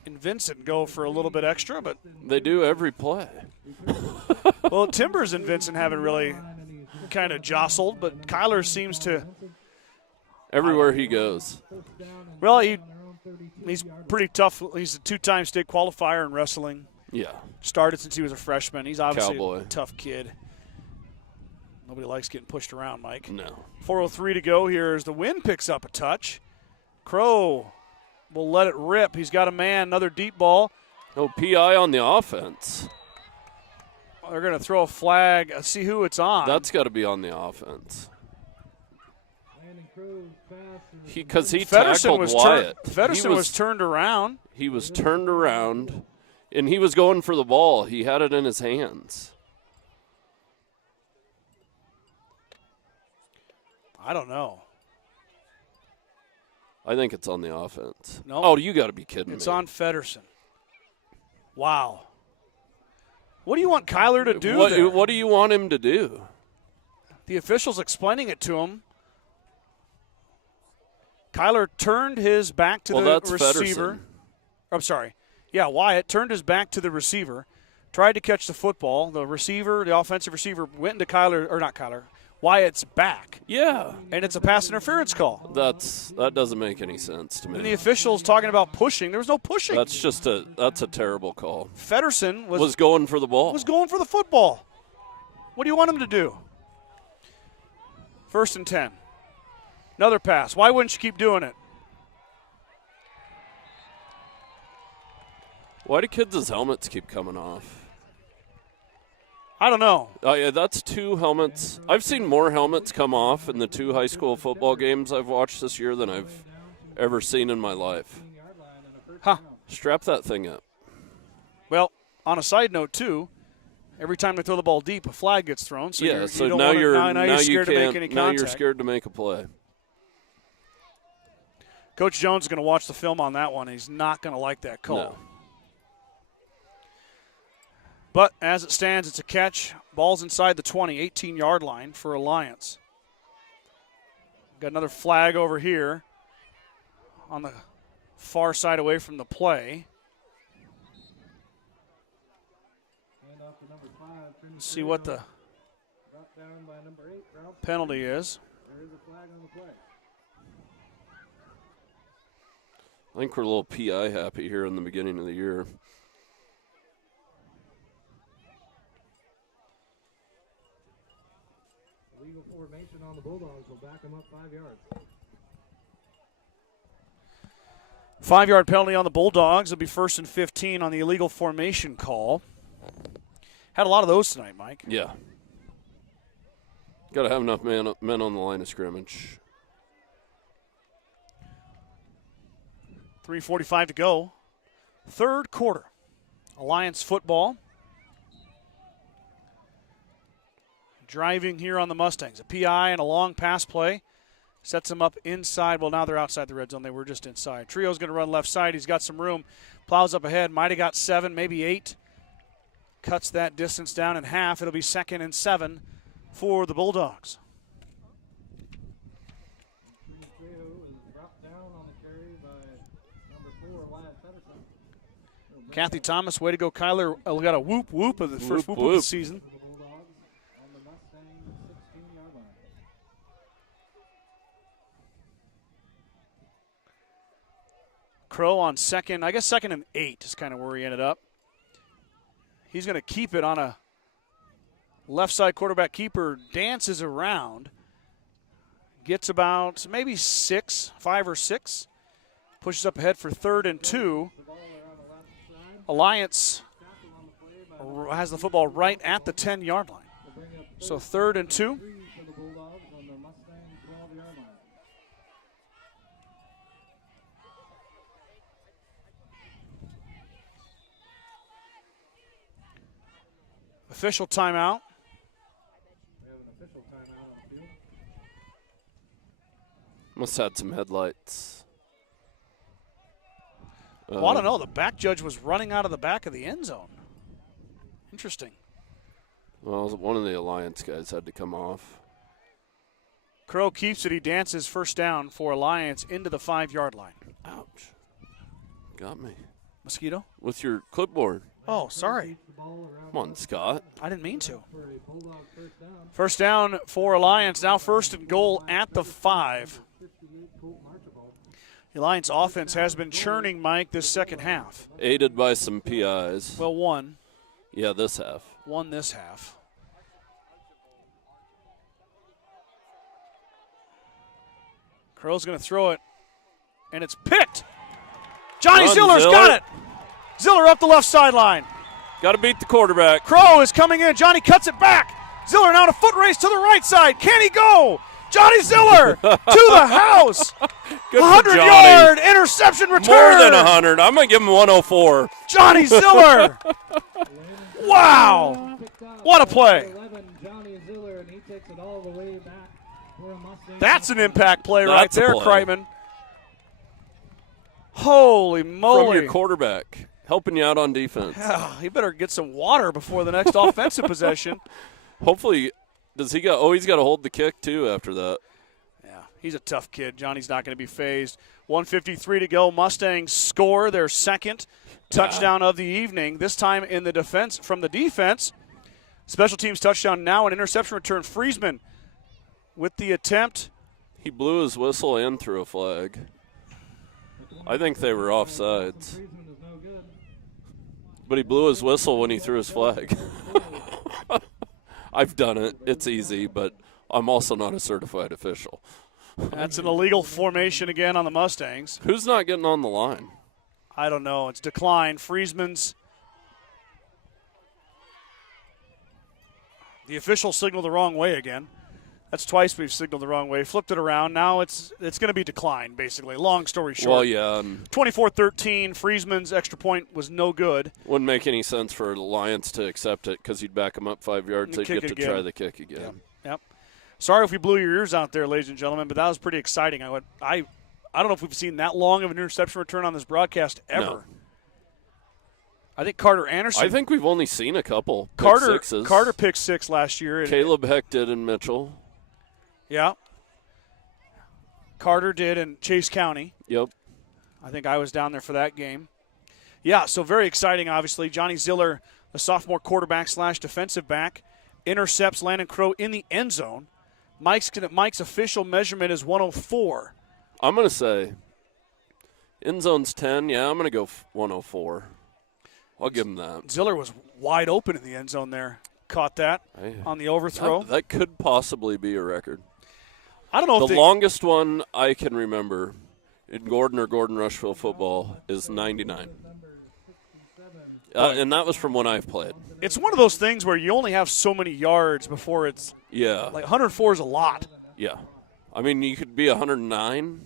and Vincent go for a little bit extra, but They do every play. well, Timbers and Vincent haven't really kind of jostled, but Kyler seems to. Everywhere he goes. Well, he's pretty tough. He's a 2-time state qualifier in wrestling. Yeah. Started since he was a freshman. He's obviously Cowboy. a tough kid. Nobody likes getting pushed around, Mike. No. 4:03 to go here as the wind picks up a touch. Crow will let it rip. He's got a man, another deep ball. Oh, PI on the offense. They're going to throw a flag. Let's see who it's on. That's got to be on the offense. Because he tackled Wyatt. Feddersen was turned around. He was turned around, and he was going for the ball. He had it in his hands. I don't know. I think it's on the offense. No. Oh, you got to be kidding me. It's on Feddersen. Wow. What do you want Kyler to do there? What do you want him to do? The official's explaining it to him. Kyler turned his back to the receiver. Feddersen. I'm sorry. Yeah, Wyatt turned his back to the receiver, tried to catch the football. The receiver, the offensive receiver, went into Wyatt's back. Yeah. And it's a pass interference call. That doesn't make any sense to me. And the official's talking about pushing. There was no pushing. That's a terrible call. Feddersen was going for the ball. Was going for the football. What do you want him to do? 1st and 10. Another pass. Why wouldn't you keep doing it? Why do kids' helmets keep coming off? I don't know. Oh, yeah, that's 2 helmets. I've seen more helmets come off in the 2 high school football games I've watched this year than I've ever seen in my life. Huh. Strap that thing up. Well, on a side note, too, every time they throw the ball deep, a flag gets thrown. So yeah, you don't you're scared to make any contact. Now you're scared to make a play. Coach Jones is going to watch the film on that one. He's not going to like that call. No. But as it stands, it's a catch. Ball's inside the 20, 18-yard line for Alliance. Got another flag over here on the far side away from the play. Let's see what the penalty is. There is a flag on the play. I think we're a little PI happy here in the beginning of the year. Legal formation on the Bulldogs will back them up 5 yards. 5-yard penalty on the Bulldogs. It'll be 1st and 15 on the illegal formation call. Had a lot of those tonight, Mike. Yeah. Got to have enough men on the line of scrimmage. 3:45 to go. 3rd quarter. Alliance football. Driving here on the Mustangs. A PI and a long pass play. Sets them up inside. Well, now they're outside the red zone. They were just inside. Trio's going to run left side. He's got some room. Plows up ahead. Might have got 7, maybe 8. Cuts that distance down in half. It'll be 2nd and 7 for the Bulldogs. Kathy Thomas, way to go, Kyler. We got a whoop of the first whoop of the season. Crow on 2nd, I guess 2nd and 8 is kind of where he ended up. He's going to keep it on a left side quarterback keeper, dances around, gets about maybe 5 or 6, pushes up ahead for 3rd and 2. Alliance has the football right at the 10-yard line. So 3rd and 2. Official timeout. Must have had some headlights. Well, I don't know. The back judge was running out of the back of the end zone. Interesting. Well, one of the Alliance guys had to come off. Crow keeps it. He dances 1st down for Alliance into the 5-yard line. Ouch. Got me. Mosquito? with your clipboard. Oh, sorry. Come on, Scott. I didn't mean to. For a Bulldog first down. First down for Alliance. Now first and goal at the 5. 58 Colton Archibald. The Alliance offense has been churning, Mike, this second half. Aided by some PIs. Well, one. Yeah, this half. Won this half. Crow's going to throw it, and it's picked. Johnny Run, Ziller's Ziller. got it. Ziller up the left sideline. Got to beat the quarterback. Crow is coming in. Johnny cuts it back. Ziller now to foot race to the right side. Can he go? Johnny Ziller to the house. Good 100-yard interception return. More than 100. I'm going to give him 104. Johnny Ziller. Wow. What a play. 11, Johnny Ziller, and he takes it all the way back for a Mustang. That's an impact play right That's a there, play. Kreitman. Holy moly. From your quarterback. Helping you out on defense. He better get some water before the next offensive possession. Hopefully, does he got? Oh, he's got to hold the kick too after that. Yeah, he's a tough kid. Johnny's not going to be phased. 1:53 to go. Mustangs score their second touchdown of the evening. This time in the defense from the defense. Special teams touchdown now, an interception return. Friesman with the attempt. He blew his whistle and threw a flag. I think they were offsides. Friesman is no good. But he blew his whistle when he threw his flag. I've done it. It's easy, but I'm also not a certified official. That's an illegal formation again on the Mustangs. Who's not getting on the line? I don't know. It's declined. Friesman's. The official signaled the wrong way again. That's twice we've signaled the wrong way. Flipped it around. Now it's going to be declined, basically. Long story short. Well, yeah. 24-13. Friesman's extra point was no good. Wouldn't make any sense for Alliance to accept it because you'd back them up 5 yards. And They'd kick get it to again. try the kick again. Yep. Sorry if we blew your ears out there, ladies and gentlemen, but that was pretty exciting. I don't know if we've seen that long of an interception return on this broadcast ever. No. I think Carter Anderson. I think we've only seen a couple. Pick sixes. Carter picked 6 last year. Caleb Heck did in Mitchell. Yeah. Carter did in Chase County. Yep. I think I was down there for that game. Yeah, so very exciting, obviously. Johnny Ziller, the sophomore quarterback / defensive back, intercepts Landon Crow in the end zone. Mike's official measurement is 104. I'm going to say end zone's 10. Yeah, I'm going to go 104. I'll give him that. Ziller was wide open in the end zone there. Caught that on the overthrow. That could possibly be a record. I don't know if the longest one I can remember in Gordon or Gordon-Rushville football is 99. And that was from when I've played. It's one of those things where you only have so many yards before it's Yeah. like 104 is a lot. Yeah. I mean, you could be 109.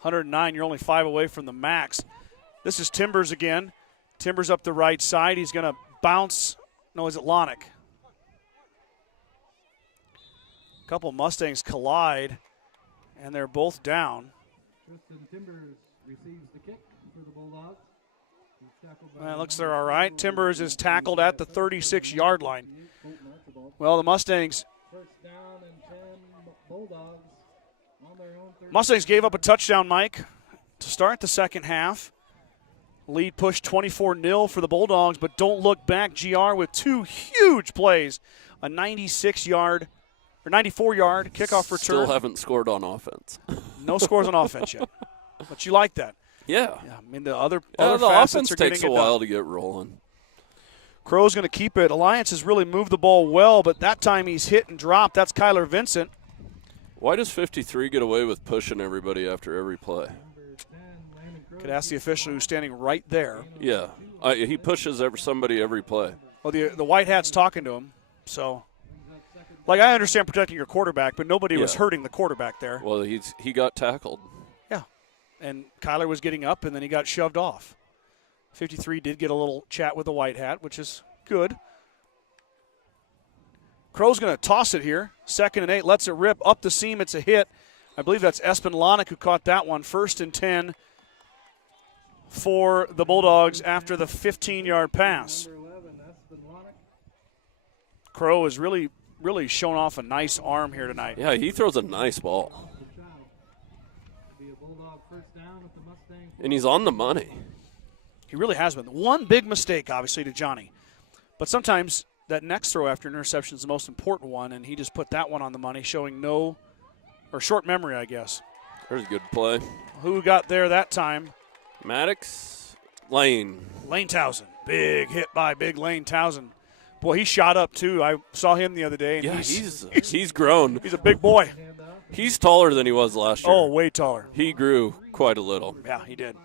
109, you're only 5 away from the max. This is Timbers again. Timbers up the right side. He's going to bounce. No, is it Lonick? A couple Mustangs collide, and they're both down. Tristan Timbers receives the kick for the Bulldogs. It looks they're all right. Timbers is tackled at the 36-yard line. Well, the Mustangs. First down and 10 Bulldogs on their own 30. Mustangs gave up a touchdown, Mike, to start the second half. Lead pushed 24-0 for the Bulldogs, but don't look back. GR with 2 huge plays, a 94-yard kickoff return. Still haven't scored on offense. No scores on offense yet, but you like that. Yeah. I mean, the other the facets offense are takes getting a it while done. to get rolling. Crow's going to keep it. Alliance has really moved the ball well, but that time he's hit and dropped. That's Kyler Vincent. Why does 53 get away with pushing everybody after every play? Could ask the official who's standing right there. Yeah. He pushes somebody every play. Well, the white hat's talking to him, so. Like, I understand protecting your quarterback, but nobody was hurting the quarterback there. Well, he got tackled. Yeah. And Kyler was getting up, and then he got shoved off. 53 did get a little chat with the white hat, which is good. Crow's going to toss it here. 2nd and 8, lets it rip. Up the seam, it's a hit. I believe that's Espen Lonick who caught that one. 1st and 10 for the Bulldogs after the 15-yard pass. Crow has really shown off a nice arm here tonight. Yeah, he throws a nice ball. Be a Bulldog first down at the Mustang. And he's on the money. He really has been. One big mistake, obviously, to Johnny. But sometimes that next throw after interception is the most important one, and he just put that one on the money, showing short memory, I guess. There's a good play. Who got there that time? Maddox, Lane. Lane Towson. Big hit by big Lane Towson. Boy, he shot up, too. I saw him the other day. And yeah, he's grown. He's a big boy. He's taller than he was last year. Oh, way taller. He grew quite a little. Yeah, he did.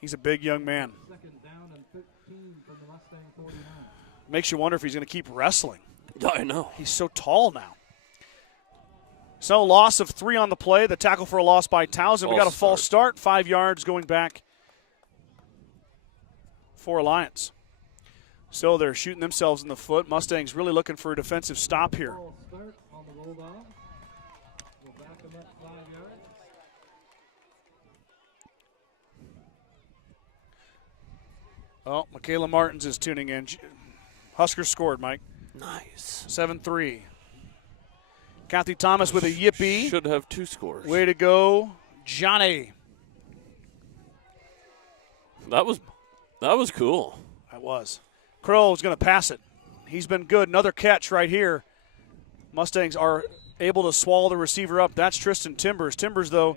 He's a big young man. Makes you wonder if he's going to keep wrestling. I know. He's so tall now. So, loss of 3 on the play. The tackle for a loss by Towson. We got a false start. 5 yards going back for Alliance. So, they're shooting themselves in the foot. Mustangs really looking for a defensive stop here. Oh, Michaela Martins is tuning in. Huskers scored, Mike. Nice. 7-3. Kathy Thomas with a yippee. Should have 2 scores. Way to go, Johnny. That was cool. That was. Crow's going to pass it. He's been good. Another catch right here. Mustangs are able to swallow the receiver up. That's Tristan Timbers. Timbers, though,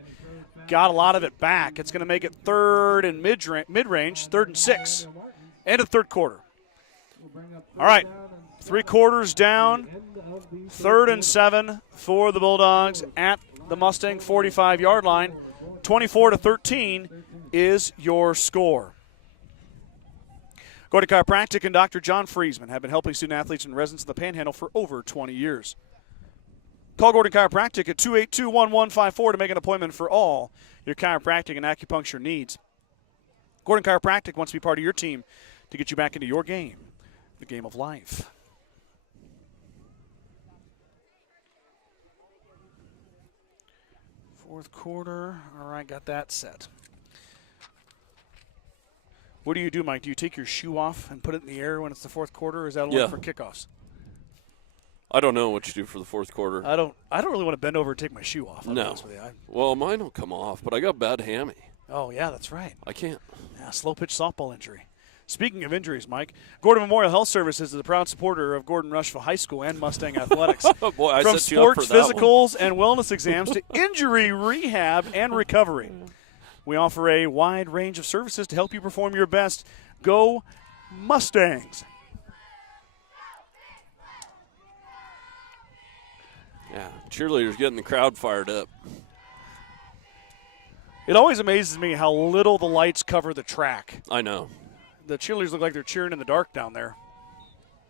got a lot of it back. It's going to make it 3rd and mid-range, 3rd and 6. End of the 3rd quarter. All right, 3 quarters down, 3rd and 7 for the Bulldogs at the Mustang 45-yard line. 24-13 is your score. Gordon Chiropractic and Dr. John Friesman have been helping student-athletes and residents in the Panhandle for over 20 years. Call Gordon Chiropractic at 282-1154 to make an appointment for all your chiropractic and acupuncture needs. Gordon Chiropractic wants to be part of your team to get you back into your game, the game of life. Fourth quarter. All right, got that set. What do you do, Mike? Do you take your shoe off and put it in the air when it's the fourth quarter, or is that only for kickoffs? I don't know what you do for the fourth quarter. I don't really want to bend over and take my shoe off. No. Well, mine will come off, but I got a bad hammy. Oh, yeah, that's right. I can't. Yeah, slow pitch softball injury. Speaking of injuries, Mike, Gordon Memorial Health Services is a proud supporter of Gordon-Rushville High School and Mustang Athletics. Oh, boy, I From set you up sports for that physicals and wellness exams to injury rehab and recovery. We offer a wide range of services to help you perform your best. Go Mustangs! Yeah, cheerleaders getting the crowd fired up. It always amazes me how little the lights cover the track. I know. The cheerleaders look like they're cheering in the dark down there.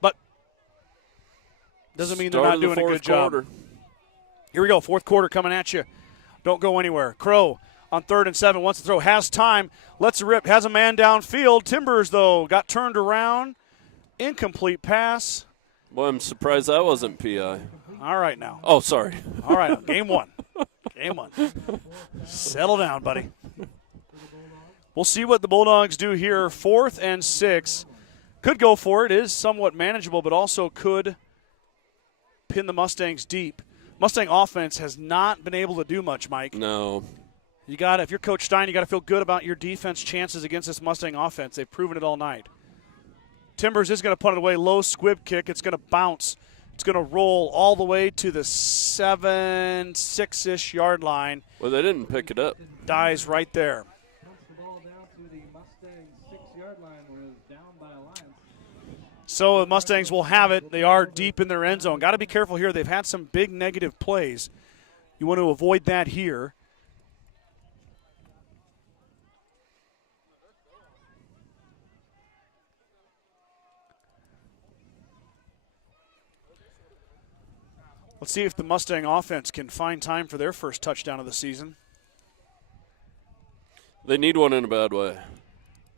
But doesn't mean they're not doing a good job. Here we go, fourth quarter coming at you. Don't go anywhere. Crow on 3rd and 7, wants to throw, has time, lets it rip, has a man downfield. Timbers, though, got turned around. Incomplete pass. Well, I'm surprised that wasn't PI. All right now. Oh, sorry. All right, game 1. Game 1. Settle down, buddy. We'll see what the Bulldogs do here. 4th and 6. Could go for it. It is somewhat manageable, but also could pin the Mustangs deep. Mustang offense has not been able to do much, Mike. No. If you're Coach Stein, you got to feel good about your defense chances against this Mustang offense. They've proven it all night. Timbers is going to punt it away. Low squib kick. It's going to bounce. It's going to roll all the way to the 6-ish yard line. Well, they didn't pick it up. Dies right there. So the Mustangs will have it. They are deep in their end zone. Got to be careful here. They've had some big negative plays. You want to avoid that here. Let's see if the Mustang offense can find time for their first touchdown of the season. They need one in a bad way.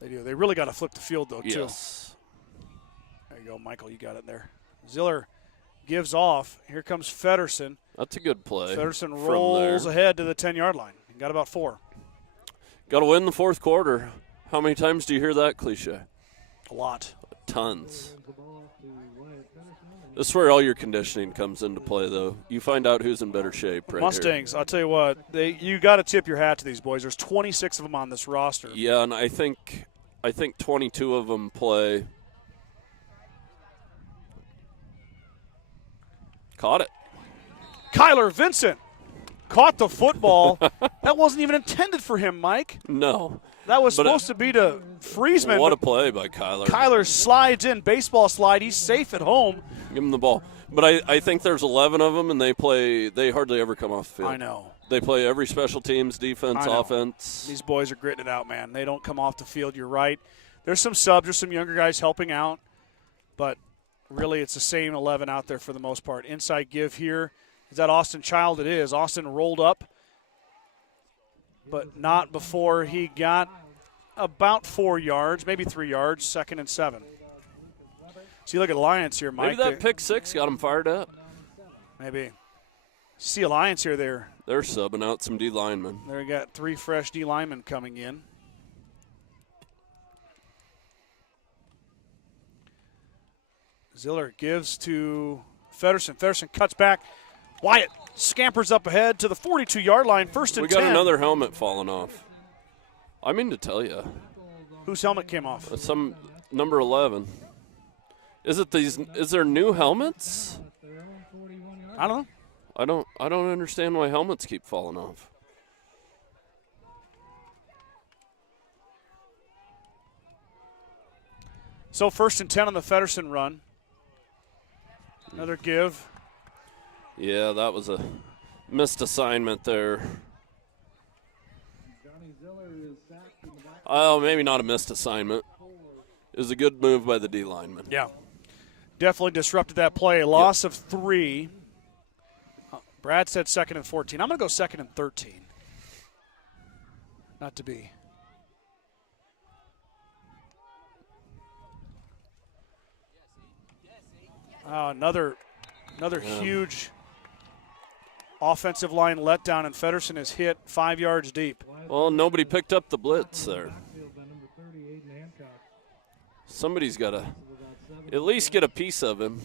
They do. They really got to flip the field, though, too. Yes. There you go, Michael. You got it there. Ziller gives off. Here comes Feddersen. That's a good play. Feddersen rolls ahead to the 10-yard line. Got about 4. Got to win the fourth quarter. How many times do you hear that cliche? A lot. Tons. This is where all your conditioning comes into play, though. You find out who's in better shape right Mustangs, here. I'll tell you what, you got to tip your hat to these boys. There's 26 of them on this roster. Yeah, and I think I think 22 of them play. Caught it. Kyler Vincent caught the football. That wasn't even intended for him, Mike. No. That was supposed to be to Friesman. What a play by Kyler. Kyler slides in, baseball slide. He's safe at home. Give him the ball. But I think there's 11 of them, and they hardly ever come off the field. I know. They play every special teams, defense, offense. These boys are gritting it out, man. They don't come off the field. You're right. There's some subs. There's some younger guys helping out. But really it's the same 11 out there for the most part. Inside give here. Is that Austin Child? It is. Austin rolled up, but not before he got about 4 yards, maybe 3 yards, 2nd and 7. See, look at Alliance here, Mike. Maybe that pick six got him fired up. Maybe. See Alliance here. They're subbing out some D linemen. They got 3 fresh D linemen coming in. Ziller gives to Feddersen. Feddersen cuts back. Wyatt scampers up ahead to the 42-yard line. 1st and 10. We got another helmet falling off. I mean to tell you. Whose helmet came off? Some number 11. Is there new helmets? I don't know. I don't understand why helmets keep falling off. So 1st and 10 on the Feddersen run. Another give. Yeah, that was a missed assignment there. Oh, maybe not a missed assignment. It was a good move by the D lineman. Yeah. Definitely disrupted that play. A loss of 3. Brad said 2nd and 14. I'm going to go 2nd and 13. Not to be. Another huge offensive line letdown, and Feddersen is hit 5 yards deep. Well, nobody picked up the blitz there. Somebody's got to at least get a piece of him.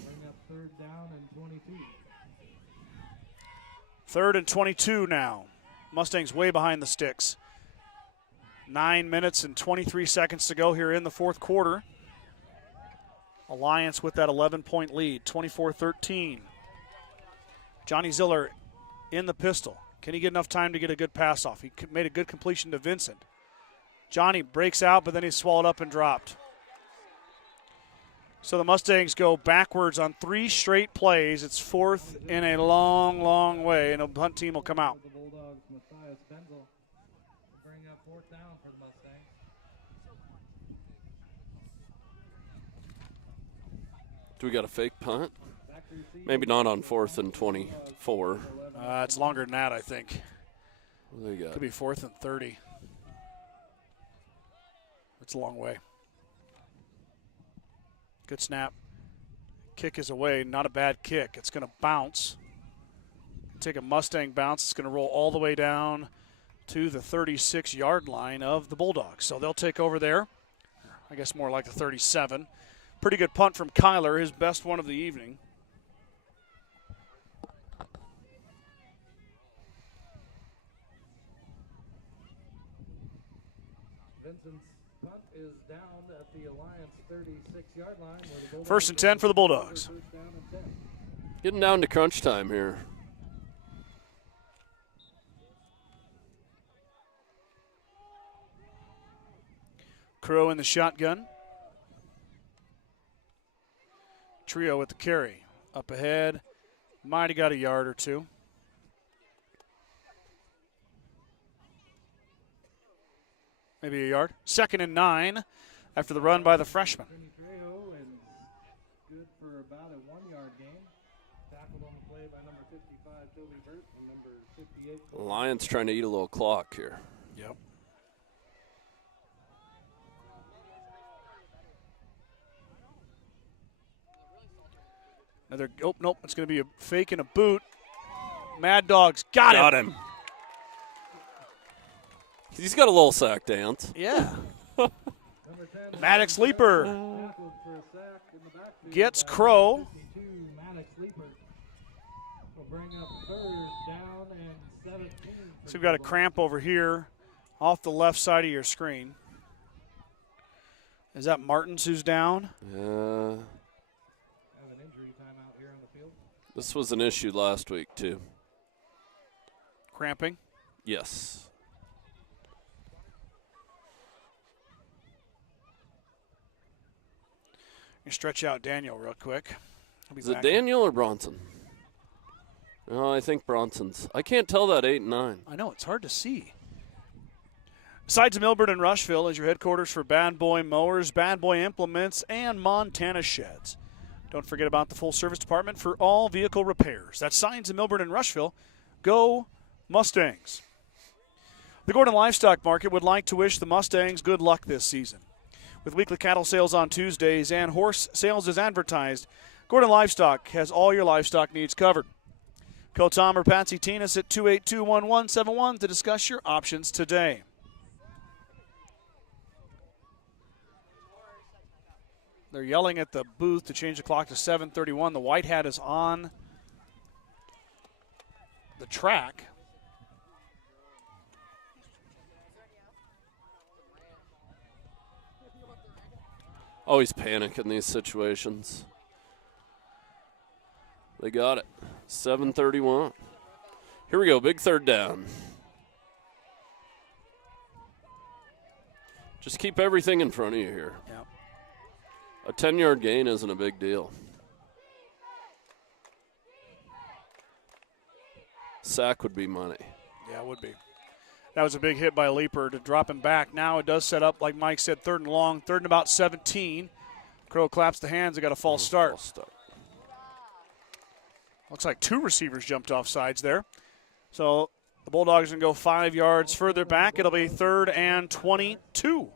3rd and 22 now. Mustangs way behind the sticks. 9 minutes and 23 seconds to go here in the 4th quarter. Alliance with that 11-point lead, 24-13. Johnny Ziller in the pistol. Can he get enough time to get a good pass off? He made a good completion to Vincent. Johnny breaks out, but then he's swallowed up and dropped. So the Mustangs go backwards on 3 straight plays. It's 4th in a long, long way, and a punt team will come out. Do we got a fake punt? Maybe not on 4th and 24. It's longer than that, I think. What do they got? Could be 4th and 30. It's a long way. Good snap. Kick is away. Not a bad kick. It's going to bounce. Take a Mustang bounce. It's going to roll all the way down to the 36-yard line of the Bulldogs. So they'll take over there. I guess more like the 37. Pretty good punt from Kyler, his best one of the evening. Vincent's punt is down at the Alliance 36-yard line. 1st and 10 for the Bulldogs. Getting down to crunch time here. Crow in the shotgun. Trio with the carry. Up ahead. Might have got a yard or two. Maybe a yard. 2nd and 9 after the run by the freshman. Good for about a 1-yard gain. Tackled on the play by number 55, Toby Burt, and number 58. Lions trying to eat a little clock here. Yep. Another, oh, nope, it's going to be a fake and a boot. Mad Dogs got him. He's got a little sack dance. Yeah. Maddox Leaper gets Crow. So we've got a cramp over here off the left side of your screen. Is that Martins who's down? Yeah. Have an injury timeout here on the field. This was an issue last week, too. Cramping? Yes. You stretch out Daniel real quick. Is it Daniel or Bronson? No, I think Bronson's. I can't tell that 8 and 9. I know, it's hard to see. Besides Milburn and Rushville is your headquarters for Bad Boy Mowers, Bad Boy Implements, and Montana Sheds. Don't forget about the full service department for all vehicle repairs. That's Signs in Milburn and Rushville. Go Mustangs. The Gordon Livestock Market would like to wish the Mustangs good luck this season. With weekly cattle sales on Tuesdays and horse sales as advertised, Gordon Livestock has all your livestock needs covered. Call Tom or Patsy Tinas at 282-1171 to discuss your options today. They're yelling at the booth to change the clock to 7:31. The white hat is on the track. Always panic in these situations. They got it. 7:31. Here we go. Big third down. Just keep everything in front of you here. Yep. A 10-yard gain isn't a big deal. Sack would be money. Yeah, it would be. That was a big hit by Leaper to drop him back. Now it does set up, like Mike said, 3rd and long, 3rd and about 17. Crow claps the hands. They got a false start. Looks like 2 receivers jumped off sides there. So the Bulldogs can go 5 yards further back. It'll be 3rd and 22.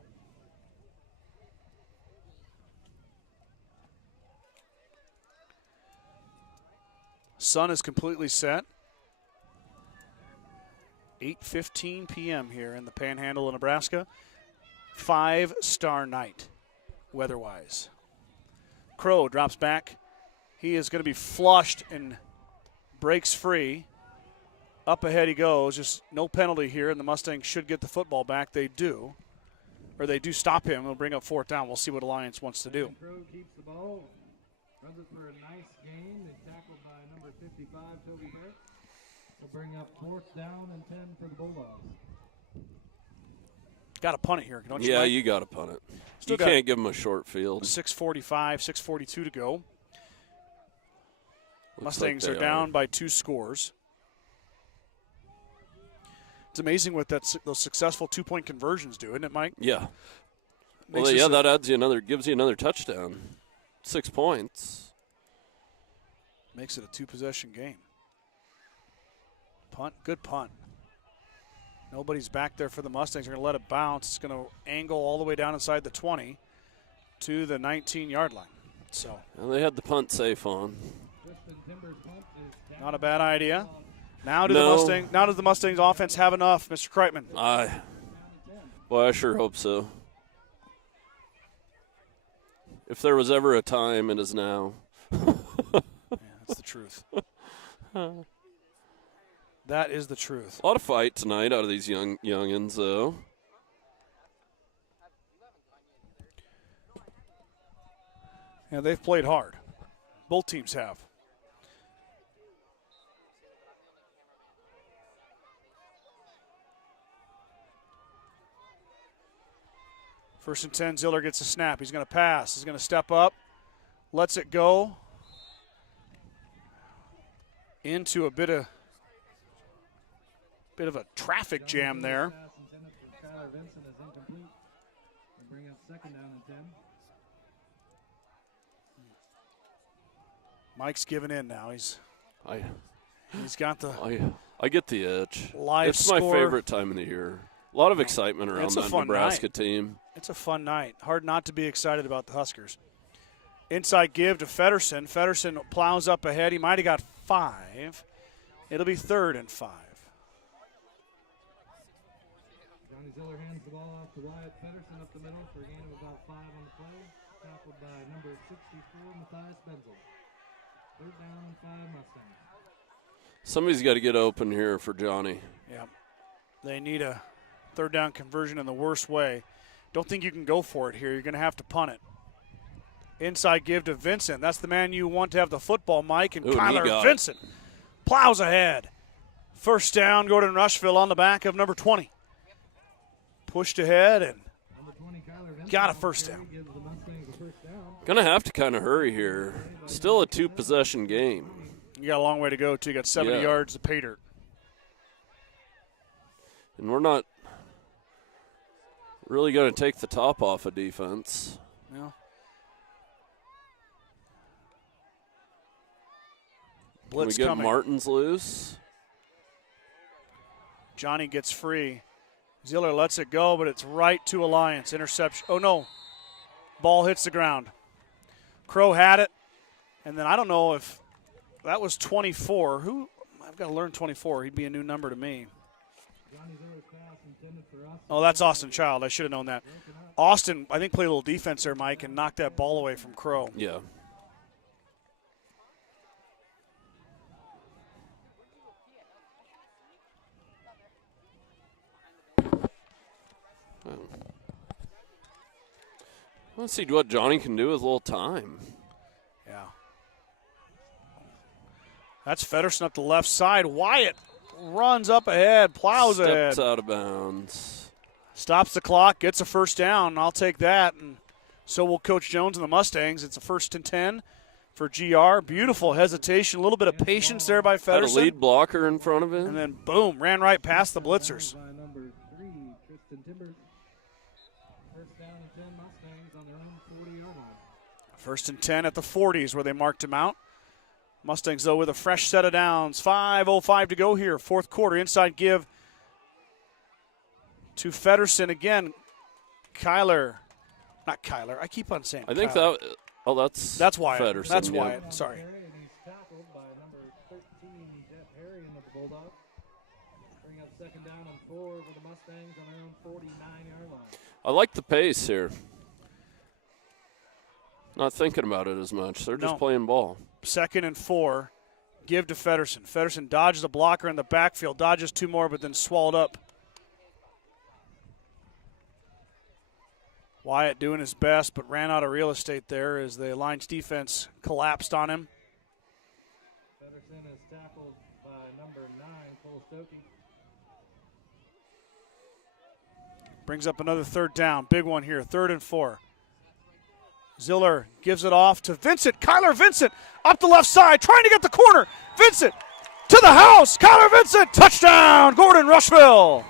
Sun is completely set. 8:15 p.m. here in the Panhandle of Nebraska. 5-star night, weather-wise. Crow drops back. He is going to be flushed and breaks free. Up ahead he goes. Just no penalty here, and the Mustangs should get the football back. They do. Or they do stop him. They'll bring up 4th down. We'll see what Alliance wants to do. Crow keeps the ball. Runs it for a nice gain. They tackled by number 55, Toby Hart. They'll bring up 4th down and 10 for the Bulldogs. Got to punt it here, don't you? Yeah, Mike? you got to punt it. Still You got can't give them a short field. 6:45, 6:42 to go. Looks Mustangs like are they down by 2 scores. It's amazing what those successful 2-point conversions do, isn't it, Mike? Yeah. Well, Makes yeah, this that gives you another touchdown. 6 points. makes it a 2-possession game. Punt, good punt. Nobody's back there for the Mustangs. They're going to let it bounce. It's going to angle all the way down inside the 20 to the 19-yard line. So, And they had the punt safe on. not a bad idea. Now does the Mustangs offense have enough, Mr. Kreitman? Boy, I sure hope so. If there was ever a time, it is now. Yeah, that's the truth. That is the truth. A lot of fight tonight out of these youngins, though. Yeah, they've played hard. Both teams have. First and 10, Ziller gets a snap. He's going to pass. He's going to step up. Lets it go. Into a bit of a traffic jam there. Mike's giving in now. He's got the I get the itch. live It's score. my favorite time of the year. A lot of excitement around It's a that fun Nebraska night. team. It's a fun night. Hard not to be excited about the Huskers. Inside give to Feddersen. Feddersen plows up ahead. He might have got 5. It'll be 3rd and 5. Johnny Ziller hands the ball off to Wyatt Feddersen up the middle for a gain of about 5 on the play. Tackled by number 64, Matthias Benzel. 3rd down and 5 Mustangs. Somebody's got to get open here for Johnny. Yeah. They need a 3rd down conversion in the worst way. Don't think you can go for it here. You're going to have to punt it. Inside give to Vincent. That's the man you want to have the football, Mike. And Kyler Vincent plows ahead. First down, Gordon-Rushville on the back of number 20. Pushed ahead and got a first down. Going to have to kind of hurry here. Still a 2-possession game. You got a long way to go, too. You got 70 yards to pay dirt. And we're not really going to take the top off of defense. Yeah. Blitz Can we get coming. Martins loose? Johnny gets free. Ziller lets it go, but it's right to Alliance. Interception. Oh, no. Ball hits the ground. Crow had it. And then I don't know if that was 24. I've got to learn 24. He'd be a new number to me. Oh, that's Austin Child. I should have known that. Austin, I think, played a little defense there, Mike, and knocked that ball away from Crow. Yeah. Let's see what Johnny can do with a little time. Yeah. That's Feddersen up the left side. Wyatt runs up ahead, plows ahead. Steps out of bounds. Stops the clock, gets a first down. I'll take that. And so will Coach Jones and the Mustangs. It's a 1st and 10 for GR. Beautiful hesitation, a little bit of patience there by Feddersen. Had a lead blocker in front of him. And then, boom, ran right past the blitzers. First and 10 at the 40s where they marked him out. Mustangs, though, with a fresh set of downs. 5:05 to go here, fourth quarter. Inside give to Feddersen again. Not Kyler. I keep on saying I think Kyler. that's Wyatt. Feddersen. That's yeah. Wyatt. Sorry. He's tackled by number 13, Jeff Harry, of the Bulldogs. Bring up second down and 4 for the Mustangs on their own 49-yard line. I like the pace here. Not thinking about it as much. They're just playing ball. 2nd and 4. Give to Feddersen. Feddersen dodges a blocker in the backfield, dodges 2 more, but then swallowed up. Wyatt doing his best, but ran out of real estate there as the Alliance defense collapsed on him. Feddersen is tackled by number 9, Cole Stokey. Brings up another third down. Big one here. 3rd and 4. Ziller gives it off to Vincent. Kyler Vincent up the left side, trying to get the corner. Vincent to the house. Kyler Vincent, touchdown, Gordon-Rushville.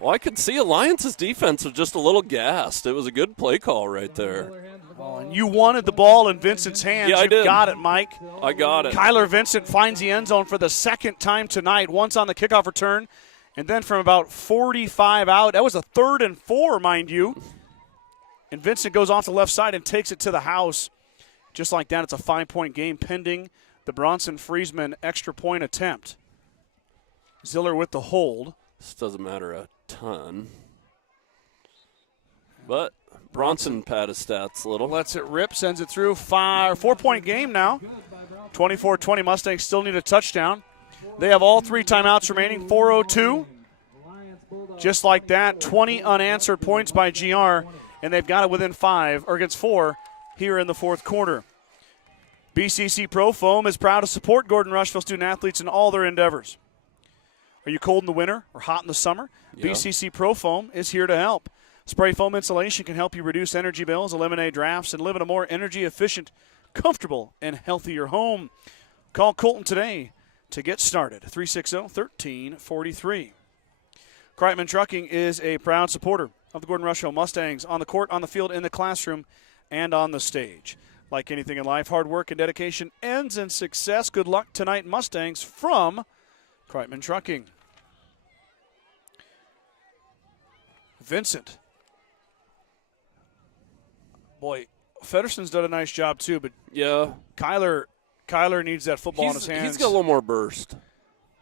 Well, I could see Alliance's defense was just a little gassed. It was a good play call right there. Oh, and you wanted the ball in Vincent's hands. Yeah, I did. Got it, Mike. I got it. Kyler Vincent finds the end zone for the 2nd time tonight, once on the kickoff return, and then from about 45 out. That was a 3rd and 4, mind you. And Vincent goes off the left side and takes it to the house. Just like that, it's a 5-point game pending the Bronson-Friesman extra point attempt. Ziller with the hold. This doesn't matter a ton. But Bronson pad his stats a little. Lets it rip, sends it through. 4-point game now. 24-20. Mustangs still need a touchdown. They have all 3 timeouts remaining. 4:02. Just like that, 20 unanswered points by GR, and they've got it within 5, or against 4, here in the fourth quarter. BCC Pro Foam is proud to support Gordon-Rushville student-athletes in all their endeavors. Are you cold in the winter or hot in the summer? Yeah. BCC Pro Foam is here to help. Spray foam insulation can help you reduce energy bills, eliminate drafts, and live in a more energy-efficient, comfortable, and healthier home. Call Colton today to get started. 360-1343. Kreitman Trucking is a proud supporter of the Gordon-Rushville Mustangs on the court, on the field, in the classroom, and on the stage. Like anything in life, hard work and dedication ends in success. Good luck tonight, Mustangs, from Kreitman Trucking. Vincent. Boy, Feddersen's done a nice job too, but yeah, Kyler needs that football in his hands. He's got a little more burst,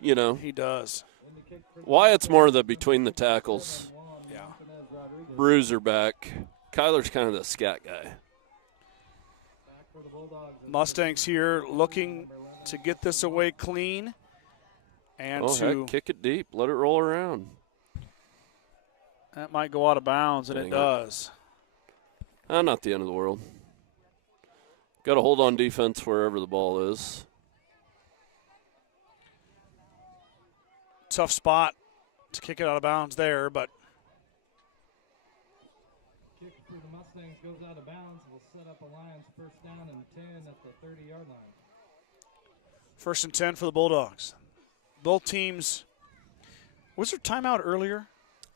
you know. He does. Wyatt's more the between the tackles. Yeah. Bruiser back. Kyler's kind of the scat guy. Mustangs here looking to get this away clean and heck, kick it deep. Let it roll around. That might go out of bounds, and Dang it it. does. Not the end of the world. Got to hold on defense wherever the ball is. Tough spot to kick it out of bounds there, but Kick for the Mustangs goes out of bounds. Will set up Alliance first down and 10 at the 30-yard line. 1st and 10 for the Bulldogs. Both teams. Was there timeout earlier?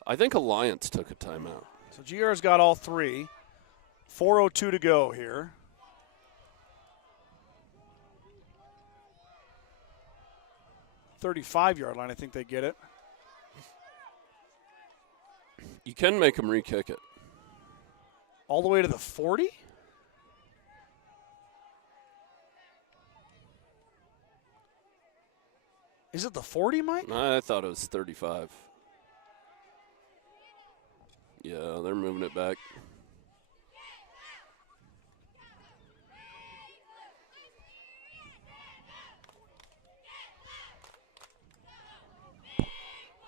I think Alliance took a timeout. So GR's got all three. 4:02 to go here. "35-yard line, I think they get it. You can make them re-kick it. All the way to the 40? Is it the 40, Mike? I thought it was 35. Yeah, they're moving it back.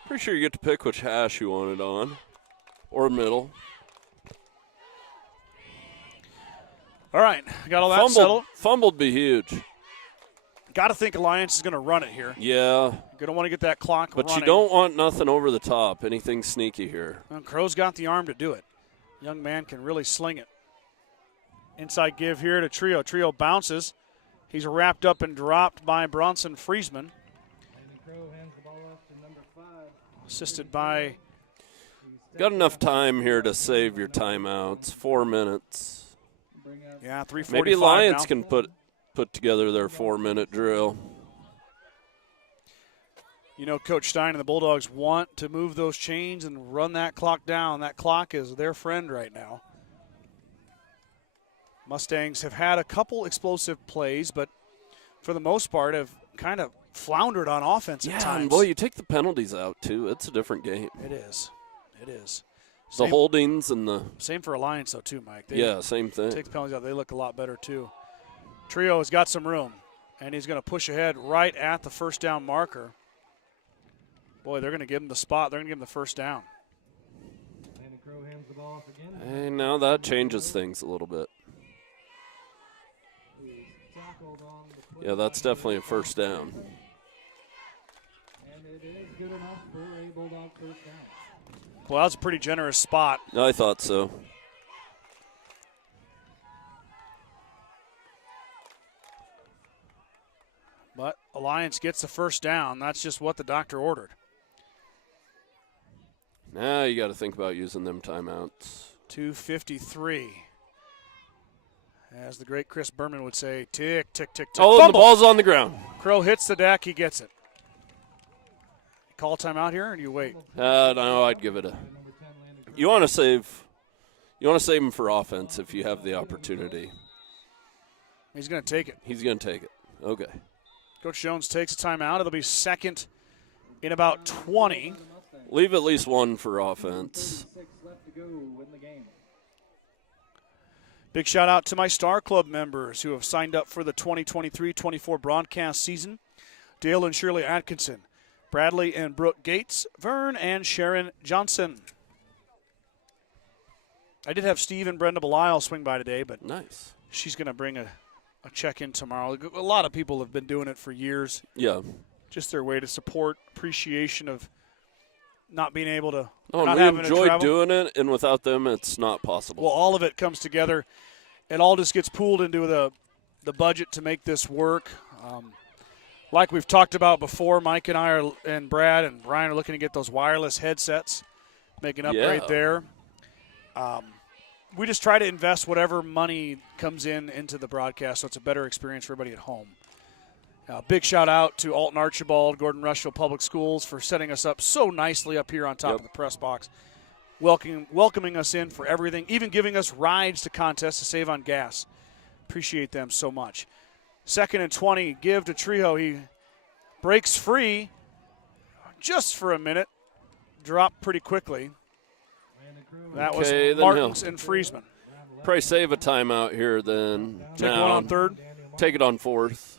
Pretty sure you get to pick which hash you want it on, or middle. All right, got all that settled. Fumbled be huge. Got to think Alliance is going to run it here. Yeah, Going to want to get that clock but running. you don't want nothing over the top, anything sneaky here. Well, Crow's got the arm to do it. Young man can really sling it. Inside give here to Trio. Trio bounces. He's wrapped up and dropped by Bronson Friesman. Landon Crow hands the ball off to number 5. Assisted by Got enough time here to save your timeouts. 4 minutes. Bring up 3:45 Maybe Alliance now. can put together their 4-minute drill. You know, Coach Stein and the Bulldogs want to move those chains and run that clock down. That clock is their friend right now. Mustangs have had a couple explosive plays, but for the most part have kind of floundered on offense at Yeah, times. and boy, you take the penalties out, too. It's a different game. It is. It is. The holdings and the... Same for Alliance, though, too, Mike. They Yeah, same thing. take the penalties out. They look a lot better, too. Trio has got some room, and he's going to push ahead right at the first down marker. Boy, they're going to give him the spot. They're going to give him the first down. Landon Crow hands the ball off again. And now that changes things a little bit. He's tackled on the Yeah, that's definitely a first down. And it is good enough for a Bulldog first down. Well, that was a pretty generous spot. I thought so. But Alliance gets the first down. That's just what the doctor ordered. Now you got to think about using them timeouts. 2:53. As the great Chris Berman would say, tick, tick, tick, tick. Oh, and the Fumble. ball's on the ground. Crow hits the deck. He gets it. Call timeout here, or do you wait? No, I'd give it a... You want to save him for offense if you have the opportunity. He's going to take it. He's going to take it. Okay. Coach Jones takes a timeout. It'll be second in about 20. Leave at least one for offense. 6 left to go in the game. Big shout out to my Star Club members who have signed up for the 2023-24 broadcast season. Dale and Shirley Atkinson, Bradley and Brooke Gates, Vern and Sharon Johnson. I did have Steve and Brenda Belisle swing by today, but Nice. she's going to bring a check in tomorrow. A lot of people have been doing it for years. Yeah. Just their way to support appreciation of not being able to Oh, not and we having to enjoy travel. doing it, and without them, it's not possible. Well, all of it comes together. It all just gets pooled into the budget to make this work. Like we've talked about before, Mike and I and Brad and Brian are looking to get those wireless headsets, make an upgrade there. We just try to invest whatever money comes into the broadcast so it's a better experience for everybody at home. Big shout out to Alton Archibald, Gordon-Rushville Public Schools for setting us up so nicely up here on top of the press box. Welcoming us in for everything, even giving us rides to contests to save on gas. Appreciate them so much. 2nd and 20, give to Trejo. He breaks free just for a minute, dropped pretty quickly. That was Okay, then Martins and Friesman. Probably save a timeout here then. Take one on third. Take it on fourth.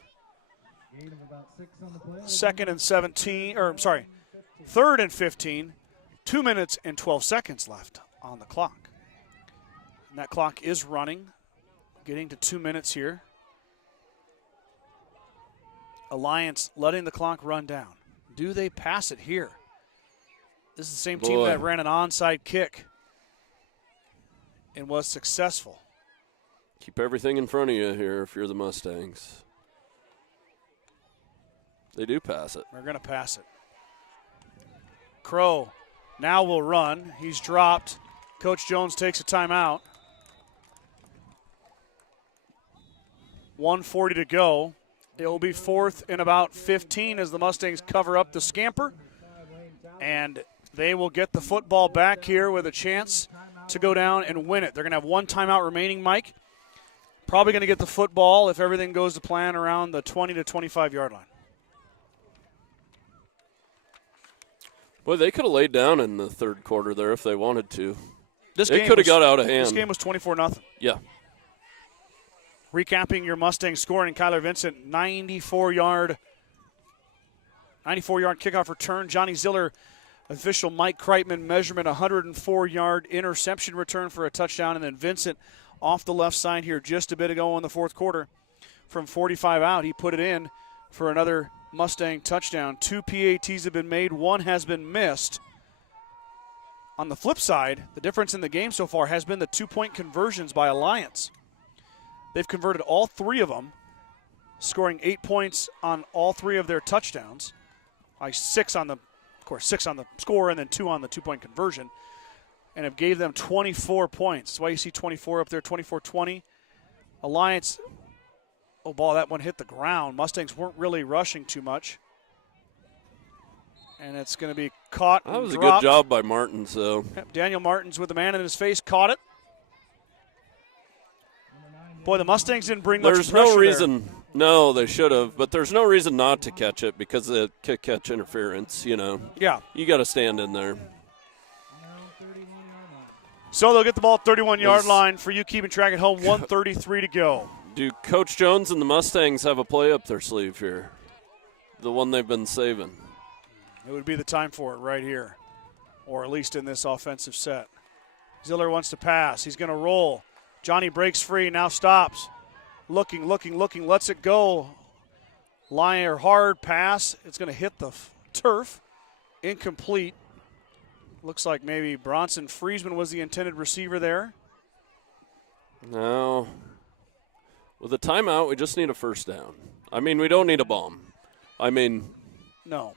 Gain of about 6 on the play. 2nd and 17, or I'm sorry, 3rd and 15. 2 minutes and 12 seconds left on the clock. And that clock is running, getting to 2 minutes here. Alliance letting the clock run down. Do they pass it here? This is the same team that ran an onside kick and was successful. Keep everything in front of you here if you're the Mustangs. They do pass it. They're going to pass it. Crow now will run. He's dropped. Coach Jones takes a timeout. 1:40 to go. It will be 4th and about 15 as the Mustangs cover up the scamper. And they will get the football back here with a chance to go down and win it. They're going to have one timeout remaining, Mike. Probably going to get the football, if everything goes to plan, around the 20 to 25-yard line. Boy, they could have laid down in the third quarter there if they wanted to. This they game could have got out of hand. This game was 24-0. Yeah. Recapping your Mustang scoring, Kyler Vincent, 94-yard kickoff return. Johnny Ziller, official Mike Kreitman measurement, 104-yard interception return for a touchdown. And then Vincent off the left side here just a bit ago in the fourth quarter. From 45 out, he put it in for another Mustang touchdown. 2 PATs have been made. 1 has been missed. On the flip side, the difference in the game so far has been the 2-point conversions by Alliance. They've converted all 3 of them, scoring 8 points on all 3 of their touchdowns. 6 on the score and then 2 on the 2-point conversion, and have gave them 24 points. That's why you see 24 up there, 24-20. Alliance, that one hit the ground. Mustangs weren't really rushing too much. And it's going to be caught and That was dropped. a good job by Martins, though. Daniel Martins with the man in his face caught it. Boy, the Mustangs didn't bring much pressure. There's no reason. No, they should have, but there's no reason not to catch it because of the kick-catch interference, Yeah. You got to stand in there. So they'll get the ball at 31-yard line for you keeping track at home. 1:33 to go. Do Coach Jones and the Mustangs have a play up their sleeve here? The one they've been saving. It would be the time for it right here, or at least in this offensive set. Ziller wants to pass. He's going to roll. Johnny breaks free, now stops. Looking, lets it go. Line or hard pass. It's going to hit the turf. Incomplete. Looks like maybe Bronson Friesman was the intended receiver there. No. With a timeout, we just need a first down. We don't need a bomb. No.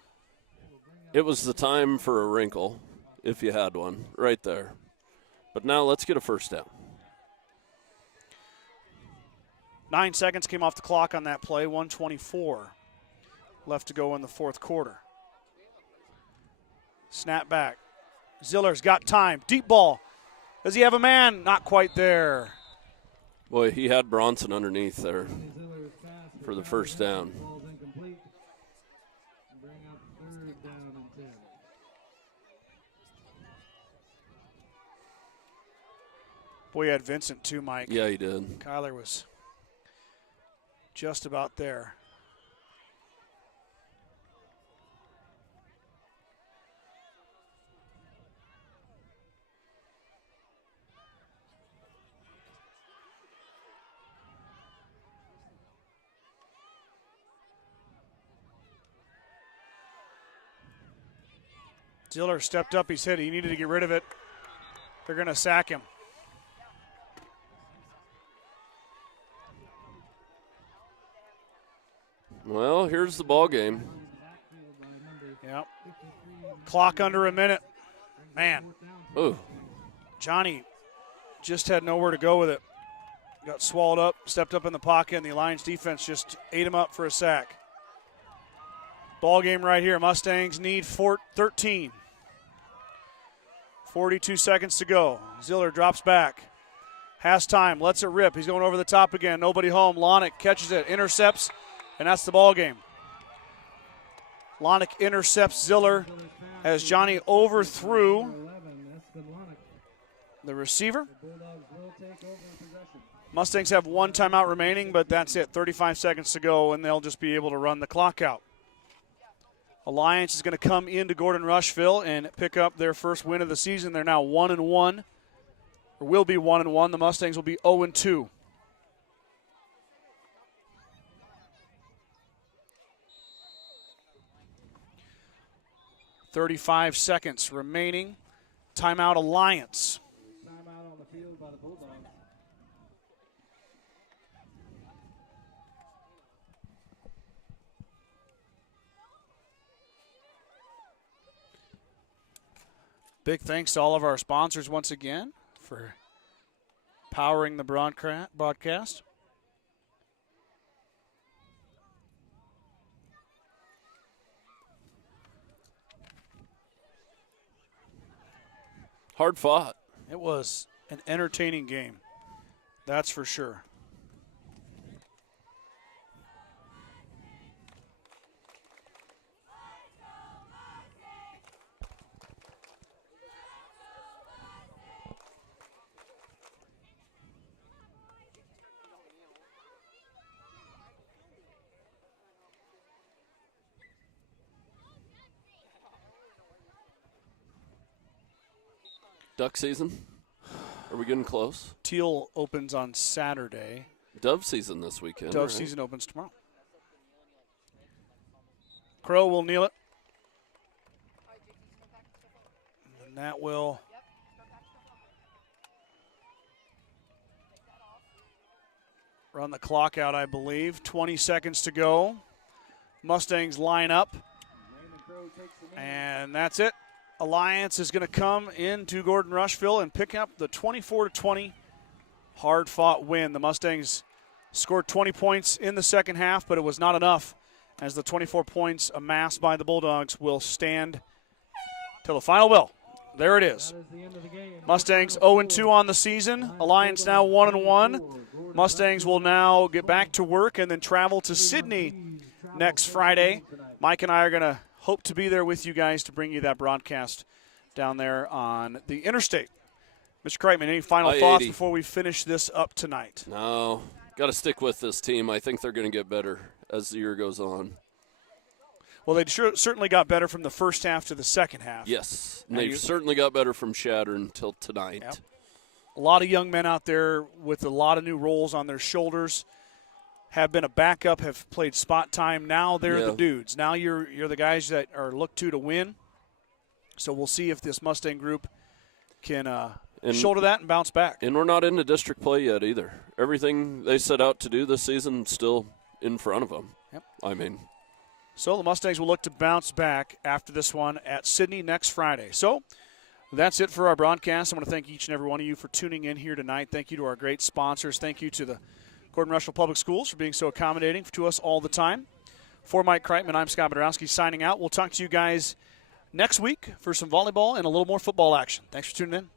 It was the time for a wrinkle, if you had one, right there. But now let's get a first down. 9 seconds came off the clock on that play. 1:24 left to go in the fourth quarter. Snap back. Ziller's got time. Deep ball. Does he have a man? Not quite there. Boy, he had Bronson underneath there for the first down. Boy, he had Vincent too, Mike. Yeah, he did. Kyler was just about there. Ziller stepped up. He's hit. He needed to get rid of it. They're going to sack him. Well, here's the ball game. Yep. Clock under a minute. Man. Ooh. Johnny just had nowhere to go with it. Got swallowed up, stepped up in the pocket, and the Alliance defense just ate him up for a sack. Ball game right here. Mustangs need 13. 42 seconds to go. Ziller drops back. Has time, lets it rip. He's going over the top again. Nobody home. Lonick catches it, intercepts, and that's the ball game. Lonick intercepts Ziller as Johnny overthrew the receiver. Mustangs have one timeout remaining, but that's it. 35 seconds to go, and they'll just be able to run the clock out. Alliance is going to come into Gordon-Rushville and pick up their first win of the season. They're now 1-1, or will be 1-1. The Mustangs will be 0-2. .35 seconds remaining. Timeout, Alliance. Timeout on the field by the Bulldogs. Big thanks to all of our sponsors once again for powering the broadcast. Hard fought. It was an entertaining game, that's for sure. Duck season? Are we getting close? Teal opens on Saturday. Dove season this weekend. Dove right? season opens tomorrow. Crow will kneel it. And that will run the clock out, I believe. 20 seconds to go. Mustangs line up. And that's it. Alliance is going to come into Gordon-Rushville and pick up the 24-20 hard-fought win. The Mustangs scored 20 points in the second half, but it was not enough, as the 24 points amassed by the Bulldogs will stand till the final bell. There it is. Mustangs 0-2 on the season. Alliance now 1-1. Mustangs will now get back to work and then travel to Sydney next Friday. Mike and I are going to hope to be there with you guys to bring you that broadcast down there on the interstate. Mr. Kreitman, any final thoughts before we finish this up tonight? No. Got to stick with this team. I think they're going to get better as the year goes on. Well, they certainly got better from the first half to the second half. Yes. And they've certainly got better from Shatter until tonight. Yep. A lot of young men out there with a lot of new roles on their shoulders. Have been a backup, have played spot time. Now they're the dudes. Now you're the guys that are looked to win. So we'll see if this Mustang group can shoulder that and bounce back. And we're not into district play yet either. Everything they set out to do this season still in front of them. Yep. I mean. So the Mustangs will look to bounce back after this one at Sydney next Friday. So that's it for our broadcast. I want to thank each and every one of you for tuning in here tonight. Thank you to our great sponsors. Thank you to the Gordon-Rushville Public Schools for being so accommodating to us all the time. For Mike Kreitman, I'm Scott Bodorowski signing out. We'll talk to you guys next week for some volleyball and a little more football action. Thanks for tuning in.